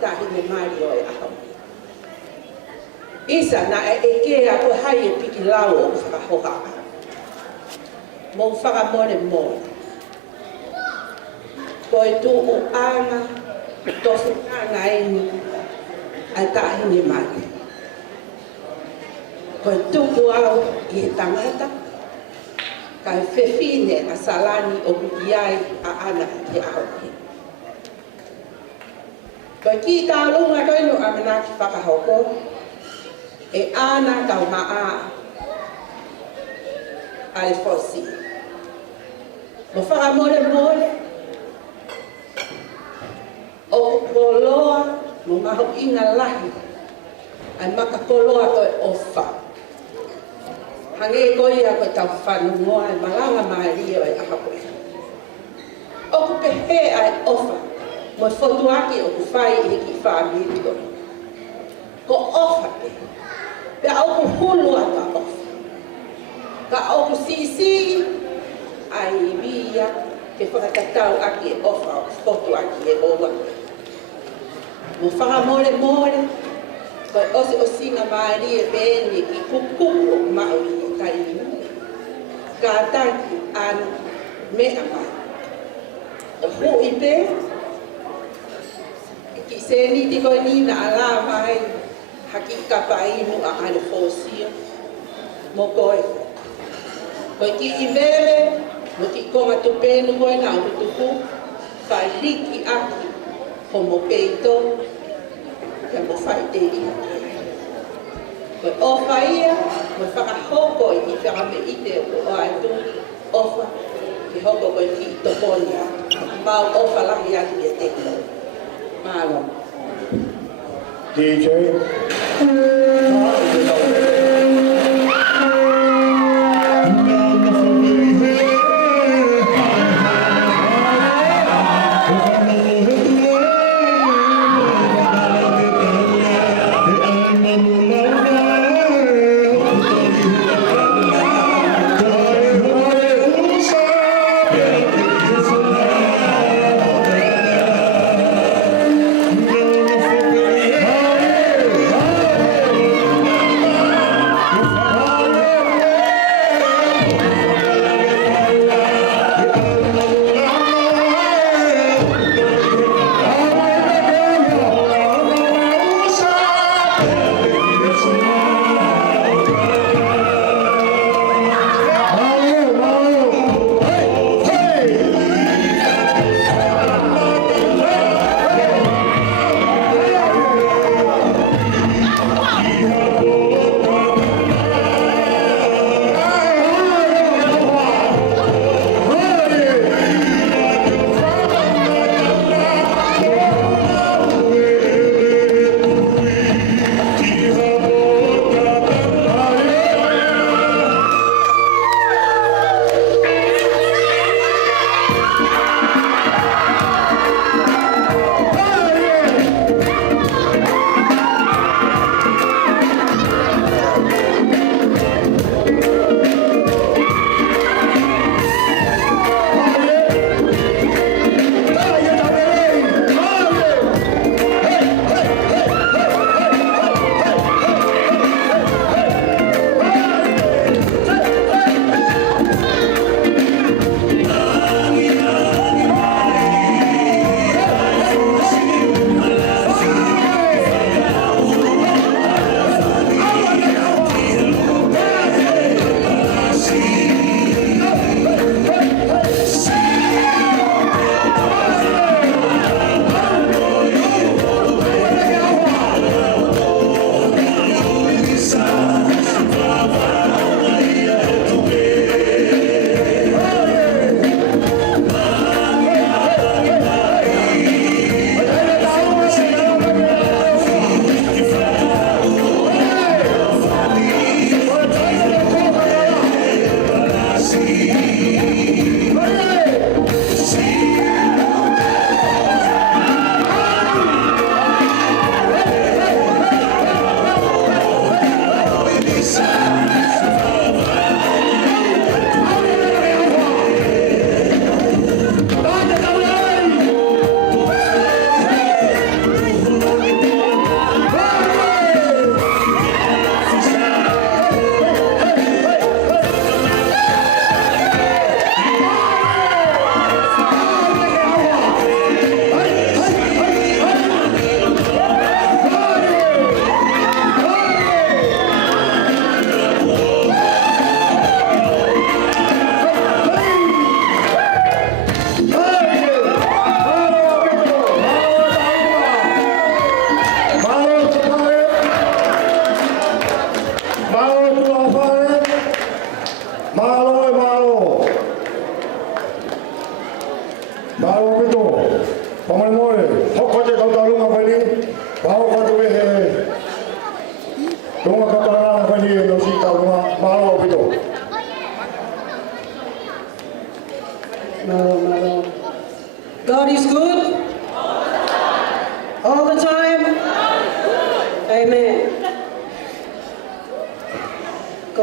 tahine Mario e aho. Isa na e kea koe hai e piki lau o whakahoha. Mo whakamone mone. Koe tu o anga, tofu anga eni, ai tahine Mario. Koe tuku au I he tangata, kai whewhine a salani o iai a ana he aoki. Koe ki tā runga koe no amanaki whakahoko, e ana tau maa Alefosio. Mo whakamore more, o koloa mo maho inga lahi, ai maka koloa koe ofa. Hange koe ia koe tau whanu ngoa e malanga Maria ai aha koe. O ku pehe ai ofa, mo e whotuaki o ku whai I ki whaamiri koe. Ko ofa pe, pea o ku hulu ata ofa. Ka o ku sisi, ai via ke whakatatau aki e ofa o whotuaki e owa koe. Mo whakamore more, koe osi o singa Maria pēni ki kukuku maui e taini. Ka tanki ana mea mai. O hui pē, ki seni ti koe nina ala mai haki kapainu a Alefosio, mo koe. Koe ki I vere, mo ki konga tupenu koe na o tuku, whaliki aki, homo peito, ka mo whai te iha. Koe ofa ia, mo whakahoko I ki whakame I te o aitu, ofa, ki hoko koe ki toponia, mau ofa lahi aki e teko. Malo. DJ.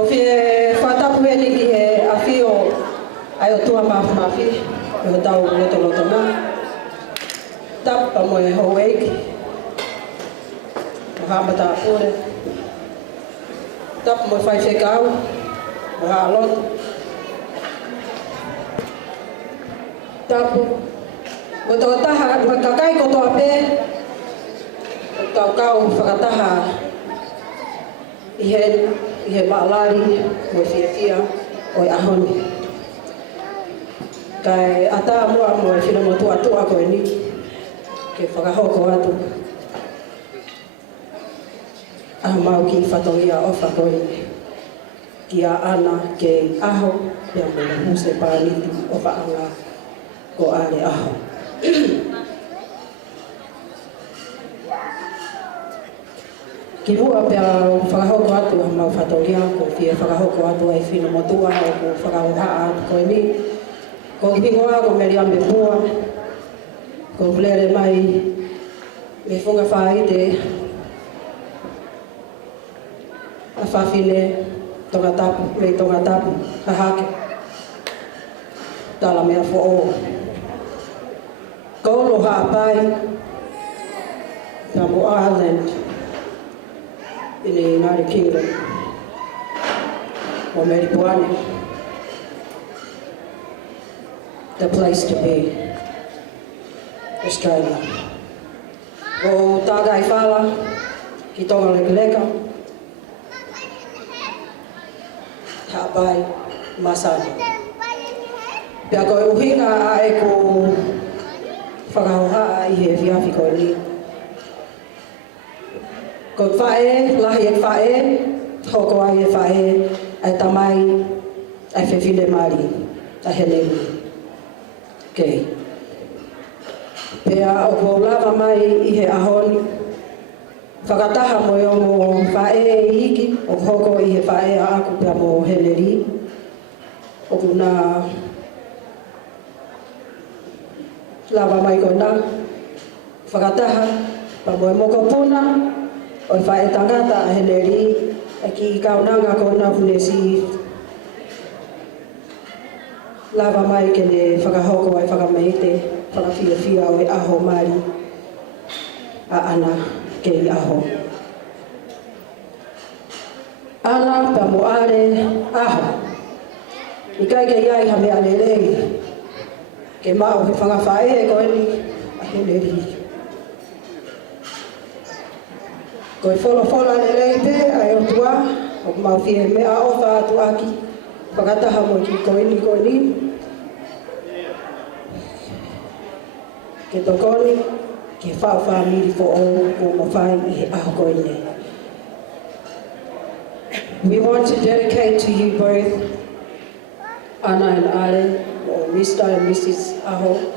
fie whatapu heni ki he awhio ai o tua mawhi e o tau loto ngā. Tapa mo e hou eiki. O hamata apure. Tapa mo e whai whekau. O ha loto. Tapu. O tau taha, ma kakai ko toa pē. O tau kau whakataha i he maalari, o e whiawhia, o e ahoni. Kai ata mua mo e whina mo tua ko e ni, ke whakahoko atu. Ah mau ki whatongia ofa ko e ki a ana ke aho, pia mo na huse pāniti o whaanga ko ale aho. Ki mua pia whakahoko atu a mau whatongia, ko whia whakahoko atu ai whina mo tua, o ko whakahoha atu ko e ni. Ko hingoa ko meri ame mua, ko blere mai me whunga whaite a whawhine tonga tapu, ha hake, tala mea who'o. Kolo haapai, Tamu Island in the United Kingdom, or Meripuani. The place to be, Australia. O tāgai whala, ki tonga lekeleka, haapai, masani. Pea koe uhinga a e ko whakahoha i he whiawhi koe ni. Ko whae, lahi e whae, hoko ai e whae, ai tamai, ai whewhine mari, ai henemi. Okay. Pea o ko lava mai i he ahoni. Whakataha mo o mo whae e hiki, o hoko i he whae a aku pea mo heneri. O kuna lava mai ko nā. Whakataha, pa mo e moko puna, o i whae tangata a heneri, a ki kaunanga ko nā punesi lava mai ke ne whakahoko ai whakameite, whakawhiawhia o e aho mari a ana ke i aho. Ana pa mo are aho. I kai ke iai ha mea lelei, ke mao he whangawhae e koe ni a heneri. Koe whola lelei pe ai o tua, o mau whie mea o wha atu aki, whakataha mo ki koe ni. Ke tokoni, ke whao miri fo o mo whai i he aho koe nei. We want to dedicate to you both, Ana and Ale, or Mr. and Mrs. Aho,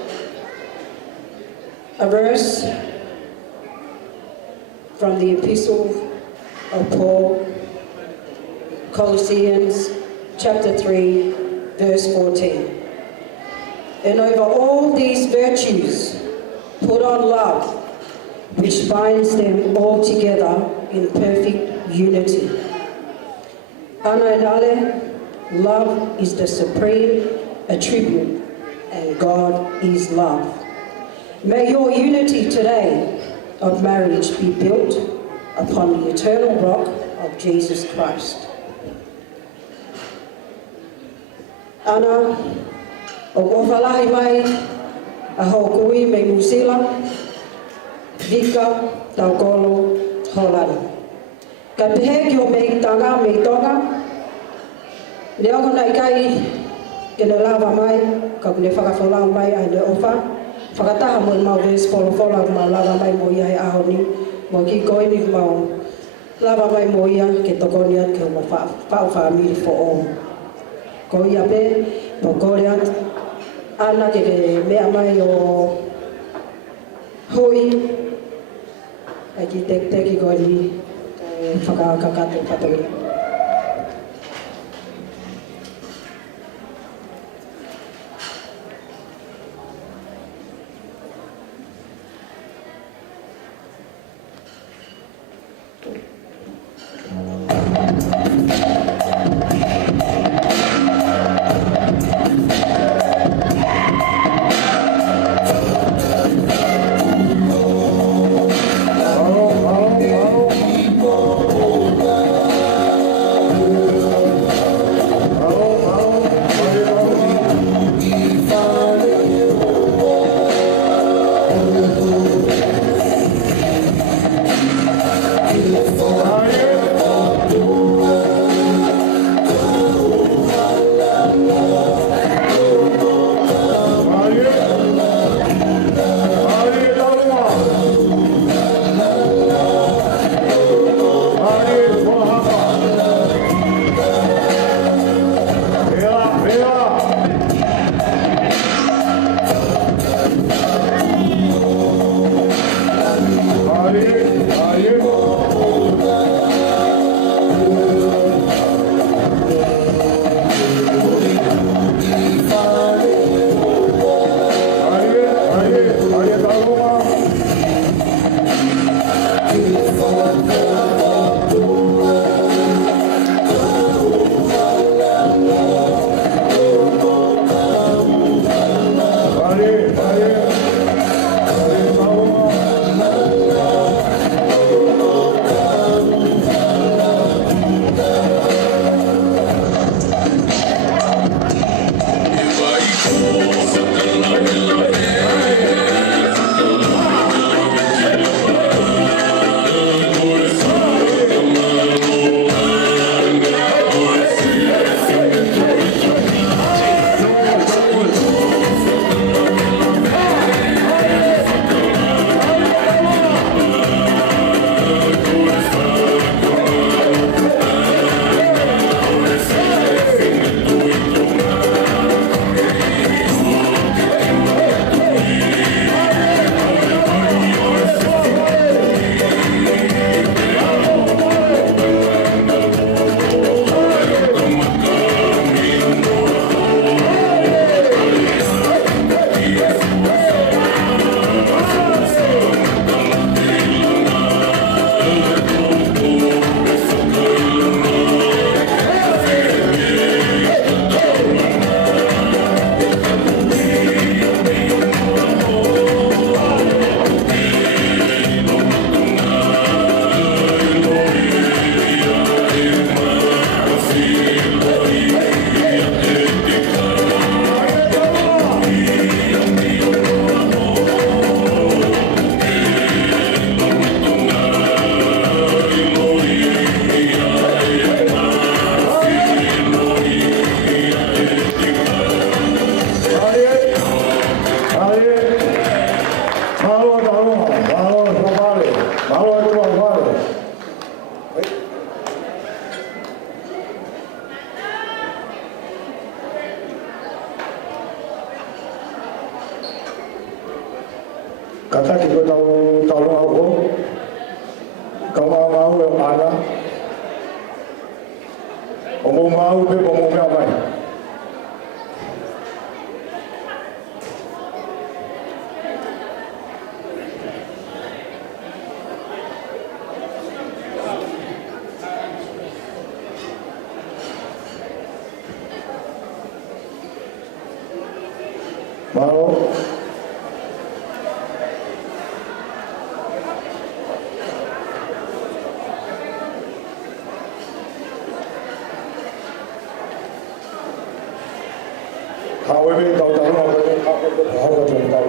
a verse from the Epistle of Paul, Colossians chapter 3, verse 14. And over all these virtues, put on love, which binds them all together in perfect unity. Ana and Ale, love is the supreme attribute, and God is love. May your unity today of marriage be built upon the eternal rock of Jesus Christ. Ana, o whalahi mai a hokui me New Zealand, Vika, Taukolo, Holland. Ka pehe ki o me tanga me tonga, ne ako na ikai ke ne lava mai, ka ne whakawholau mai ai ne ofa, whakataha mo i mau ves whola ma lava mai mo ia he aho ni, mo ki koe ni mau lava mai mo ia ke tokoni at ke mo whao whamiri fo o. Ko ia pe, po kore at, ana ke mea mai o hui, ai ki teki koe ni, whakakakate patoria. Kataki ko talo ako. Kamangau ang ana. Umumau pe umumamay. Mau However, tao tao na ako ng tao.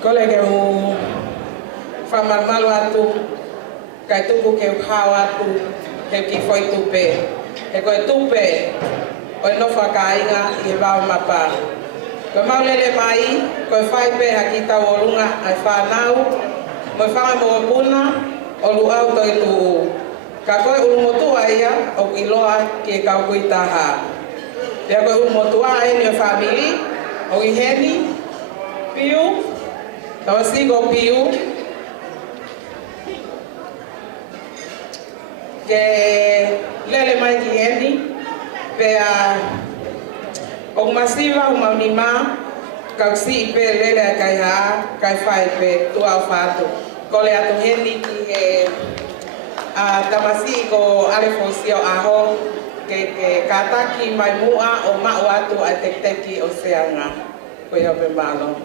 Kolega o famal Latu, kay tuku ke hawatu, ke ki foi tupe. E koe tupe, koe nofa ka inga i wao mapa. Koe maulele mai, koe whai pe haki tau o runga ai whanau, moe whanga moa puna, o luau toi tu. Ka koe ulumotua ia, o iloa ki e kau kui taha. Pea koe ulumotua e ni o famili, o i heni, piu, tau sigo piu, ke lele mai ki heni, pea o masiva o maunima, kau si pe lele kai ha, kai whai pe tua whātu. Kole atu heni ki he tamasi ko Alefosio aho, ke kataki mai mua o mau atu a tekteki o seanga. Koe hope malo.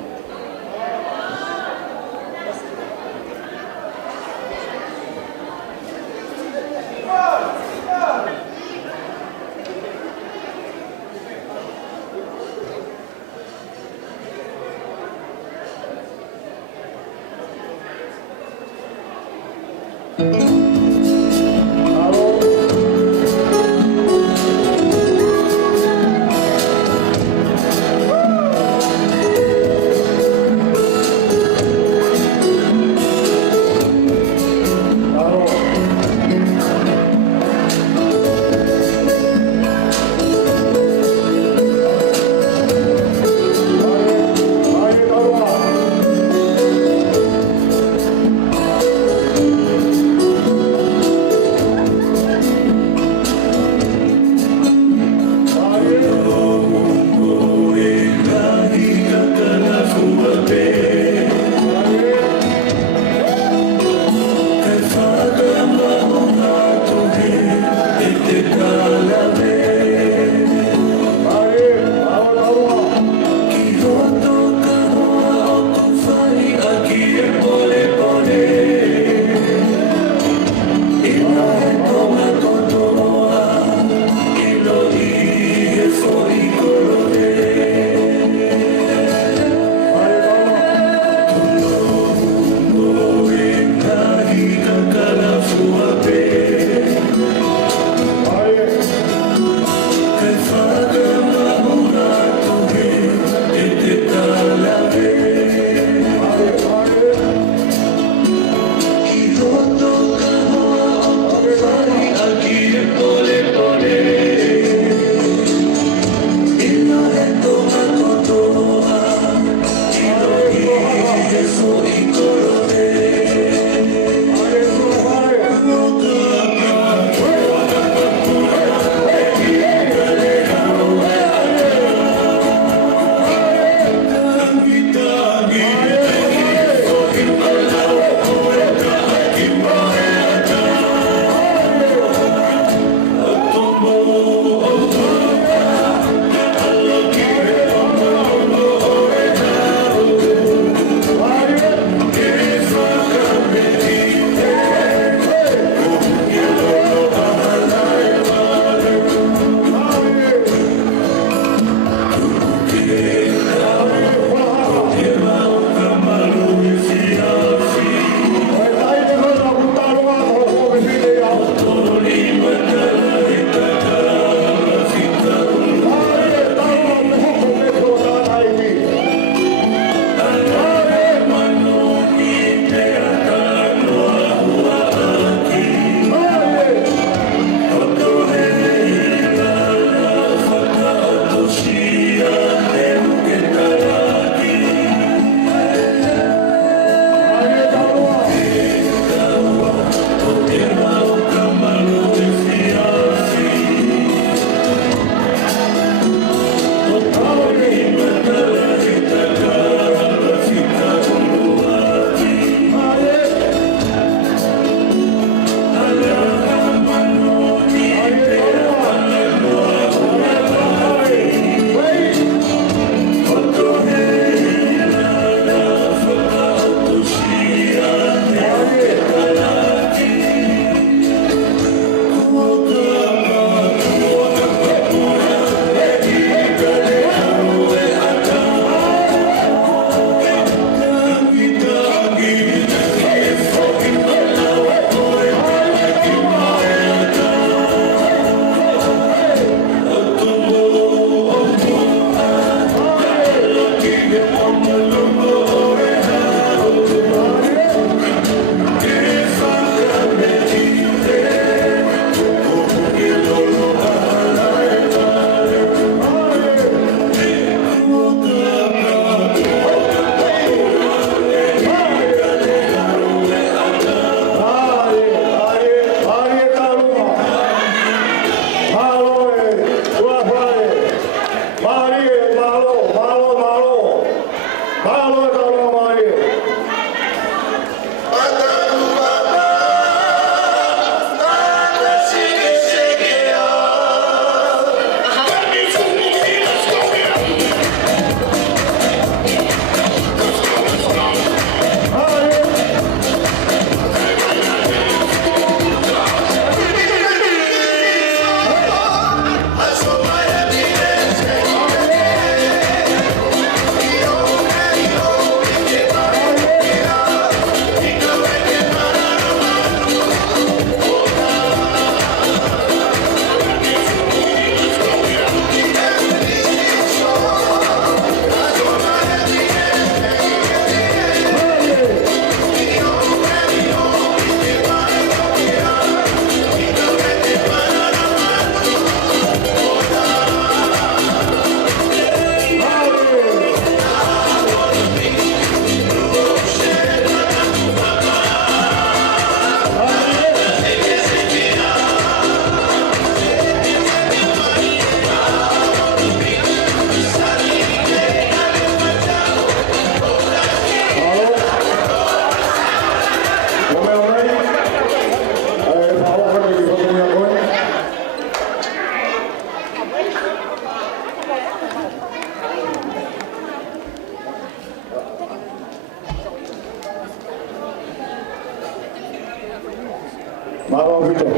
Mama Vito.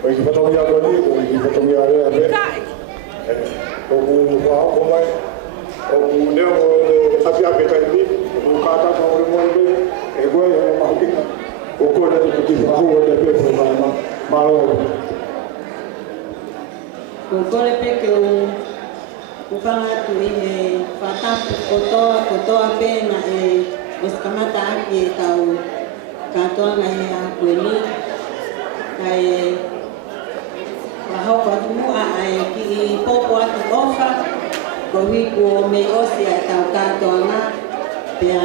Oi ki patongi ako ni, oi ki patongi Aria be. Oku wao komai. Oku leo api api kai o kata ka o mo be e go e ma ki. Oku na ki fa ho de be ko ma lo. Oku le pe ke o panga tu e fata kotoa pe na e oskamata aki e tau katoa na e a kueni na e wahoko atu mua e ki i popo atu ofa ko hiku o me osi a tau katoa na pia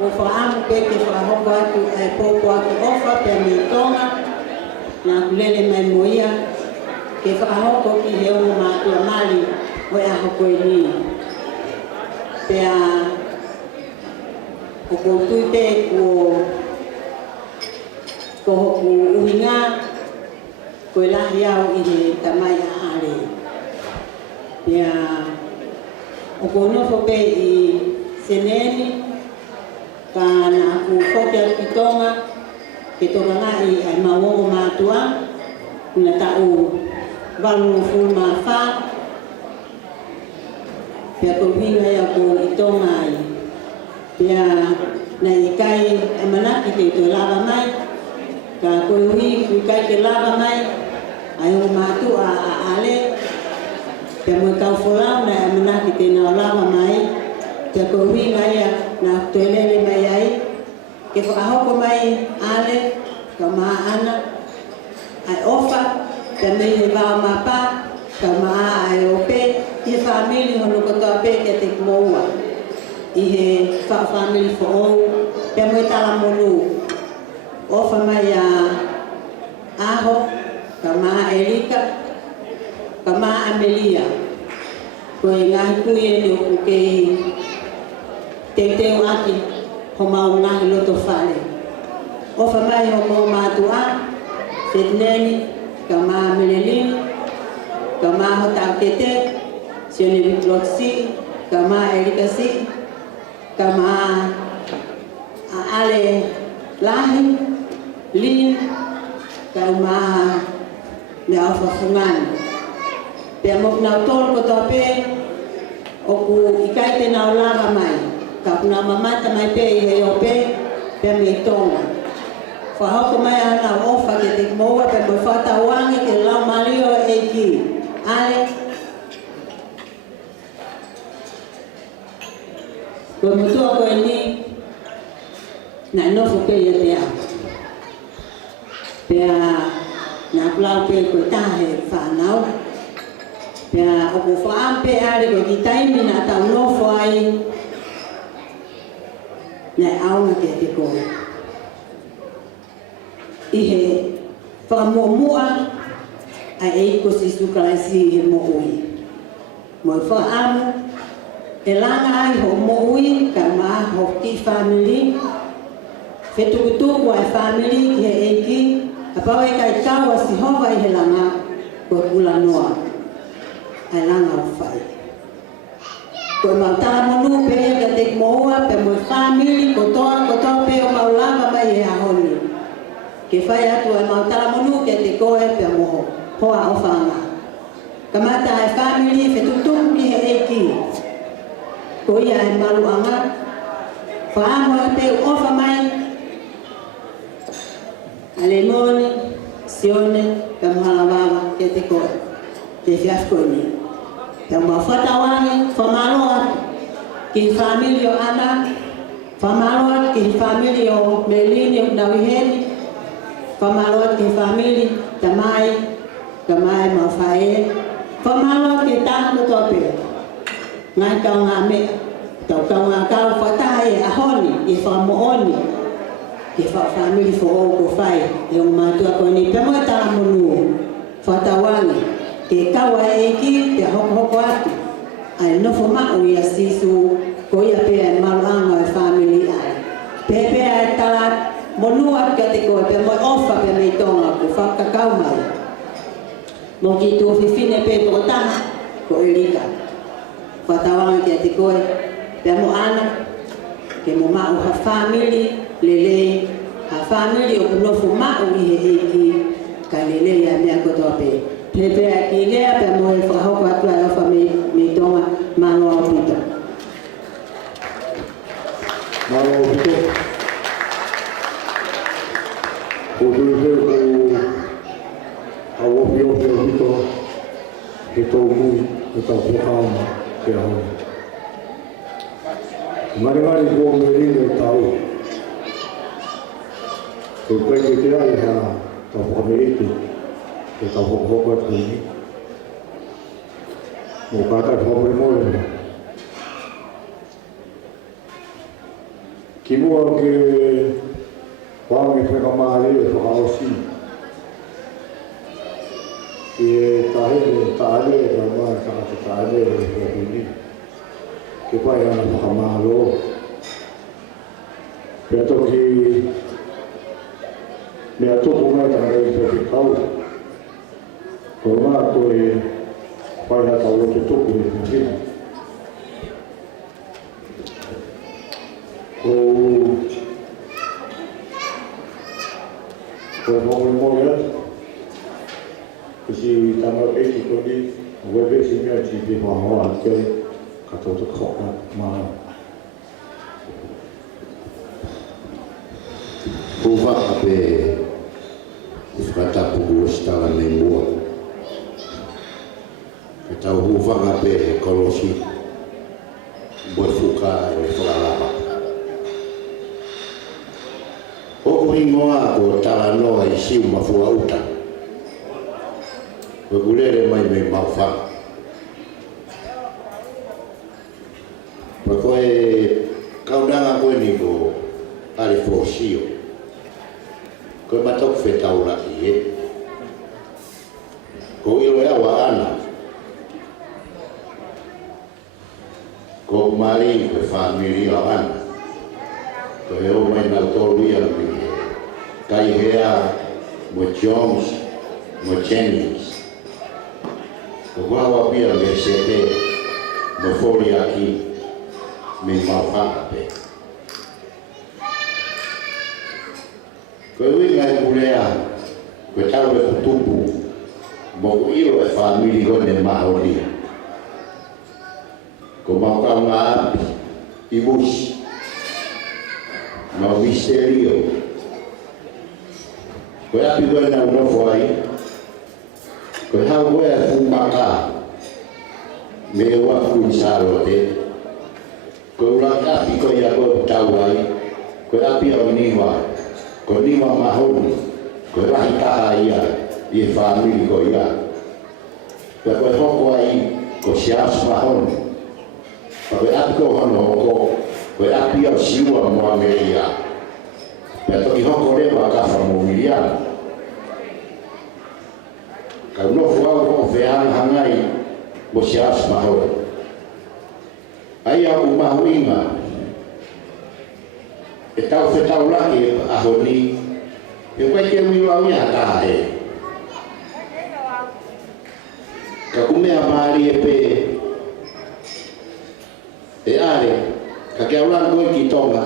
o whaamu pe ke wahoko atu e popo atu ofa pia me tonga na kulele mai moia ke whahoko ki he o mātua mali o e aho koe ni. Pea o koutu te ko hoku uhinga koe lahi au i he tamai a are. Pea o konofo pe i seneni ka na aku whoke al pitonga ke toka ngai ai maongo mātua kuna tau walu fuma wha pia ko hinga ia ko i tonga ai. Pia na i kai e manaki te to lava mai ka koe hui kui kai te lava mai ai o mātu a ale pia mo kau wholau na e manaki te nao lava mai pia koe hui ngai ia na tuelele mai ai ke whaahoko mai ale ka maa ana ai ofa pia mei he wao mapa ka maa ai ope i family hono kotoa pe ke te kumoua i he family for all pe mo tala monu ofa mai a aho ka ma Erika ka ma Amelia ko i ngahi kui e ni oku ke te aki ho mau ngahi loto whare ofa mai ho mo mātua Fetneni ka ma Melelini ka ma ho tau kete sione Vikloksi ka ma Erika si ka ma ale lahi lin ka ma me alfa fungan pe mo na tol ko to pe o ku ikai te na lava mai ka na mamata mai pe i he o pe me tonga fa ho ko mai ana ofa ke te mo pe mo fata wangi ke la malio e ki ale ko mo to ko ni na no fo pe ye te a pe na plau pe ko ta he fa nau pe o ko fa pe ale ko ki taimi na ta no fo ai na au ke te ko i he whamomua a e ko si sukalasi he mo ui. Mo whaamu e langa ai ho mo ui ka maa ho ki family whetukutuku ai family ki he eiki a pau e kai kaua si hova i he langa ko kula noa ai langa o whai. Ko mau tala monu pe e ka te moua pe mo family ko toa pe o mau lava mai e ahoni. Ke whai atu ai mau tala monu ke te koe pe moho hoa o whanga. Ka mata ai family whetukutuku ki he eiki. Ko ia e malu anga. Whaamu e te ofa mai. Alemoni, sione, pe mohala wawa ke te koe. Te fiaskoni. Pe mua whatawangi, whamalo atu. Ki family o ana. Whamalo atu ki family o Melini o Nawiheni. Whamalo atu ki family Tamai. Tamai Mawhae. Whamalo atu ki tāku tope. Ngai kau ngā mea. Kau ngā kau whatahe ahoni i whamooni. Ke wha family fo o ko whai. E o mātua koe ni pe moe tala monu. Whatawangi. Ke kaua e ki te hoko atu. Ai nofo mao i a sisu ko ia pe e maruanga e family ai. Pepe ai tala monu atu ka te koe pe moe ofa pe mei tonga ko whakakau mai. Mo ki tu whiwhine pe toko taha ko Erika. Whatawangi ki a te koe pe mo ana. Ke mo mao ha family lele a a family o no fu ma o i he ki kalele ya me ko to pe pepe ki le pe mo e fa ho kwa tu a fa me tonga ma no o pito ma no o pito o tu te o a o pio pito que to mu que to po que a mari ko me ringo tau ko que te ai ha to po me iti que to po ko ko ni mo ka ta po mo le ki mo que wa me fe ka mari ko ha osi e tahe tale ma ka tale ko ni que pai ana mahamalo pero que me atopo mai ta ai pe kau ko ma ko e pai ha ta o to ko ni ko mo ya si tama pe ki ko ni we be si me chi bi ma ho a ke ka to ko ma Uva ape ifkata pugu stala nemua. Kita uva ape kolosi bofuka e falava. Oku ingoa ko tala noa I siu mafua uta. Begulere mai me maufa. Pakoe kaunanga koe ni ko Alefosio. Ko matok fe taula ie. Ko ilo ya wa ana. Ko mari ko family la ana. Ko eu mai na toria mi. Kai hea mo Jones mo Jennings. Ko wa pia le sete mo fori aqui me mafaka pe. Ko winga e mulea ko tau e kutupu mo ilo e family gone mahori ko mauka nga api ibus ma misterio ko api gone na unofo ai ko hau e fumaka me wa kunsalote ko ulaka api ko ia ko tau ai ko api o niwa ko niwa mahoni ko rahi taha ia I family ko ia ko hoko ai ko sias mahoni ko api ko hono hoko ko api o siwa mo ameria to I hoko rewa kafa mo miliana ka no fuau ko feang hangai ko sias mahoni ai aku mahuinga e tau fe tau laki a honi e kwai ke ui wau ia ta e ka kumea maari e pe e are ka ke aulan koe ki tonga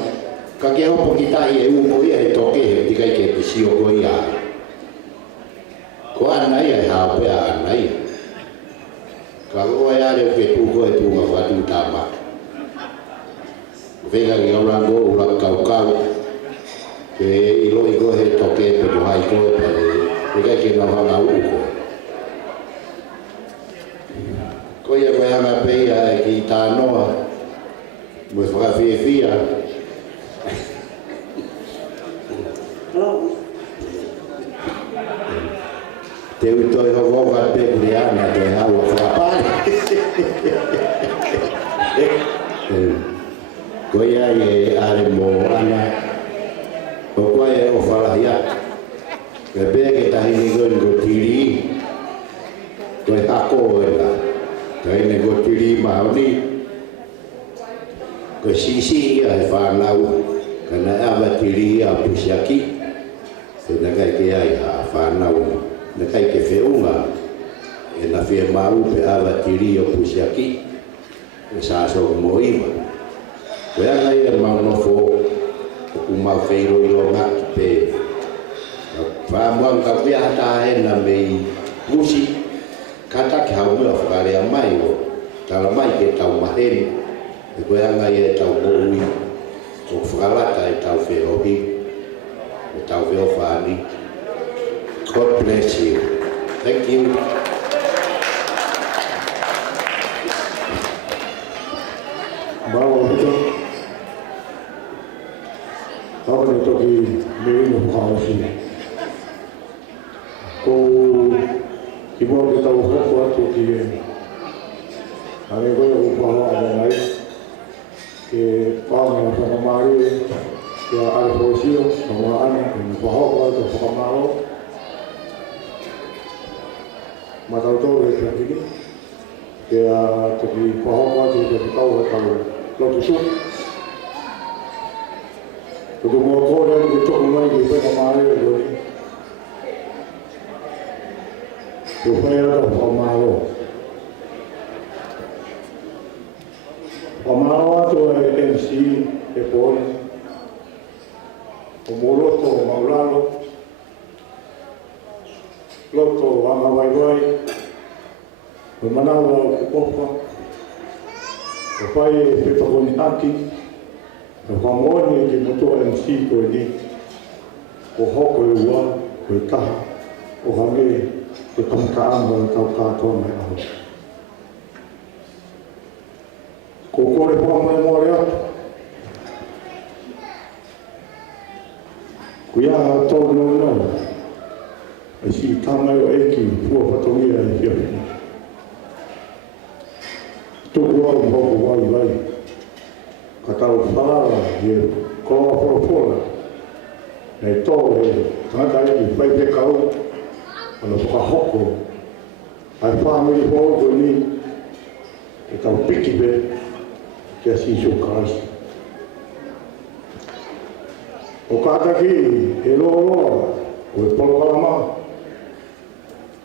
ka ke hopo ki tai e umo ia e toke he ti kai ke te sio koe ia ko ana ia e hao pe ana ia ka koe are o ke tu koe tu ma whatu tama vega ki aulan koe ula kau ke ilo I koe he toke pe tu hai koe pe kai ke na hana uko ko ia koe hanga pe ia e ki tānoa mo e whakawhiawhia te utoi hokoka pe kure ana te hau a whakapare ko ia e are mo ana o koe e o whalahia e peke tahini koe ko tiri koe hako e la tahini ko tiri maoni ko sisi ia e whanau kana awa tiri a pusiaki se na kai ke ai a whanau na kai ke whiunga e na whia mau pe awa tiri o pusiaki e sa so moima ko ia ngai e maunofo ku mau wheiro I lo ngaki pe whakawhia hata hena mei pusi kata ki hau mua whakarea mai o tala mai ke tau maheni e koe anga i e tau moui o whakalata e tau whiohi e tau whiowhani. God bless you. Thank you. Bawa kita, apa ni tu di beri mukausi. Ko ibu kita uhat waktu dia, hari itu upah ada naik ke pam yang mari ke Alefosio sama anak upah waktu pamaro. Mata tu dia ini dia jadi upah waktu dia tahu Latu su. Kalau mau kau dah itu rumah ini pada mana itu? Supaya ada pamalo. Pamalo tu MC epon. Umulo tu maulalo. Loto angawai. Bermanawa kupopa. Pai pe pakoni aki o famoni ki moto MC ko ni o hoko ua ko taha o hange ko kamkaanga tau kato mai aho ko kore po mai morea ko ia tau no e si tamai o eki fua patongia e hia tuku au hoku wai wai. Katau whalala he koa whorofora. Nei tō he tangata eki whai pe kau. Ano whakahoko. Ai whamiri hōko ni. E tau piki pe. Kia sisho kāsi. O kātaki he loa loa. O e polokalama.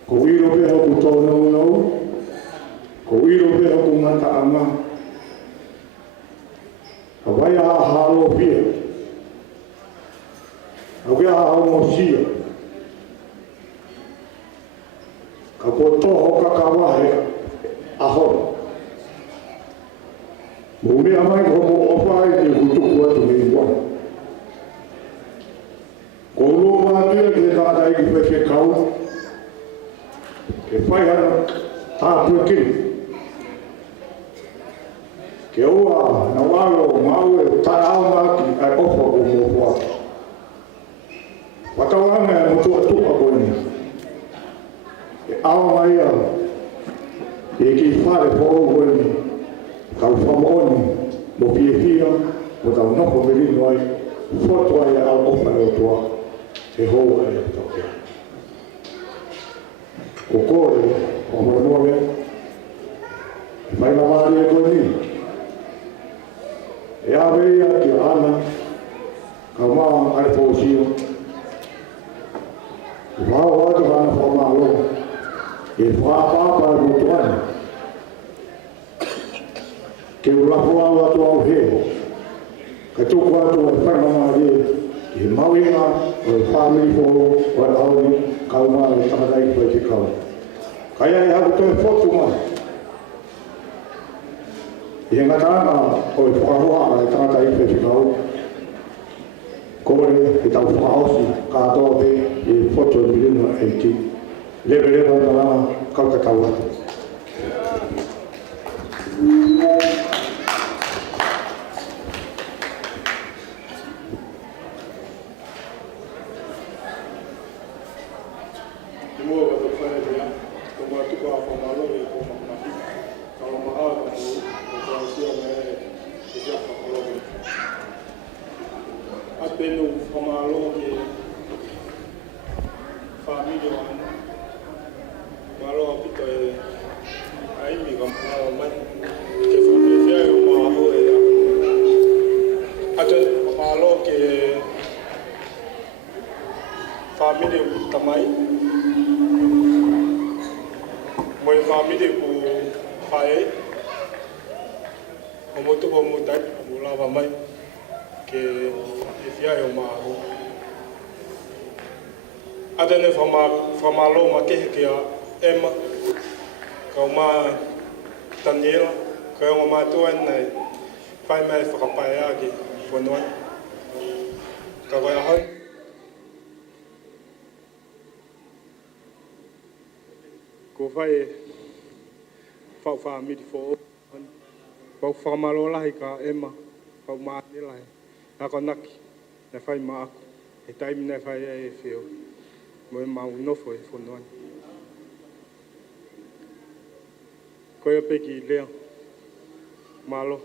Ko wiro pe hoku tō nau nau. Ko wiro pe hoku ngata ama. Ka wai a halo pia. Ka wai a hao mosia. Ka poto hoka ka wahe aho. Mumi amai ko mo ofai te kutuku atu ni wang. Ko ulo matia ke tātai ki whewhe kau. Ke whai hana tāpua kini. Ke ua na walo mau e tai au maki ai ofa o mo fua. Watawanga e motua tuka koni. E awa mai a e ki whare po o koni. Kau whamoni mo pie hia mo tau noko merino ai. Foto ai au ofa e o tua. E hoa e o toke. Ko kore o moimoe. E whaina maari e koni. E awea ki ana, ka maa Alefosio. Wao watu hana whamalo, e whaapapa e mutuana. Ke ulafu au atu au heo, ka tuku atu e whainamari, e mawinga o e whamiri fōro, o e auri, kaumā e takatai koe te kau. Kai ai haku toi whotu mai. I ngatanga o e whakaroa e tangata i whewhikau. Kore e tau whakaosi katoa pe e whoto e milina e ki. Lewe lewa na lana kaukatau atu. Adene whamalo ma kehe ki a Emma, kau mā Daniela, kau ngā mātua nei, whai mai whakapai agi whanua. Ka koe ahau. Ko whai whau whaamiti fo whau whamalo lahi ka Emma, whau maani lahi. Naka naki, ne whai maa aku, he taimi ne whai e whio. Mo e mau nofo e whanua. Koe peki lea, malo.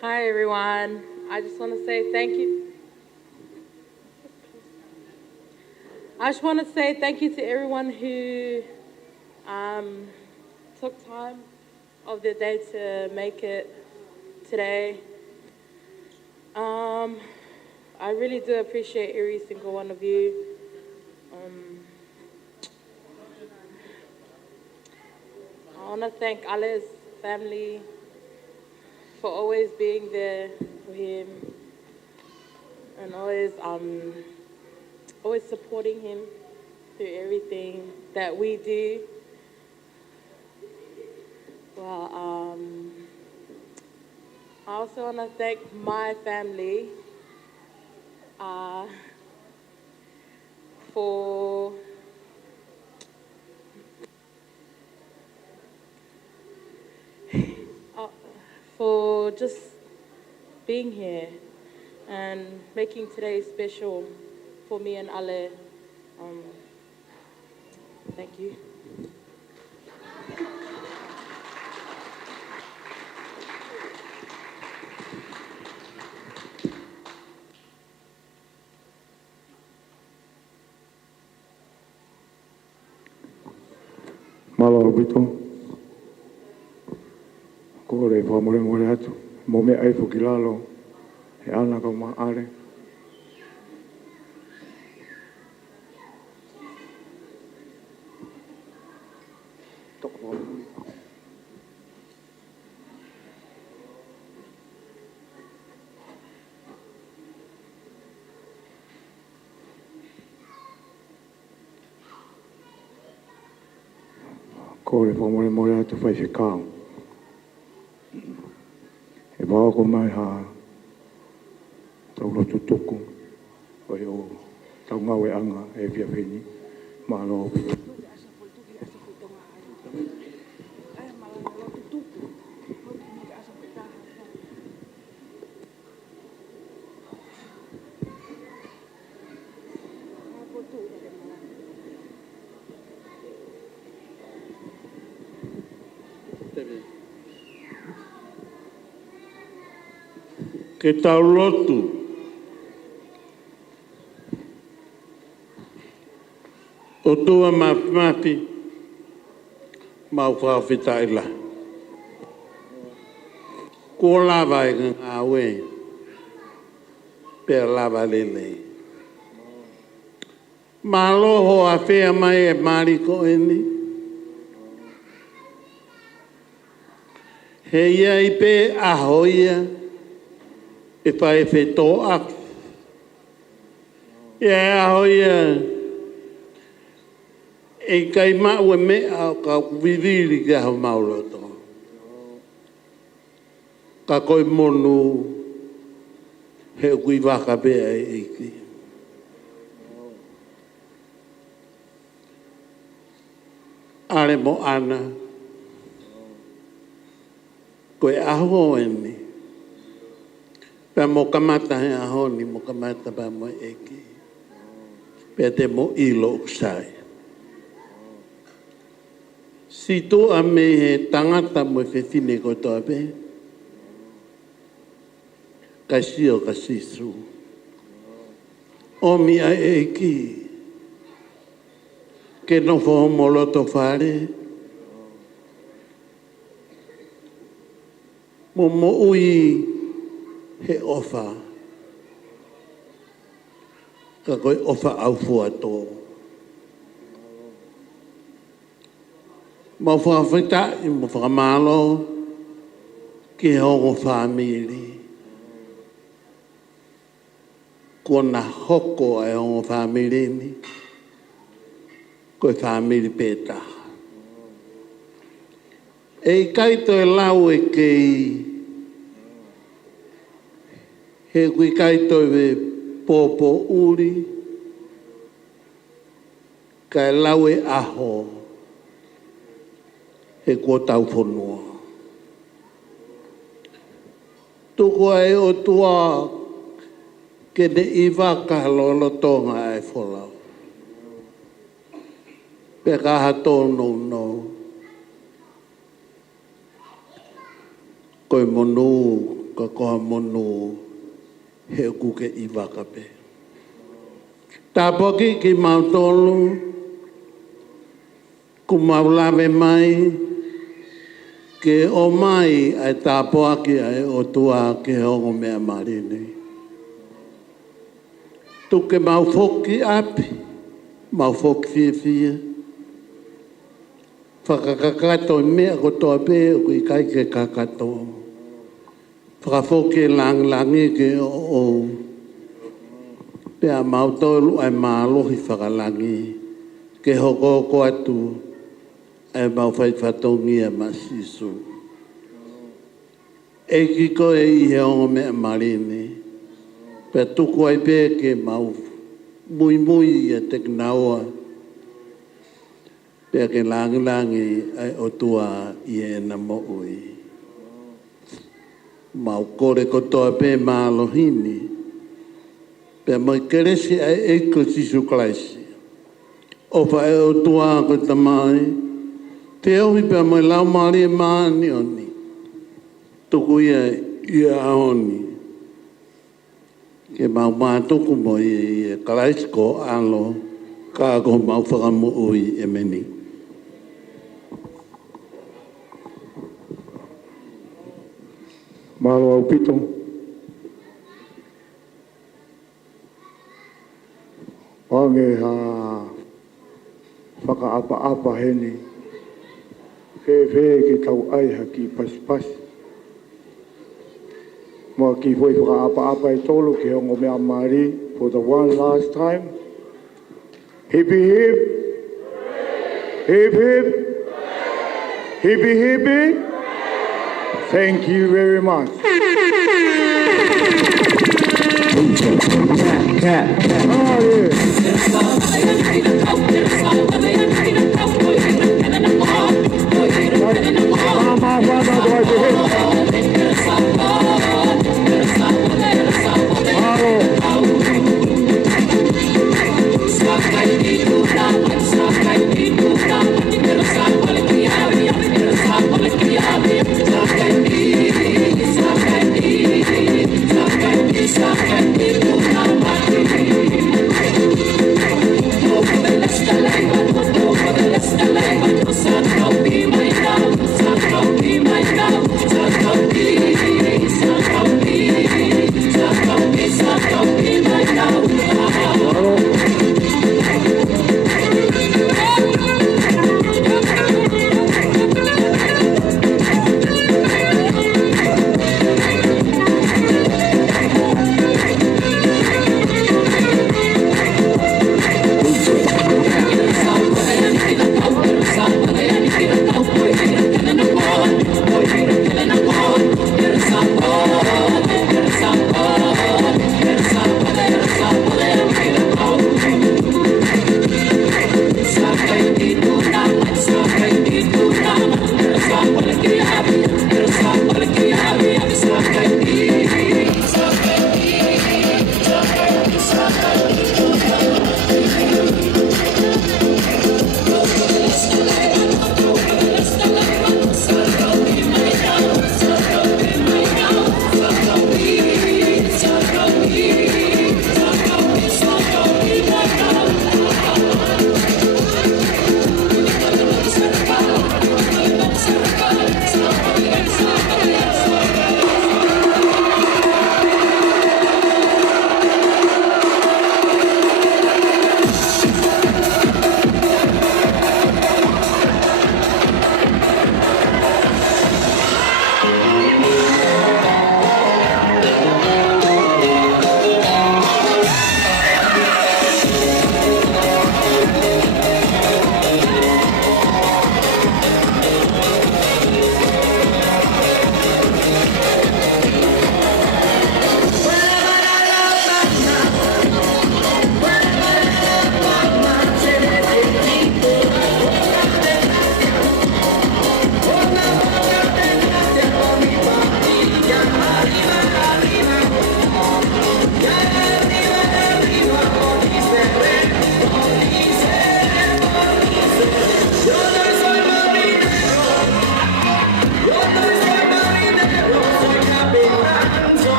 Hi everyone. I just want to say thank you. I just want to say thank you to everyone who took time of their day to make it today. I really do appreciate every single one of you. I want to thank Ale's family for always being there for him and always supporting him through everything that we do. Well, I also want to thank my family for just being here and making today special for me and Ale. Thank you. Malo bito. Ko re pa mo re atu. Mo me ai fo kilalo. E ana ka ma are. Ko re pa mo re atu fai se kao. E wā ko mai ha tau rotu tuku o i o tau ngau e anga e pia whini ma alo pito. Ke tau lotu. O tua mati mau whawhita ila. Ko lava e ngā we. Pea lava lele. Maloho a whea mai e mariko eni. He ia i pe ahoia. E whae whetō aku. E ahoia. E kai mau e mea ka viviri ki aho mauloto. Ka koi monu he kui waka pea e iki. Ale mo ana. Koe aho eni. Pea mo kamata he aho ni mo kamata pa mo eki. Pea te mo ilo usai. Si tō a me he tangata mo whewhine ko tō pe. Ka sio ka sisu. O mi a eki. Ke no whoho moloto whare. Mo ui he ofa. Ka koe ofa au fua tō. ma whakawhita I mo whakamalo ki hongo whamiri. Kona hoko ai hongo whamiri ni, koe whamiri pēta. E kaito e lau e kei, he kui kaito e pōpō uri, ka e lau e aho, he kua tau whanua. Tuko e o tua ke ne iwa ka halolo tonga e wholau. Pe ka hato no. Koe monu, ka koha monu, he kuke iwa ka pe. Tā poki ki mautolu, ku maulawe mai, ke o mai ai tā poaki ai o tua ke hongo mea marine. Tuke mau foki api, mau foki fia. Whakakakato mea ko toa pe o kui kai ke kakato. Whakafoki langi ke o pea mautolu ai mālohi whakalangi ke hoko ko atu ai mau whaifatongi a masisu. E ki koe I he ongo mea marine. Pea tuku ai pe ke mau mui e te knaoa. Pea ke langi ai o tua I e na mo'ui. Mau kore kotoa pe mālohini. Pea moi keresi ai eiko sisu klaisi. Opa e o tua ko tamai. Te ohi pea moi lau maari e maani oni. Tuku ia ahoni. Ke mau mātuku moi e klaisi ko alo. Ka ko mau whakamu ui e meni. Malo au pito. Wange ha whakaapa heni. Whe ki tau aiha ki pas. Mua ki hoi whakaapa e tolu ki hongo mea mari for the one last time. Hippie hip. Hip hip. Hippie hippie. Thank you very much. Cat. Oh, yeah. Saca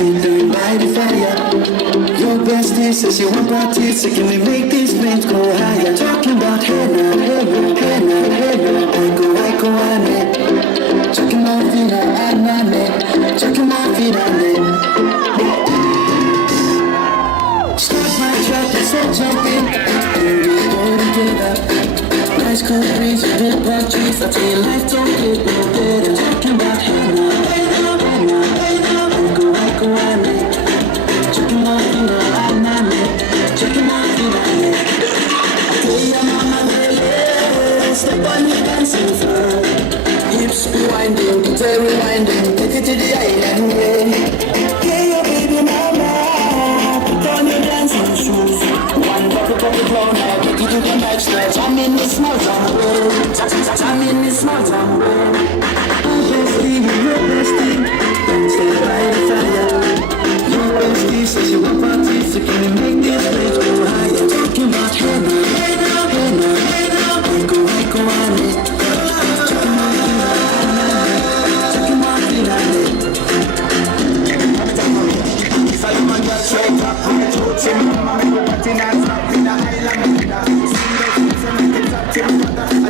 Sitting by the fire. Your bestie says you want parties, so can we make these flames go higher? Talking about hey now, hey now, hey now, hey now. I go, on it. Checking my feet on it. Checking my feet on it. Start my truck, let's all jump in. Here we go together. Nice cool breeze, big black trees. I tell you life don't get no better. Talking about hey now, hey now, hey now, hey now. I go, on it. Checking my feet on it. Checking my feet on it. Hey, your mama, baby, step on your dancing floor. Hips be winding, guitar rewinding, take it to the island way. Hey, your baby mama, put on your dancing shoes. One bucket of the floor now, take it to the next stretch. I'm in this small town world. I'm in this small town world. Oh, bestie, your bestie, don't stay by the fire. Your bestie says you want parties, so can we make this place go higher? Talking about hey now, hey now, hey now, hey now. I go on it. Checking my feet on it. If I do my girl straight up, I'm a toad, see me mama, make me party now, stop in the island, see those things and make it up to my mother.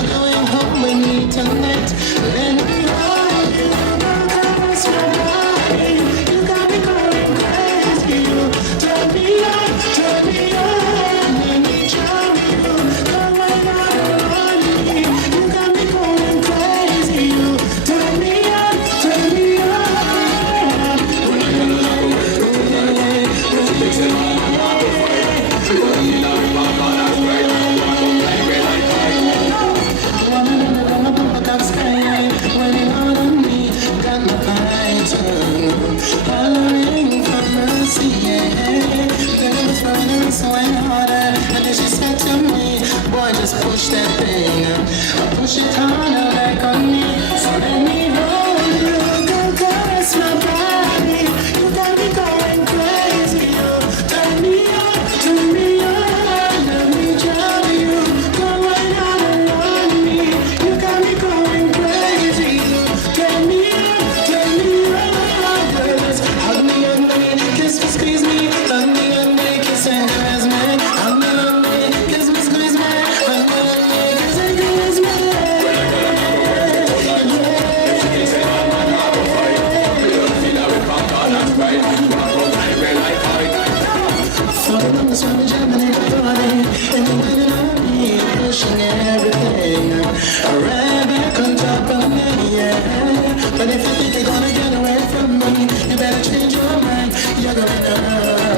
you're going home with me tonight. Let me hold you, caress my body. You got me going crazy. You turn me on, turn me on. Let me charm you, come right out on me. You got me going crazy. You turn me on, turn me on. Just push that thing, push it harder back on me. So let me hold you, go caress my body. You got me going crazy. You turn me on, let me drive you. Come right out and run me. You got me going crazy. You turn me on, girls. Hug me and me, kiss me, squeeze me. Hug me and me, kiss and caress me. Hug me and me, kiss me, squeeze me. But if you think you're gonna get away from me, you better change your mind. You're going home.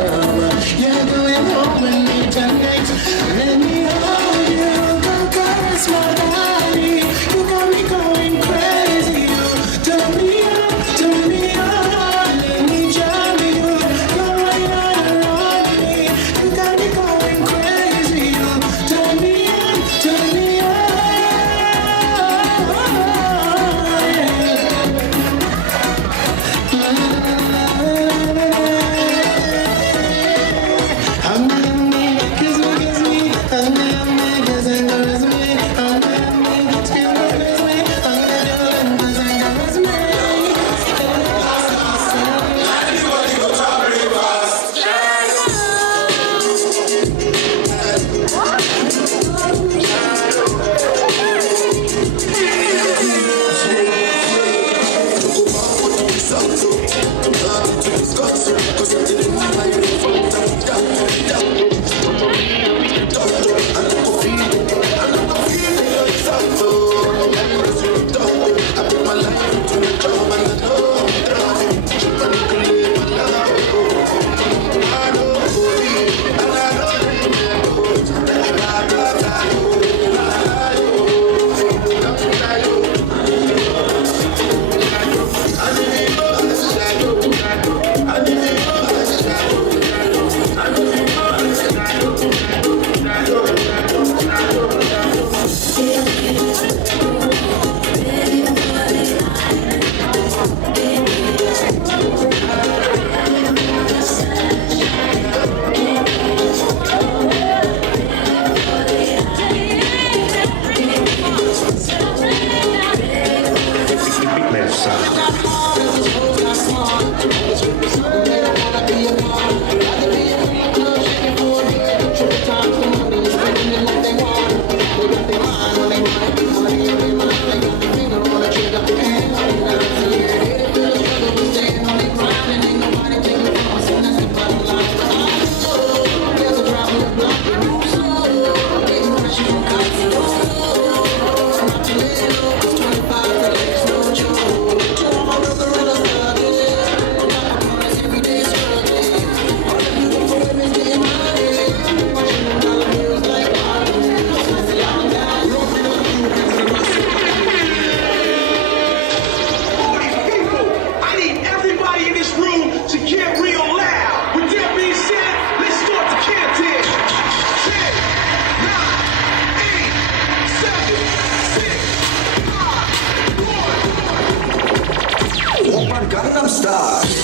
You're going home with me tonight. Let me hold you, go caress my body. You got me going crazy. You turn me on, let me drive you. Go right out on me. You got me going crazy. You turn me on, Gangnam Style.